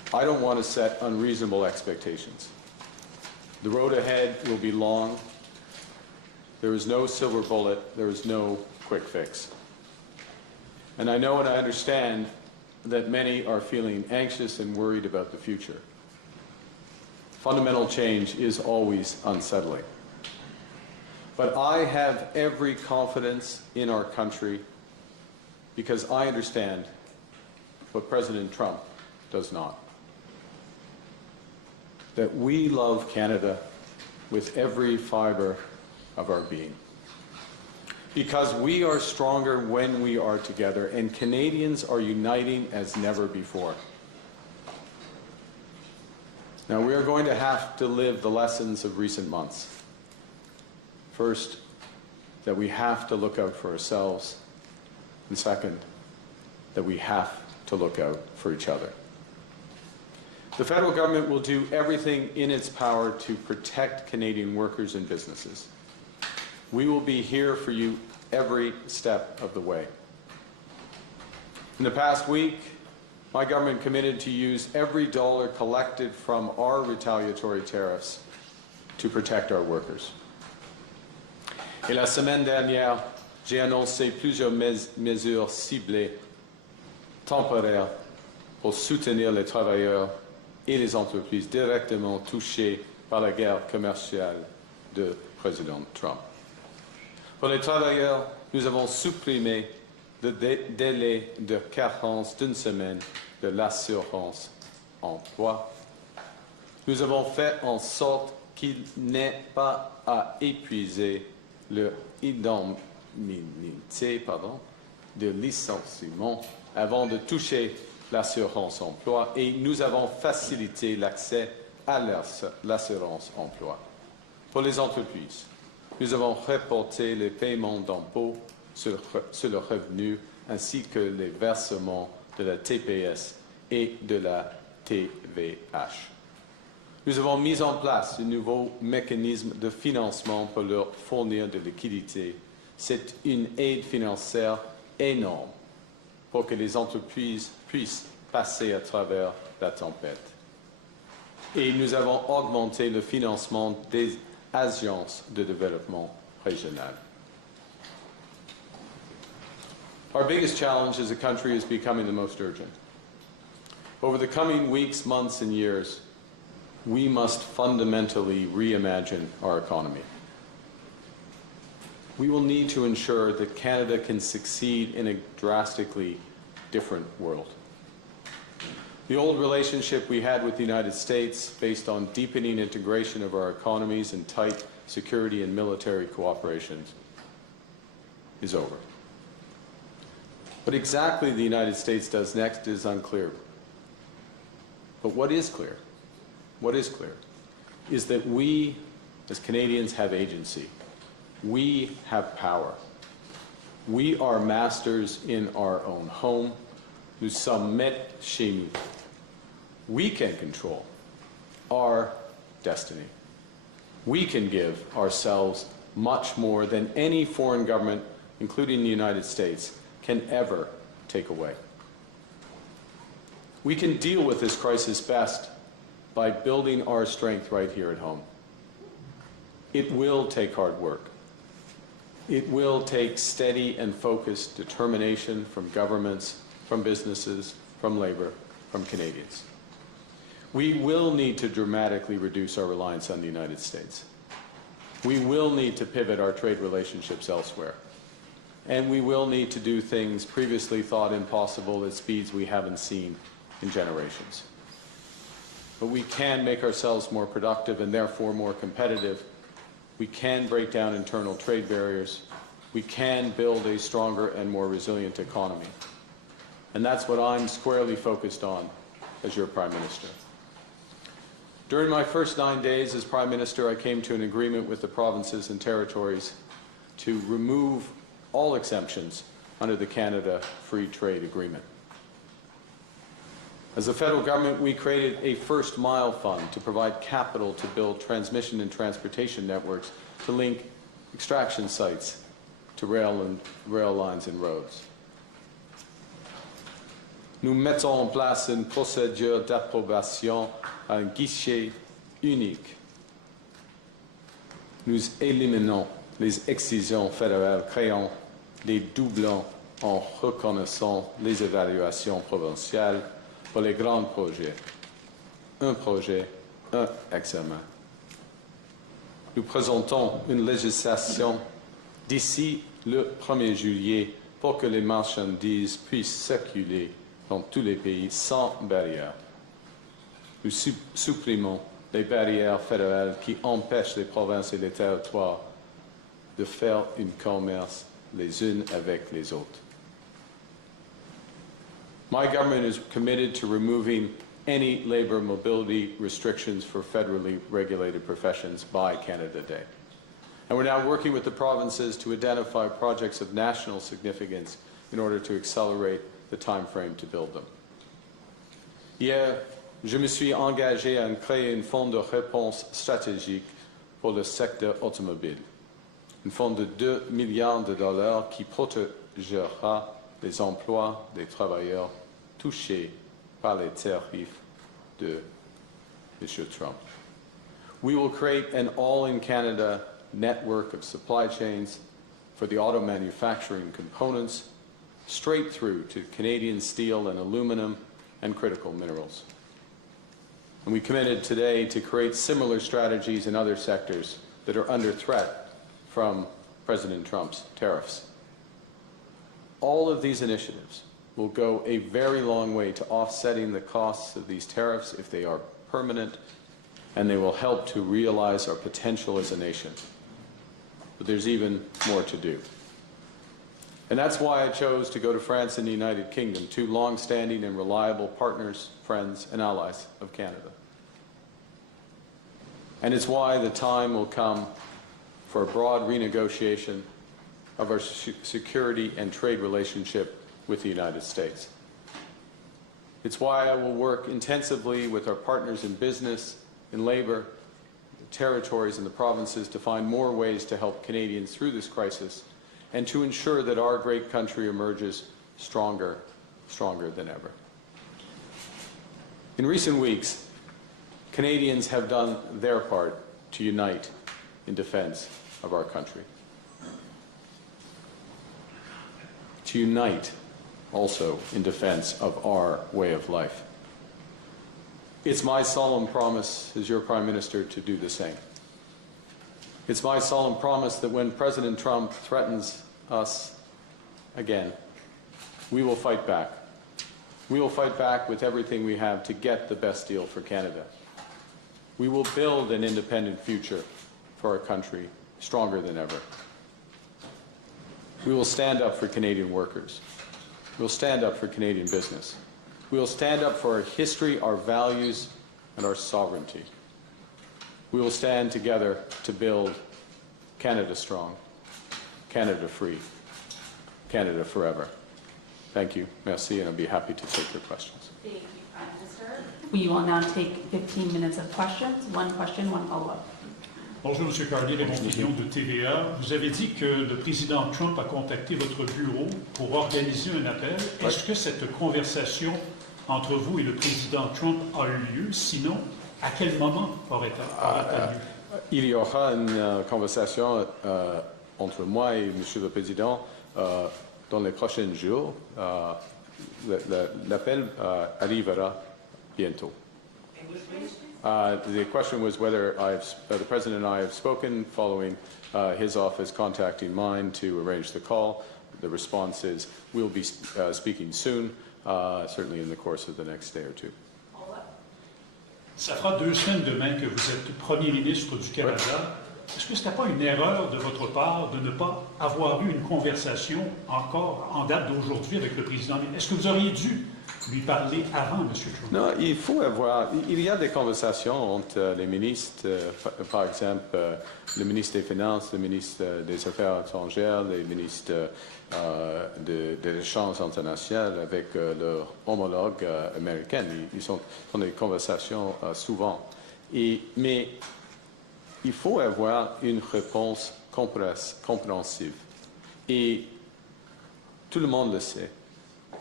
I don't want to set unreasonable expectations. The road ahead will be long. There is no silver bullet. There is no quick fix. And I know and I understand that many are feeling anxious and worried about the future. Fundamental change is always unsettling. But I have every confidence in our country because I understand what President Trump does not. That we love Canada with every fiber of our being. Because we are stronger when we are together, and Canadians are uniting as never before. Now, we are going to have to live the lessons of recent months. First, that we have to look out for ourselves, and second, that we have to look out for each other. The federal government will do everything in its power to protect Canadian workers and businesses. We will be here for you every step of the way. In the past week, my government committed to use every dollar collected from our retaliatory tariffs to protect our workers. Et la semaine dernière, j'ai annoncé plusieurs mesures ciblées, temporaires, pour soutenir les travailleurs et les entreprises directement touchées par la guerre commerciale de président Trump. Pour les travailleurs, nous avons supprimé le délai de carence d'une semaine de l'assurance emploi. Nous avons fait en sorte qu'il n'ait pas à épuiser leur indemnité de licenciement avant de toucher l'assurance emploi et nous avons facilité l'accès à l'assurance emploi. Pour les entreprises, nous avons reporté les paiements d'impôts sur le revenu ainsi que les versements de la TPS et de la TVH. Nous avons mis en place de nouveaux mécanismes de financement pour leur fournir de liquidités. C'est une aide financière énorme pour que les entreprises puissent passer à travers la tempête. Et nous avons augmenté le financement des agences de développement régional. Our biggest challenge as a country is becoming the most urgent. Over the coming weeks, months, and years, we must fundamentally reimagine our economy. We will need to ensure that Canada can succeed in a drastically different world. The old relationship we had with the United States, based on deepening integration of our economies and tight security and military cooperation, is over. What exactly the United States does next is unclear. But what is clear is that we, as Canadians, have agency. We have power. We are masters in our own home. Nous sommes maîtres chez nous. We can control our destiny. We can give ourselves much more than any foreign government, including the United States, can ever take away. We can deal with this crisis best by building our strength right here at home. It will take hard work. It will take steady and focused determination from governments, from businesses, from labor, from Canadians. We will need to dramatically reduce our reliance on the United States. We will need to pivot our trade relationships elsewhere. And we will need to do things previously thought impossible at speeds we haven't seen in generations. But we can make ourselves more productive and therefore more competitive. We can break down internal trade barriers. We can build a stronger and more resilient economy. And that's what I'm squarely focused on as your Prime Minister. During my first 9 days as Prime Minister, I came to an agreement with the provinces and territories to remove all exemptions under the Canada Free Trade Agreement. As a federal government, we created a First Mile Fund to provide capital to build transmission and transportation networks to link extraction sites to rail lines and roads. Nous mettons en place une procédure d'approbation à un guichet unique. Nous éliminons les excisions fédérales, créant des doublons en reconnaissant les évaluations provinciales pour les grands projets. Un projet, un examen. Nous présentons une législation d'ici le 1er juillet pour que les marchandises puissent circuler dans tous les pays sans barrière. Nous supprimons les barrières fédérales qui empêchent les provinces et les territoires de faire un commerce les unes avec les autres. My government is committed to removing any labor mobility restrictions for federally regulated professions by Canada Day. And we're now working with the provinces to identify projects of national significance in order to accelerate the time frame to build them. Hier, je me suis engagé à créer un fonds de réponse stratégique pour le secteur automobile. Un fonds de 2 milliards de dollars qui protégera les emplois des travailleurs touchés par les tarifs de M. Trump. We will create an all-in-Canada network of supply chains for the auto manufacturing components, straight through to Canadian steel and aluminum and critical minerals. And we committed today to create similar strategies in other sectors that are under threat from President Trump's tariffs. All of these initiatives will go a very long way to offsetting the costs of these tariffs if they are permanent, and they will help to realize our potential as a nation. But there's even more to do. And that's why I chose to go to France and the United Kingdom, two long-standing and reliable partners, friends, and allies of Canada. And it's why the time will come for a broad renegotiation of our security and trade relationship with the United States. It's why I will work intensively with our partners in business, in labor, the territories and the provinces to find more ways to help Canadians through this crisis and to ensure that our great country emerges stronger than ever. In recent weeks, Canadians have done their part to unite in defense of our country. To unite also in defense of our way of life. It's my solemn promise as your Prime Minister to do the same. It's my solemn promise that when President Trump threatens us again, we will fight back. We will fight back with everything we have to get the best deal for Canada. We will build an independent future for our country, stronger than ever. We will stand up for Canadian workers. We'll stand up for Canadian business. We will stand up for our history, our values, and our sovereignty. We will stand together to build Canada strong, Canada free, Canada forever. Thank you. Merci, and I'll be happy to take your questions. Thank you, Prime Minister. We will now take 15 minutes of questions. One question, one follow-up. Bonjour, M. Carney, Reimagining de TVA. Vous avez dit que le président Trump a contacté votre bureau pour organiser un appel. Est-ce que cette conversation entre vous et le président Trump a eu lieu? Sinon, à quel moment aurait-elle lieu? Il y aura une conversation entre moi et M. le Président dans les prochains jours. L'appel arrivera bientôt. The question was whether the President and I have spoken following his office contacting mine to arrange the call. The response is we'll be speaking soon, certainly in the course of the next day or two. Ça fera 2 semaines demain que vous êtes Premier ministre du Canada. Ouais. Est-ce que ce n'était pas une erreur de votre part de ne pas avoir eu une conversation encore en date d'aujourd'hui avec le président? Est-ce que vous auriez dû lui parler avant, M. Trump? Non, il y a des conversations entre les ministres, par exemple, le ministre des Finances, le ministre des Affaires étrangères, les ministres des échanges internationaux avec leurs homologues américains. Ils sont dans des conversations souvent. Mais il faut avoir une réponse compréhensive. Et tout le monde le sait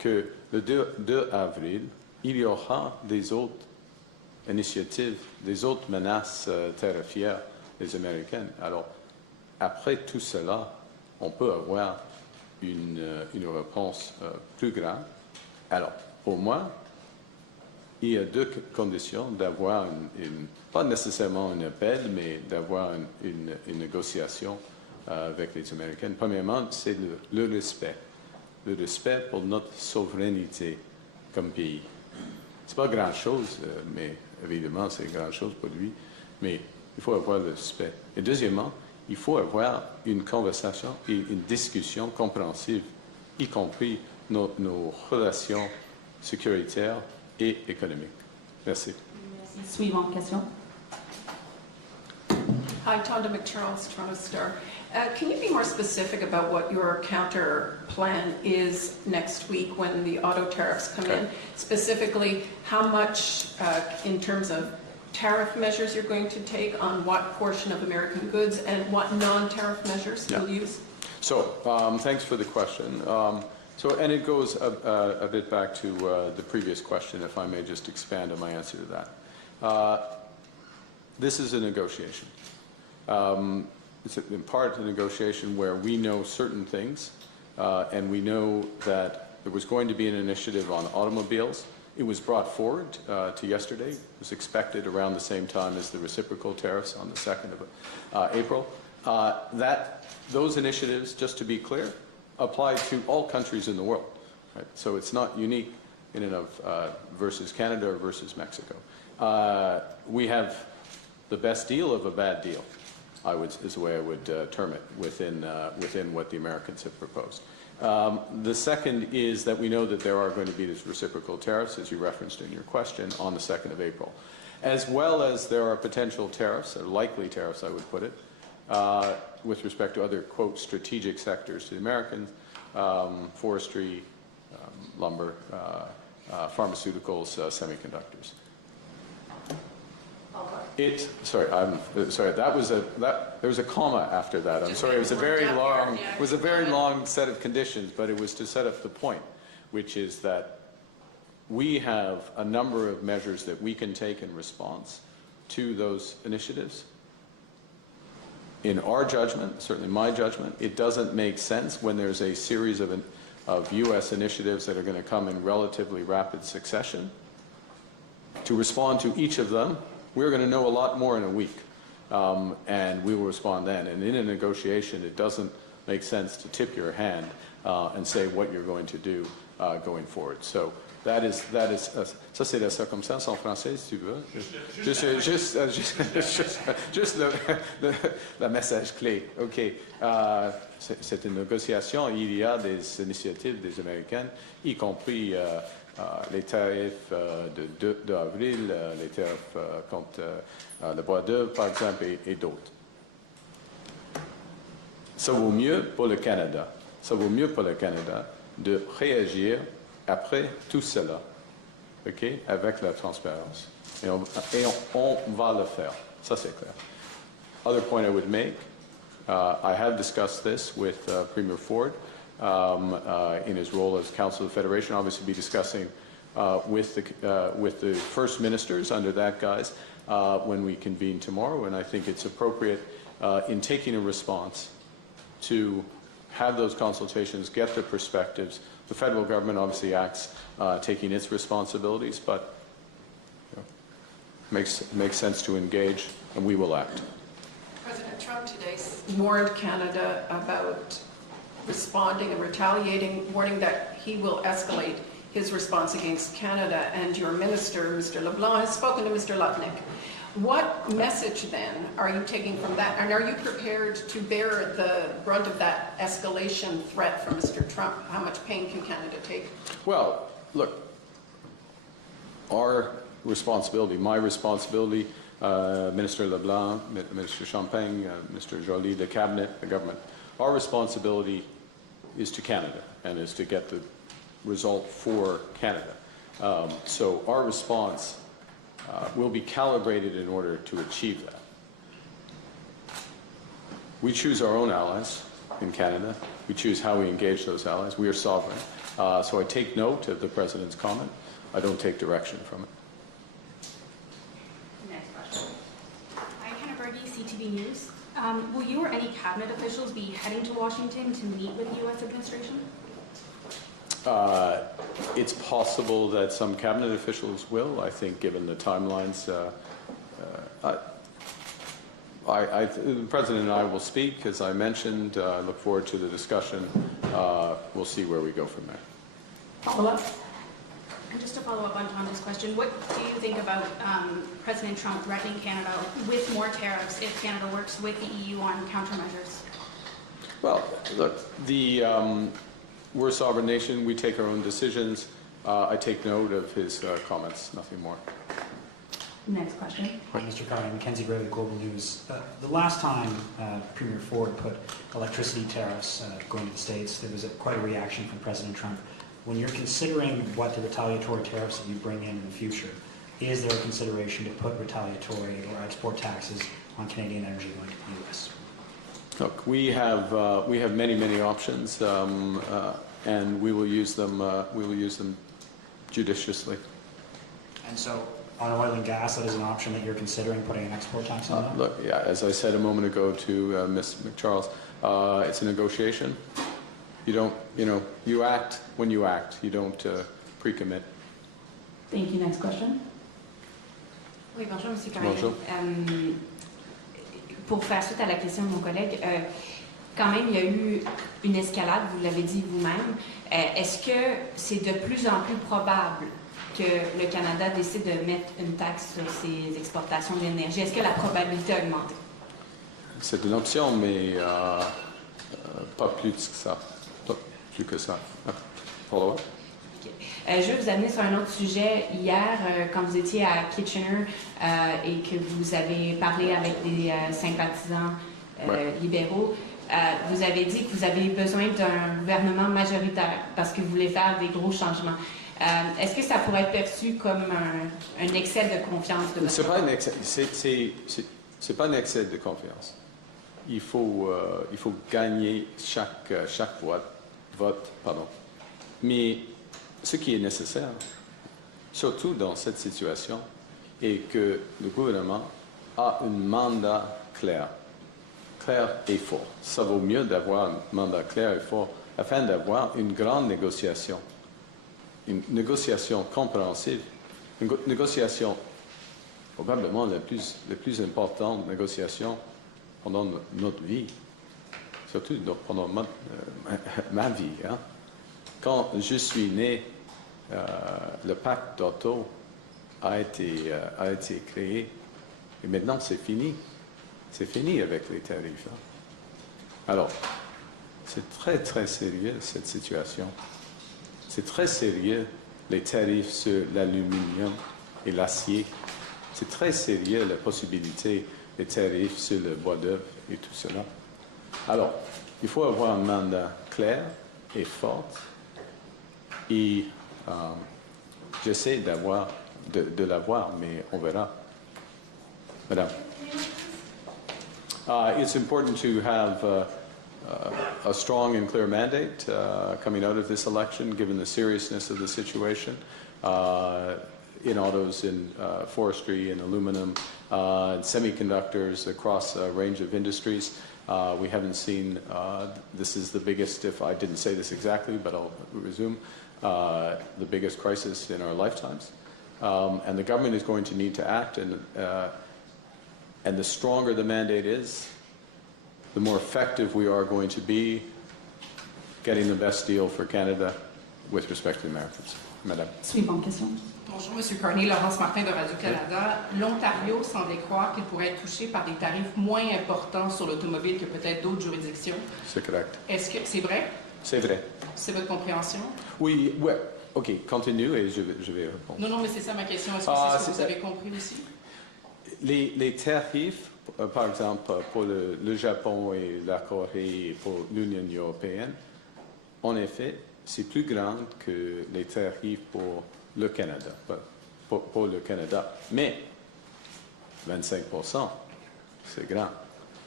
que le 2 avril, il y aura des autres initiatives, des autres menaces tarifaires des Américaines. Alors, après tout cela, on peut avoir une réponse plus grave. Alors, pour moi, il y a deux conditions d'avoir pas nécessairement un appel, mais d'avoir une négociation avec les Américaines. Premièrement, c'est le respect. Le respect pour notre souveraineté comme pays. C'est pas grand-chose, mais évidemment, c'est grand-chose pour lui. Mais il faut avoir le respect. Et deuxièmement, il faut avoir une conversation et une discussion compréhensive, y compris nos relations sécuritaires et économiques. Merci. Suivante question. Hi, Tonda McCharles, Toronto Star. Can you be more specific about what your counter plan is next week when the auto tariffs come in? Specifically, how much in terms of tariff measures you're going to take on what portion of American goods and what non-tariff measures you'll use? So, thanks for the question. And it goes a bit back to the previous question, if I may just expand on my answer to that. This is a negotiation. It's in part a negotiation where we know certain things, and we know that there was going to be an initiative on automobiles. It was brought forward to yesterday. It was expected around the same time as the reciprocal tariffs on the 2nd of April. Those initiatives, just to be clear, apply to all countries in the world. Right? So it's not unique in and of versus Canada or versus Mexico. We have the best deal of a bad deal, is the way I would term it, within what the Americans have proposed. The second is that we know that there are going to be these reciprocal tariffs, as you referenced in your question, on the 2nd of April. As well as there are potential tariffs, or likely tariffs, I would put it, with respect to other, quote, strategic sectors to the Americans, forestry, lumber, pharmaceuticals, semiconductors. There was a comma after that. I'm sorry, it was a very long set of conditions, but it was to set up the point, which is that we have a number of measures that we can take in response to those initiatives. In our judgment, certainly my judgment, it doesn't make sense when there's a series of U.S. initiatives that are going to come in relatively rapid succession. To respond to each of them, we're going to know a lot more in a week, and we will respond then. And in a negotiation, it doesn't make sense to tip your hand and say what you're going to do going forward. So that is ça c'est la circonstance en français, si tu veux. Juste le message clé. OK. C'est une négociation. Il y a des initiatives des Américaines, y compris les tarifs de 2 avril, les tarifs contre le bois d'œuvre, par exemple, et d'autres. Ça vaut mieux pour le Canada. Ça vaut mieux pour le Canada de réagir après tout cela, okay, avec la transparence. Et on va le faire. Ça, c'est clair. Other point I would make, I have discussed this with Premier Ford in his role as Council of the Federation. Obviously, be discussing with the First Ministers under that guise when we convene tomorrow. And I think it's appropriate in taking a response to have those consultations, get their perspectives. The federal government obviously acts taking its responsibilities, but makes sense to engage, and we will act. President Trump today warned Canada about responding and retaliating, warning that he will escalate his response against Canada, and your minister, Mr. LeBlanc, has spoken to Mr. Lutnick. What message, then, are you taking from that? And are you prepared to bear the brunt of that escalation threat from Mr. Trump? How much pain can Canada take? Well, look, our responsibility, my responsibility, Minister LeBlanc, Minister Champagne, Mr. Joly, the Cabinet, the government, our responsibility is to Canada and is to get the result for Canada. So our response will be calibrated in order to achieve that. We choose our own allies. in Canada. We choose how we engage those allies. We are sovereign. So I take note of the President's comment. I don't take direction from it. Next question. Hi, Hannah Berge, CTV News. Will you or any cabinet officials be heading to Washington to meet with the U.S. administration? It's possible that some cabinet officials will. I think, given the timelines, the President and I will speak, as I mentioned. I look forward to the discussion. We'll see where we go from there. Follow-up? And just to follow up on Tom's question, what do you think about President Trump threatening Canada with more tariffs if Canada works with the EU on countermeasures? Well, look, we're a sovereign nation. We take our own decisions. I take note of his comments, nothing more. Next question. Hi, Mr. Carney, Mackenzie Gray, Global News. The last time Premier Ford put electricity tariffs going to the States, there was quite a reaction from President Trump. When you're considering what the retaliatory tariffs that you bring in the future, is there a consideration to put retaliatory or export taxes on Canadian energy going to the U.S.? Look, we have many options, and we will use them. We will use them judiciously. And so, on oil and gas, that is an option that you're considering putting an export tax on that? Look, yeah, as I said a moment ago to Ms. McCharles, it's a negotiation. You act when you act. You don't pre-commit. Thank you. Next question. Oui, bonjour, M. Carney. Bonjour. Pour faire suite à la question de mon collègue, quand même, il y a eu une escalade, vous l'avez dit vous-même. Est-ce que c'est de plus en plus probable que le Canada décide de mettre une taxe sur ses exportations d'énergie? Est-ce que la probabilité a augmenté? C'est une option, mais pas plus que ça. Pas plus que ça. Follow-up? Je vais vous amener sur un autre sujet. Hier, quand vous étiez à Kitchener et que vous avez parlé avec des sympathisants libéraux, vous avez dit que vous avez besoin d'un gouvernement majoritaire parce que vous voulez faire des gros changements. Est-ce que ça pourrait être perçu comme un excès de confiance de votre C'est pas un excès. C'est pas un excès de confiance. Il faut gagner chaque vote. Mais ce qui est nécessaire, surtout dans cette situation, est que le gouvernement a un mandat clair et fort. Ça vaut mieux d'avoir un mandat clair et fort afin d'avoir une grande négociation, une négociation compréhensive, une négociation probablement la plus importante négociation pendant notre vie, surtout pendant ma vie. Hein. Quand je suis né, le pacte d'Auto a été créé et maintenant c'est fini. C'est fini avec les tarifs. Hein. Alors, c'est très sérieux cette situation. C'est très sérieux les tarifs sur l'aluminium et l'acier. C'est très sérieux la possibilité des tarifs sur le bois d'œuvre et tout cela. Alors, il faut avoir un mandat clair et fort. Et j'essaie de l'avoir, mais on verra. Madame. It's important to have a strong and clear mandate coming out of this election, given the seriousness of the situation in autos, in forestry, in aluminum, in semiconductors, across a range of industries. We haven't seen, this is the biggest, if I didn't say this exactly, but I'll resume, the biggest crisis in our lifetimes. And the government is going to need to act, and the stronger the mandate is, the more effective we are going to be getting the best deal for Canada with respect to the Americans. Madame. Suivante question. Bonjour, M. Carney, Laurence Martin de Radio-Canada. L'Ontario semblait croire qu'il pourrait être touché par des tarifs moins importants sur l'automobile que peut-être d'autres juridictions. C'est correct. Est-ce que c'est vrai? C'est vrai. C'est votre compréhension? Oui, ouais. OK, continue et je vais répondre. Non, mais c'est ça ma question. Est-ce que c'est ce que vous avez compris aussi? Les tarifs, par exemple, pour le Japon et la Corée et pour l'Union européenne, en effet, c'est plus grand que les tarifs pour le Canada, pour le Canada. Mais 25%, c'est grand.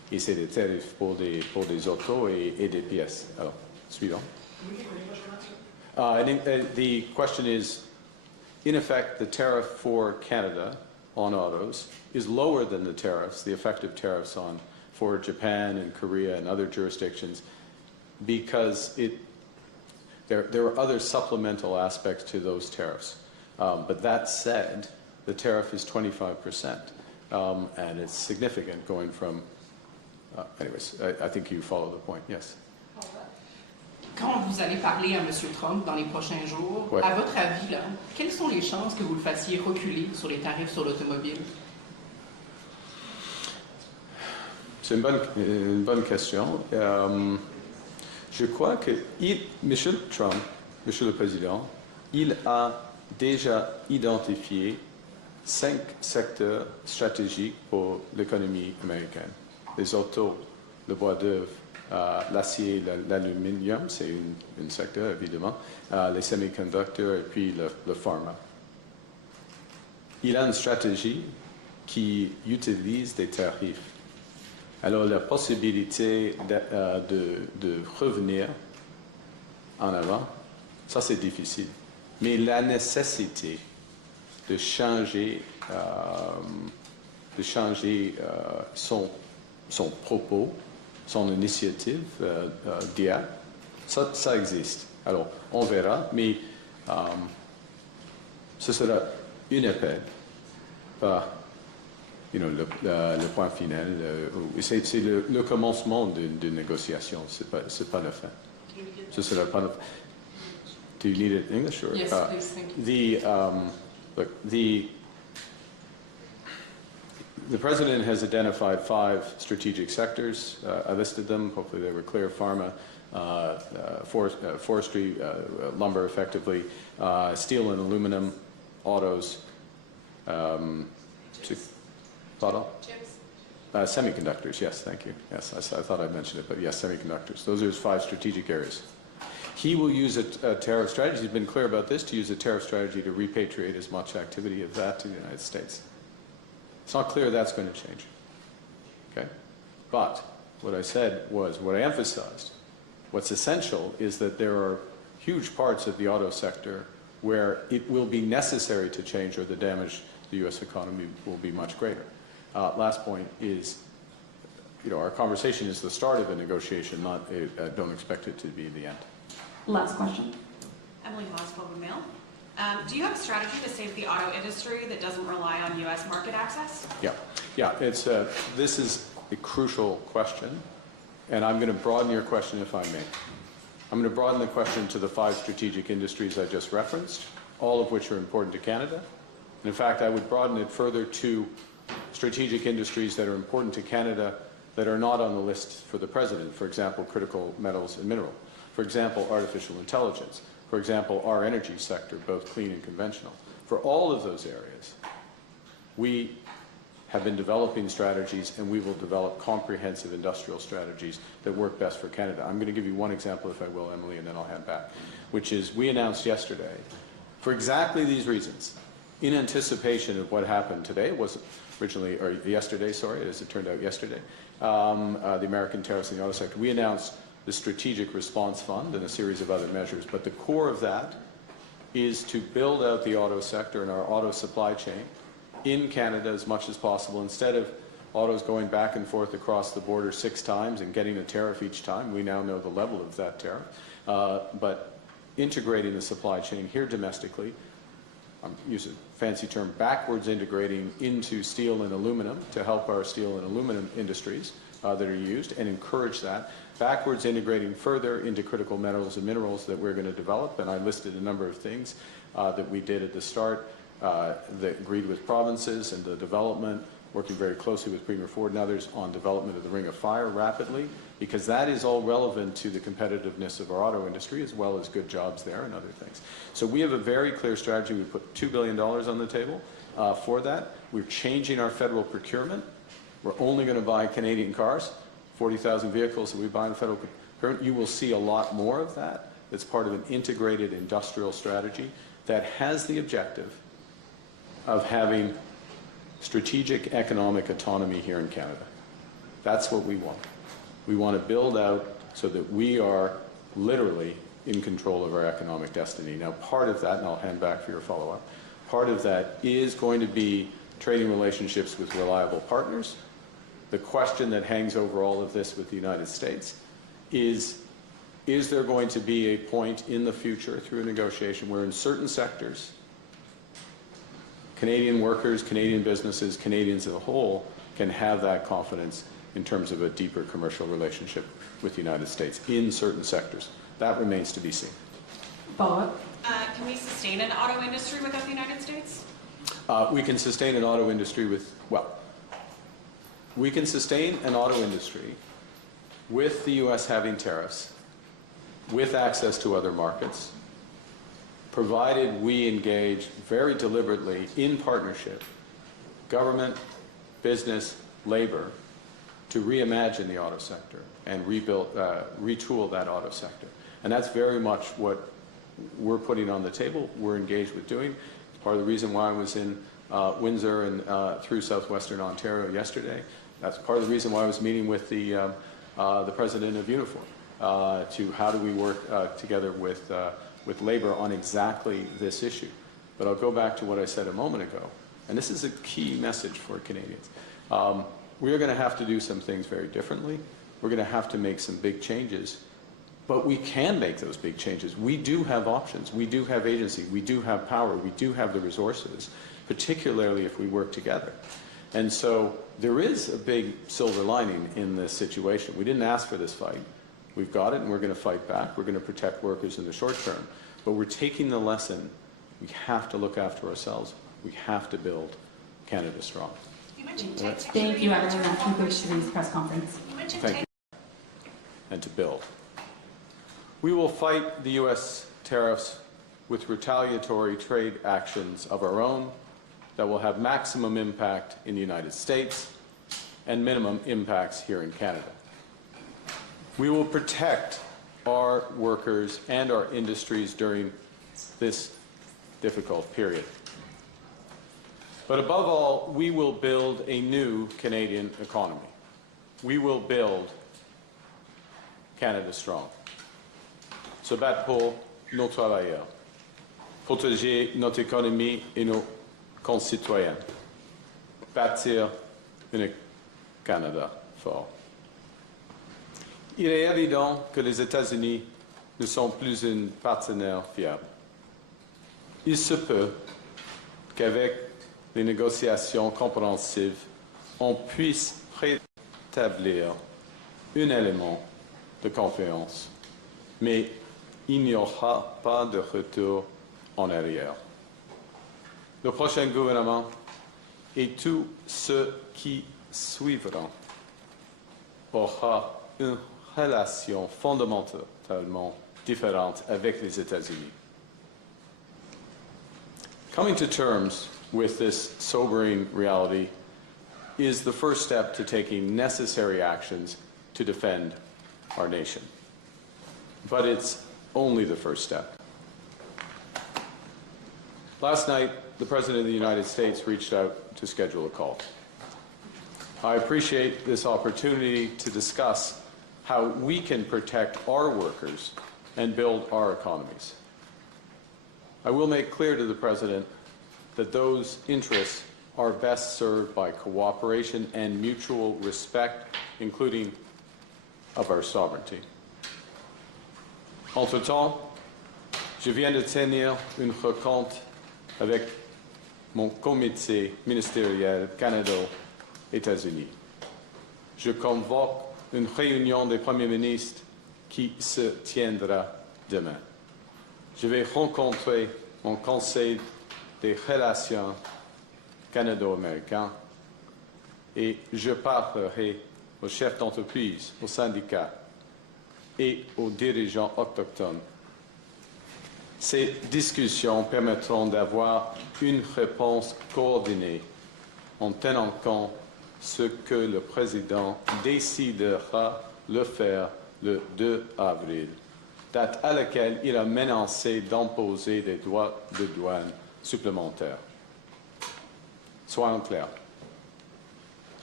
et c'est des tarifs pour des autos et des pièces. Alors, suivant. The question is, in effect, the tariff for Canada on autos is lower than the tariffs, the effective tariffs for Japan and Korea and other jurisdictions, because there are other supplemental aspects to those tariffs. But that said, the tariff is 25%, and it's significant going from. Anyways, I think you follow the point. Yes. Quand vous allez parler à M. Trump dans les prochains jours, Ouais. à votre avis, là, quelles sont les chances que vous le fassiez reculer sur les tarifs sur l'automobile? C'est une bonne question. Je crois que M. Trump, M. le Président, il a déjà identifié 5 secteurs stratégiques pour l'économie américaine. Les autos, le bois d'œuvre, l'acier, l'aluminium, c'est un secteur évidemment, les semi-conducteurs et puis le pharma. Il a une stratégie qui utilise des tarifs. Alors la possibilité de revenir en avant, ça c'est difficile. Mais la nécessité de changer son propos, son initiative d'hier, ça existe. Alors, on verra, mais ce sera une appel, pas le point final. C'est le commencement d'une négociation, c'est pas la fin. Ce sera pas la fin. Do you need it in English? Or, Yes, please, thank you. The President has identified 5 strategic sectors. I listed them. Hopefully they were clear. Pharma, forestry, lumber effectively, steel and aluminum, autos, semiconductors, yes, thank you. Yes, I thought I mentioned it, but yes, semiconductors. Those are his 5 strategic areas. He will use a tariff strategy. He's been clear about this, to use a tariff strategy to repatriate as much activity of that to the United States. It's not clear that's going to change. Okay? But what I said was, what I emphasized, what's essential is that there are huge parts of the auto sector where it will be necessary to change, or the damage to the U.S. economy will be much greater. Last point is, our conversation is the start of a negotiation, not don't expect it to be the end. Last question. Emily Haas, Globe and Mail. Do you have a strategy to save the auto industry that doesn't rely on U.S. market access? Yeah. This is a crucial question, and I'm going to broaden your question if I may. I'm going to broaden the question to the 5 strategic industries I just referenced, all of which are important to Canada. And in fact, I would broaden it further to strategic industries that are important to Canada that are not on the list for the President. For example, critical metals and mineral. For example, artificial intelligence. For example, our energy sector, both clean and conventional. For all of those areas, we have been developing strategies, and we will develop comprehensive industrial strategies that work best for Canada. I'm going to give you one example, if I will, Emily, and then I'll hand back, which is we announced yesterday, for exactly these reasons, in anticipation of what happened today, was originally, or yesterday, sorry, as it turned out yesterday, the American tariffs in the auto sector, we announced the Strategic Response Fund and a series of other measures. But the core of that is to build out the auto sector and our auto supply chain in Canada as much as possible. Instead of autos going back and forth across the border 6 times and getting a tariff each time, we now know the level of that tariff. But integrating the supply chain here domestically, I'm using a fancy term, backwards integrating into steel and aluminum to help our steel and aluminum industries that are used and encourage that. Backwards integrating further into critical metals and minerals that we're going to develop, and I listed a number of things that we did at the start that agreed with provinces and the development, working very closely with Premier Ford and others on development of the Ring of Fire rapidly, because that is all relevant to the competitiveness of our auto industry as well as good jobs there and other things. So we have a very clear strategy. We put $2 billion on the table for that. We're changing our federal procurement. We're only going to buy Canadian cars, 40,000 vehicles that we buy in federal procurement. You will see a lot more of that. That's part of an integrated industrial strategy that has the objective of having strategic economic autonomy here in Canada. That's what we want. We want to build out so that we are literally in control of our economic destiny. Now, part of that, and I'll hand back for your follow-up, part of that is going to be trading relationships with reliable partners. The question that hangs over all of this with the United States is there going to be a point in the future through a negotiation where in certain sectors, Canadian workers, Canadian businesses, Canadians as a whole can have that confidence in terms of a deeper commercial relationship with the United States in certain sectors? That remains to be seen. Follow-up? Can we sustain an auto industry without the United States? We can sustain an auto industry with, well, we can sustain an auto industry with the U.S. having tariffs, with access to other markets, provided we engage very deliberately in partnership, government, business, labor, to reimagine the auto sector and retool that auto sector. And that's very much what we're putting on the table, we're engaged with doing. It's part of the reason why I was in Windsor and through southwestern Ontario yesterday. That's part of the reason why I was meeting with the president of Unifor to how do we work together with labor on exactly this issue. But I'll go back to what I said a moment ago, and this is a key message for Canadians. We are going to have to do some things very differently. We're going to have to make some big changes, but we can make those big changes. We do have options. We do have agency. We do have power. We do have the resources, particularly if we work together. And so there is a big silver lining in this situation. We didn't ask for this fight. We've got it, and we're going to fight back. We're going to protect workers in the short term. But we're taking the lesson. We have to look after ourselves. We have to build Canada strong. You mentioned Thank you, everyone. That concludes today's press conference. Thank you. And to build. We will fight the U.S. tariffs with retaliatory trade actions of our own that will have maximum impact in the United States and minimum impacts here in Canada. We will protect our workers and our industries during this difficult period. But above all, we will build a new Canadian economy. We will build Canada strong. Se battre pour nos travailleurs, protéger notre économie et nos concitoyens, bâtir un Canada fort. Il est évident que les États-Unis ne sont plus un partenaire fiable. Il se peut qu'avec les négociations compréhensives, on puisse rétablir un élément de confiance, mais il n'y aura pas de retour en arrière. Le prochain gouvernement et tous ceux qui suivront aura une relation fondamentalement différente avec les États-Unis. Coming to terms with this sobering reality is the first step to taking necessary actions to defend our nation. But it's only the first step. Last night, the President of the United States reached out to schedule a call. I appreciate this opportunity to discuss how we can protect our workers and build our economies. I will make clear to the President that those interests are best served by cooperation and mutual respect, including of our sovereignty. Entre-temps, je viens de tenir une rencontre avec mon comité ministériel Canada-États-Unis. Je convoque une réunion des premiers ministres qui se tiendra demain. Je vais rencontrer mon conseil des relations canado-américaines et je parlerai aux chefs d'entreprise, aux syndicats et aux dirigeants autochtones. Ces discussions permettront d'avoir une réponse coordonnée en tenant compte ce que le président décidera de faire le 2 avril, date à laquelle il a menacé d'imposer des droits de douane supplémentaires. Soyons clairs.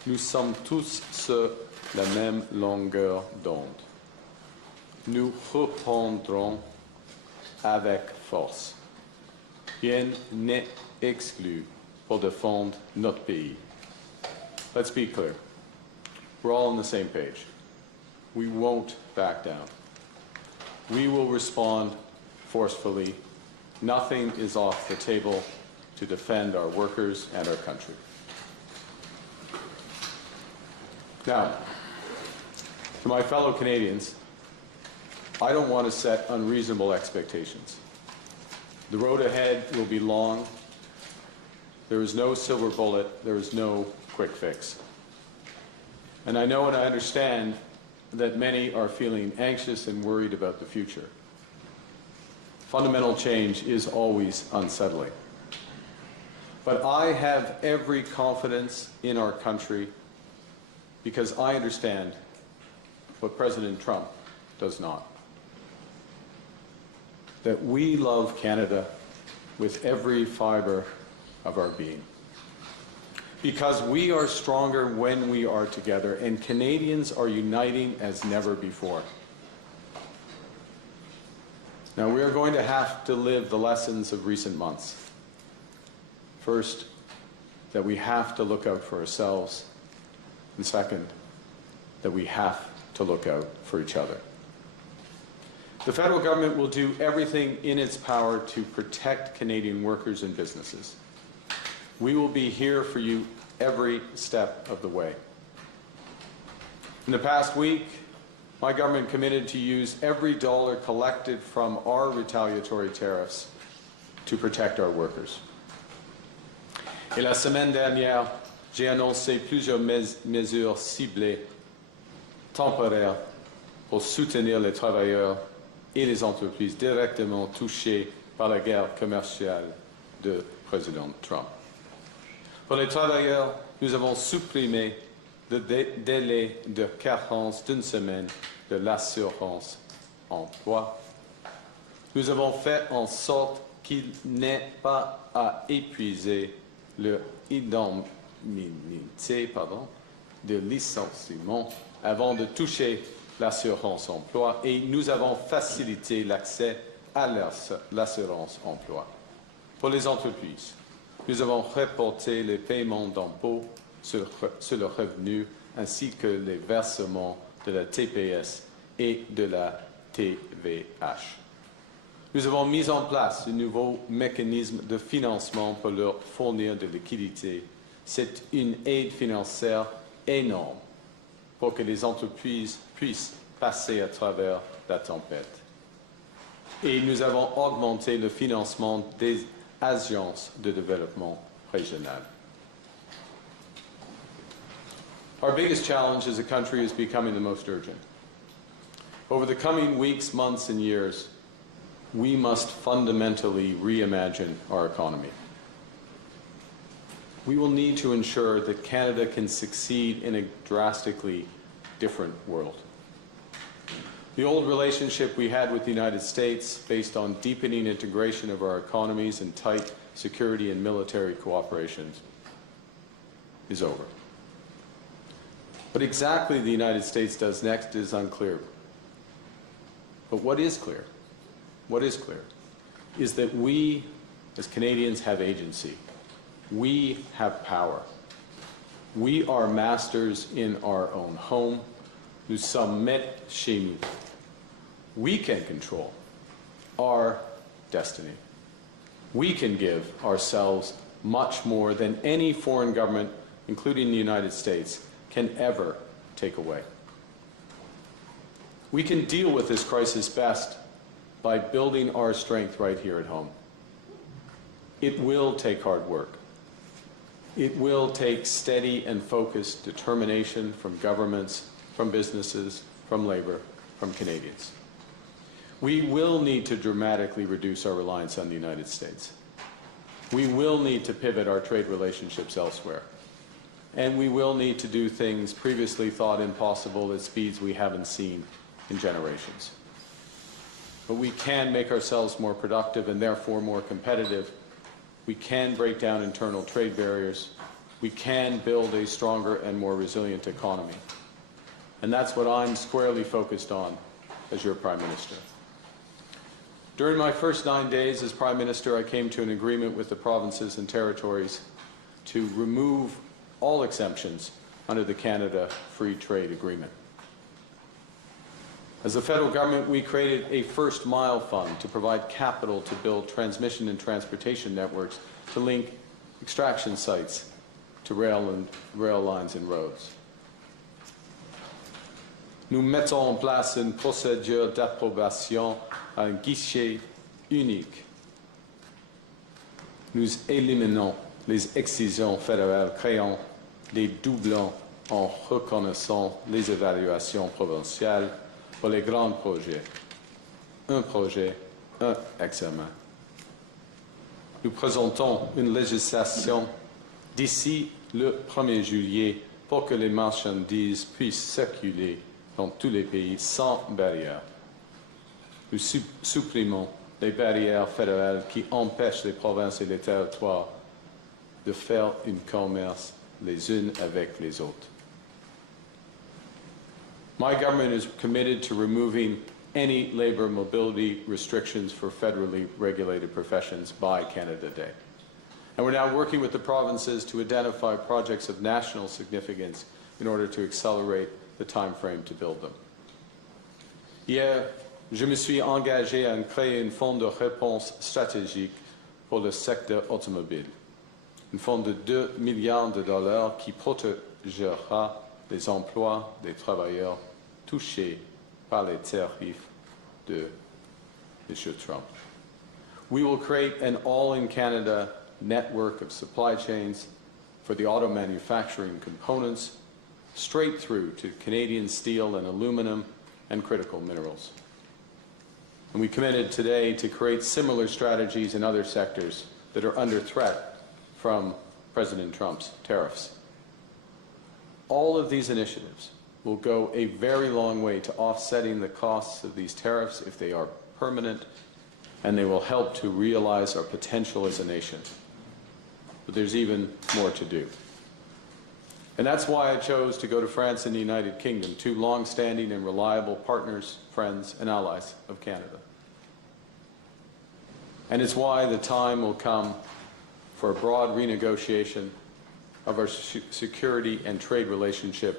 nous sommes tous sur la même longueur d'onde. Nous reprendrons avec force. Rien n'est exclu pour défendre notre pays. Let's be clear. We're all on the same page. We won't back down. We will respond forcefully. Nothing is off the table to defend our workers and our country. Now, to my fellow Canadians, I don't want to set unreasonable expectations. The road ahead will be long. There is no silver bullet. There is no quick fix. And I know and I understand that many are feeling anxious and worried about the future. Fundamental change is always unsettling. But I have every confidence in our country because I understand what President Trump does not. That we love Canada with every fiber of our being. Because we are stronger when we are together, and Canadians are uniting as never before. Now, we are going to have to live the lessons of recent months. First, that we have to look out for ourselves, and second, that we have to look out for each other. The federal government will do everything in its power to protect Canadian workers and businesses. We will be here for you every step of the way. In the past week, my government committed to use every dollar collected from our retaliatory tariffs to protect our workers. Et la semaine dernière, j'ai annoncé plusieurs mesures ciblées, temporaires, pour soutenir les travailleurs et les entreprises directement touchées par la guerre commerciale de président Trump. Pour les travailleurs, nous avons supprimé le délai de carence d'une semaine de l'assurance emploi. Nous avons fait en sorte qu'il n'ait pas à épuiser leur indemnité de licenciement avant de toucher l'assurance emploi et nous avons facilité l'accès à l'assurance emploi. Pour les entreprises, nous avons reporté les paiements d'impôts sur le revenu ainsi que les versements de la TPS et de la TVH. Nous avons mis en place de nouveaux mécanismes de financement pour leur fournir de liquidités. C'est une aide financière énorme pour que les entreprises puissent passer à travers la tempête. Et nous avons augmenté le financement des agences de développement régional. Our biggest challenge as a country is becoming the most urgent. Over the coming weeks, months, and years, we must fundamentally reimagine our economy. We will need to ensure that Canada can succeed in a drastically different world. The old relationship we had with the United States, based on deepening integration of our economies and tight security and military cooperation, is over. What exactly the United States does next is unclear. But what is clear is that we, as Canadians, have agency. We have power. We are masters in our own home. Nous sommes maîtres chez nous. We can control our destiny. We can give ourselves much more than any foreign government, including the United States, can ever take away. We can deal with this crisis best by building our strength right here at home. It will take hard work. It will take steady and focused determination from governments, from businesses, from labor, from Canadians. We will need to dramatically reduce our reliance on the United States. We will need to pivot our trade relationships elsewhere. And we will need to do things previously thought impossible at speeds we haven't seen in generations. But we can make ourselves more productive and therefore more competitive. We can break down internal trade barriers. we can build a stronger and more resilient economy. And that's what I'm squarely focused on as your Prime Minister. During my first 9 days as Prime Minister, I came to an agreement with the provinces and territories to remove all exemptions under the Canada Free Trade Agreement. As the federal government, we created a first mile fund to provide capital to build transmission and transportation networks to link extraction sites to rail lines and roads. Nous mettons en place une procédure d'approbation à un guichet unique. Nous éliminons les excisions fédérales, créant des doublons en reconnaissant les évaluations provinciales pour les grands projets. Un projet, un examen. Nous présentons une législation d'ici le 1er juillet pour que les marchandises puissent circuler dans tous les pays sans barrière. Nous supprimons les barrières fédérales qui empêchent les provinces et les territoires de faire un commerce les unes avec les autres. My government is committed to removing any labor mobility restrictions for federally regulated professions by Canada Day. And we're now working with the provinces to identify projects of national significance in order to accelerate the time frame to build them. Hier, je me suis engagé à créer un fonds de réponse stratégique pour le secteur automobile. Un fonds de 2 milliards de dollars qui protégera les emplois des travailleurs touchés par les tarifs de M. Trump. We will create an all-in-Canada network of supply chains for the auto manufacturing components, straight through to Canadian steel and aluminum and critical minerals. And we committed today to create similar strategies in other sectors that are under threat from President Trump's tariffs. All of these initiatives will go a very long way to offsetting the costs of these tariffs if they are permanent, and they will help to realize our potential as a nation. But there's even more to do. And that's why I chose to go to France and the United Kingdom, two long-standing and reliable partners, friends, and allies of Canada. And it's why the time will come for a broad renegotiation of our security and trade relationship